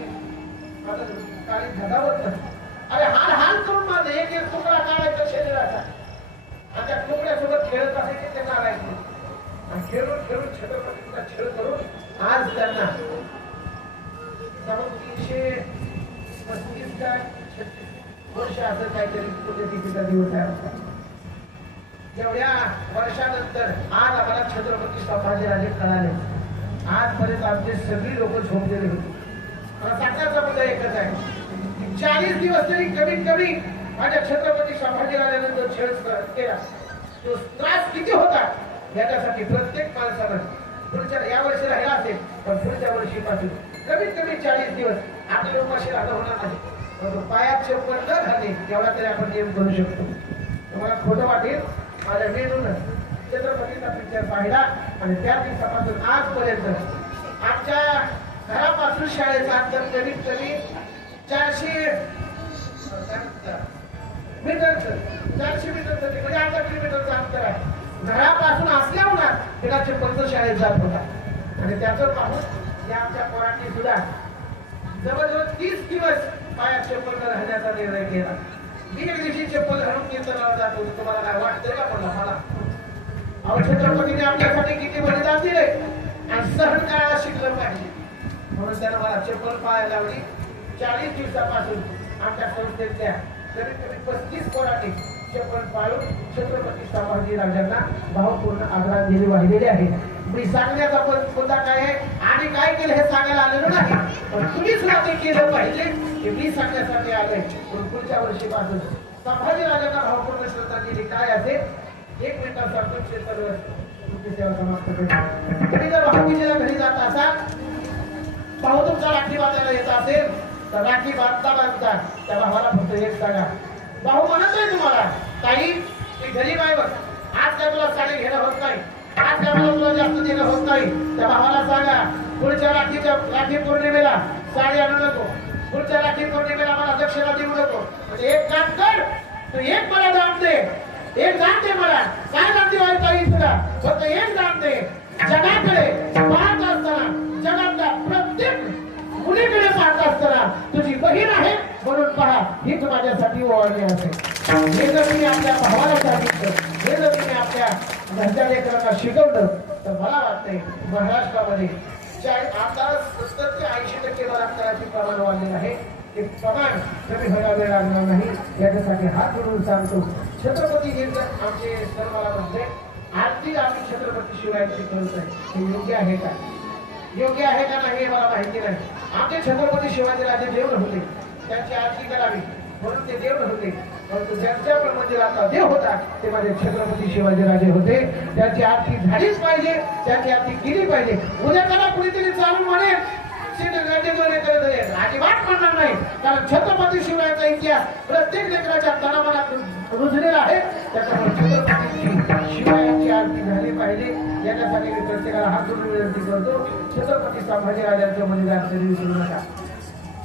काळी धडावत नाही. अरे हाल हाल करून माझं एक एक तुकडा काढायचा शरीराचा आणि त्या तुकड्यासोबत खेळत असायचे ते काढायचे आणि खेळून खेळून छत्रपतीचा खेळ करून आज त्यांना 335 का 36 वर्ष असं काहीतरी पुण्यतिथीचा दिवस आहे. एवढ्या वर्षानंतर आज आम्हाला छत्रपती संभाजीराजे कळाले. आजपर्यंत आमचे सगळी लोक झोपलेले होते. मला सांगण्याचा मुद्दा एकच आहे, 40 दिवस तरी कमीत कमी माझ्या छत्रपती संभाजीराजांनी जो छळ केला तो त्रास किती होता याच्यासाठी प्रत्येक माणसानं पुढच्या या वर्षी राहिला असेल पण पुढच्या वर्षीपासून कमीत कमी 40 दिवस आपल्या उपाशी राहणं होणार नाही. परंतु पायात चप्पल न घालणे एवढा तरी आपण नियम करू शकतो. तुम्हाला खोटं वाटेल, माझ्या मेंदून छत्रपतीचा पिक्चर पाहिला आणि त्या दिवसापासून आजपर्यंत आमच्या घरापासून शाळेचं अंतर कमीत कमी 400 मीटरचं म्हणजे 8 किलोमीटरचं अंतर आहे. घरापासून असल्यामुळे तिला चप्पलचं शाळेत जात होता आणि त्याचं पाहून या आमच्या पोरांनी सुद्धा जवळजवळ 30 दिवस पायात चप्पल न राहण्याचा निर्णय केला. मी एक दिवशी चप्पल घालून कीर्तनाला जात होतो. तुम्हाला काय वाटतंय का मला अहो छत्रपतीने आपल्यासाठी किती बलिदान दिले आणि सहन करायला शिकलं पाहिजे म्हणून त्यानं मला चप्पल पायाला लावली. 40 दिवसापासून आमच्या संस्थेतल्या कमीत कमी 35 पोरांनी चप्पल पाळून छत्रपती संभाजी राजांना भावपूर्ण आदरांजली वाहिलेली आहे. मी सांगण्याचा मुद्दा काय आहे आणि काय केलं हे सांगायला आलेलं नाही, पण तुम्ही सुद्धा ते केलं पाहिजे की मी सांगण्यासाठी आलोय. पण पुढच्या वर्षीपासून संभाजी राजांना भावपूर्ण श्रद्धांजली काय असेल 1 मिनिटात सांगतो. क्षेत्र तुमची सेवा समाप्त करेल. तुम्ही जर भाऊकीच्या घरी जात असाल, भाऊ तुमचा राखी बांधायला येत असेल तर राखी बांधता त्या भावाला फक्त एक सांगा, भाऊ म्हणत नाही तुम्हाला काही मी गरीब आहे बघ, आज काय तुला साडी घेणं होत नाही, आज काय मला तुला जास्त देणं होत नाही. त्या भावाला सांगा पुढच्या राखी पौर्णिमेला साडी आणू नको, पुढच्या राखी पौर्णिमेला मला दक्षिणा देऊ नको. म्हणजे एक काम कर, तू एक मला दान दे, एक दान दे मला. काय दान देवाय काही तुला फक्त एक दान दे. जगाकडे पाहत असताना, जगातल्या प्रत्येक मुलीकडे पाहत असताना तुझी बहीण आहे म्हणून पहा, हीच माझ्यासाठी ओवाळणी असेल. हे जर तुम्ही आपल्या भावाला सांगितलं, हे जर तुम्ही आपल्या घरच्या लेकरांना शिकवलं तर मला वाटतंय महाराष्ट्रामध्ये आता 70 ते 80% बलात्काराचे प्रमाण वाढलेलं आहे. ते प्रमाण कमी व्हायला वेळ लागणार नाही याच्यासाठी हात जोडून सांगतो. छत्रपती हे आमचे सर्वाला म्हणते आरती आम्ही छत्रपती शिवाजी करतोय, हे योग्य आहे का? योग्य आहे का नाही हे मला माहिती नाही. आमचे छत्रपती शिवाजीराजे देव होते, त्यांची आरती करावी म्हणून ते देव होते. परंतु ज्यांच्या पण मंदिराचा देव होता ते माझे छत्रपती शिवाजीराजे होते. त्यांची आरती झालीच पाहिजे, त्यांची आरती केली पाहिजे. उद्या त्याला कुणीतरी चालून म्हणे अजिबात म्हणणार नाही, कारण छत्रपती शिवाजीचा इतिहास प्रत्येक लेकराच्या तनामनात रुजलेला आहे. त्याच्यामुळे छत्रपती शिवाजीची आरती झाली पाहिजे याच्यासाठी मी प्रत्येकाला हात जोडून विनंती करतो. छत्रपती संभाजीराजांचं बलिदान कधी विसरू नका.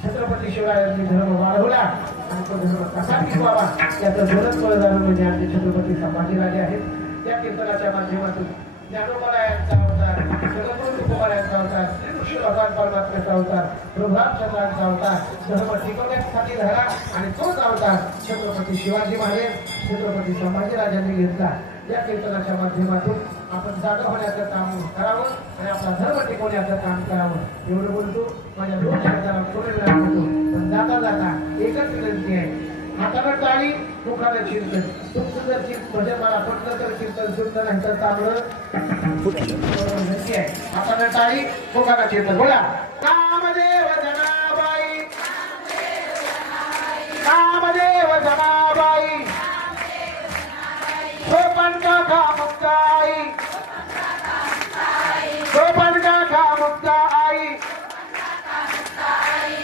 छत्रपती शिवाजींनी धर्म वाढवला आणि तो धर्म कसा टिकवावा याचं जोरच बलिदान म्हणजे आमचे छत्रपती संभाजीराजे आहेत. त्या कीर्तनाच्या माध्यमातून ज्ञानोबायांचा अवतार, जगद्गुरु तुकोबारायांचा अवतार, श्री कृष्ण भगवान परमात्म्याचा अवतार, प्रभुरामचंद्रांचा अवतार धर्म टिकवण्यासाठी झाला आणि तोच अवतार छत्रपती शिवाजी महाराज छत्रपती संभाजीराजांनी घेतला. या कीर्तनाच्या माध्यमातून आपण जागा होण्याचं काम करावं आणि आपला धर्म टिकवण्याचं काम करावं एवढं बोलतो. माझ्या दोन शब्दाला थोडे वेळा बोलतो, पण जाता जाता एकच विनंती आहे, हातानं टाळी मुखानं कीर्तन. तुमचं जर भजन मला पटलं तर कीर्तन सुटलं नाही तर चांगलं नक्की आहे. हातानं टाळी मुखानं कीर्तन. बोला कामदेव जनाबाई, कामदेव जनाबाई, सोपन काका मुक्ताई, सोपन काका मुक्ताई,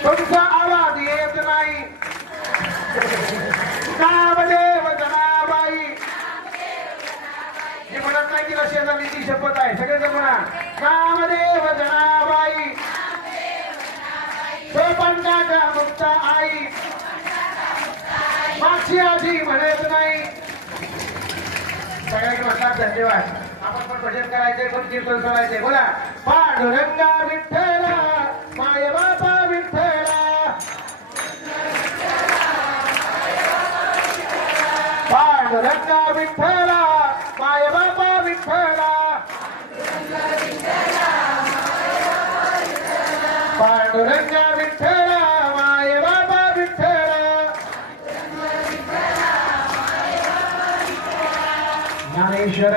तुमचा आवाज येत नाही. नामदेव जनाबाई जी म्हणत नाही तिला शेजारी ती शपथ आहे सगळेजण म्हणा नामदेव जनाबाई सोपंडाच्या मुक्ता आई मागची आजी म्हणत नाही सगळ्यांनी म्हटलं धन्यवाद आपण पण भजन करायचे पण कीर्तन करायचे बोला पांडुरंगा विठ्ठला माय बाबा विठ्ठला पांडुरंगा विठ्ठला माय बाबा विठ्ठला पांडुरंगा विठ्ठला माय बाबा विठ्ठला ज्ञानेश्वर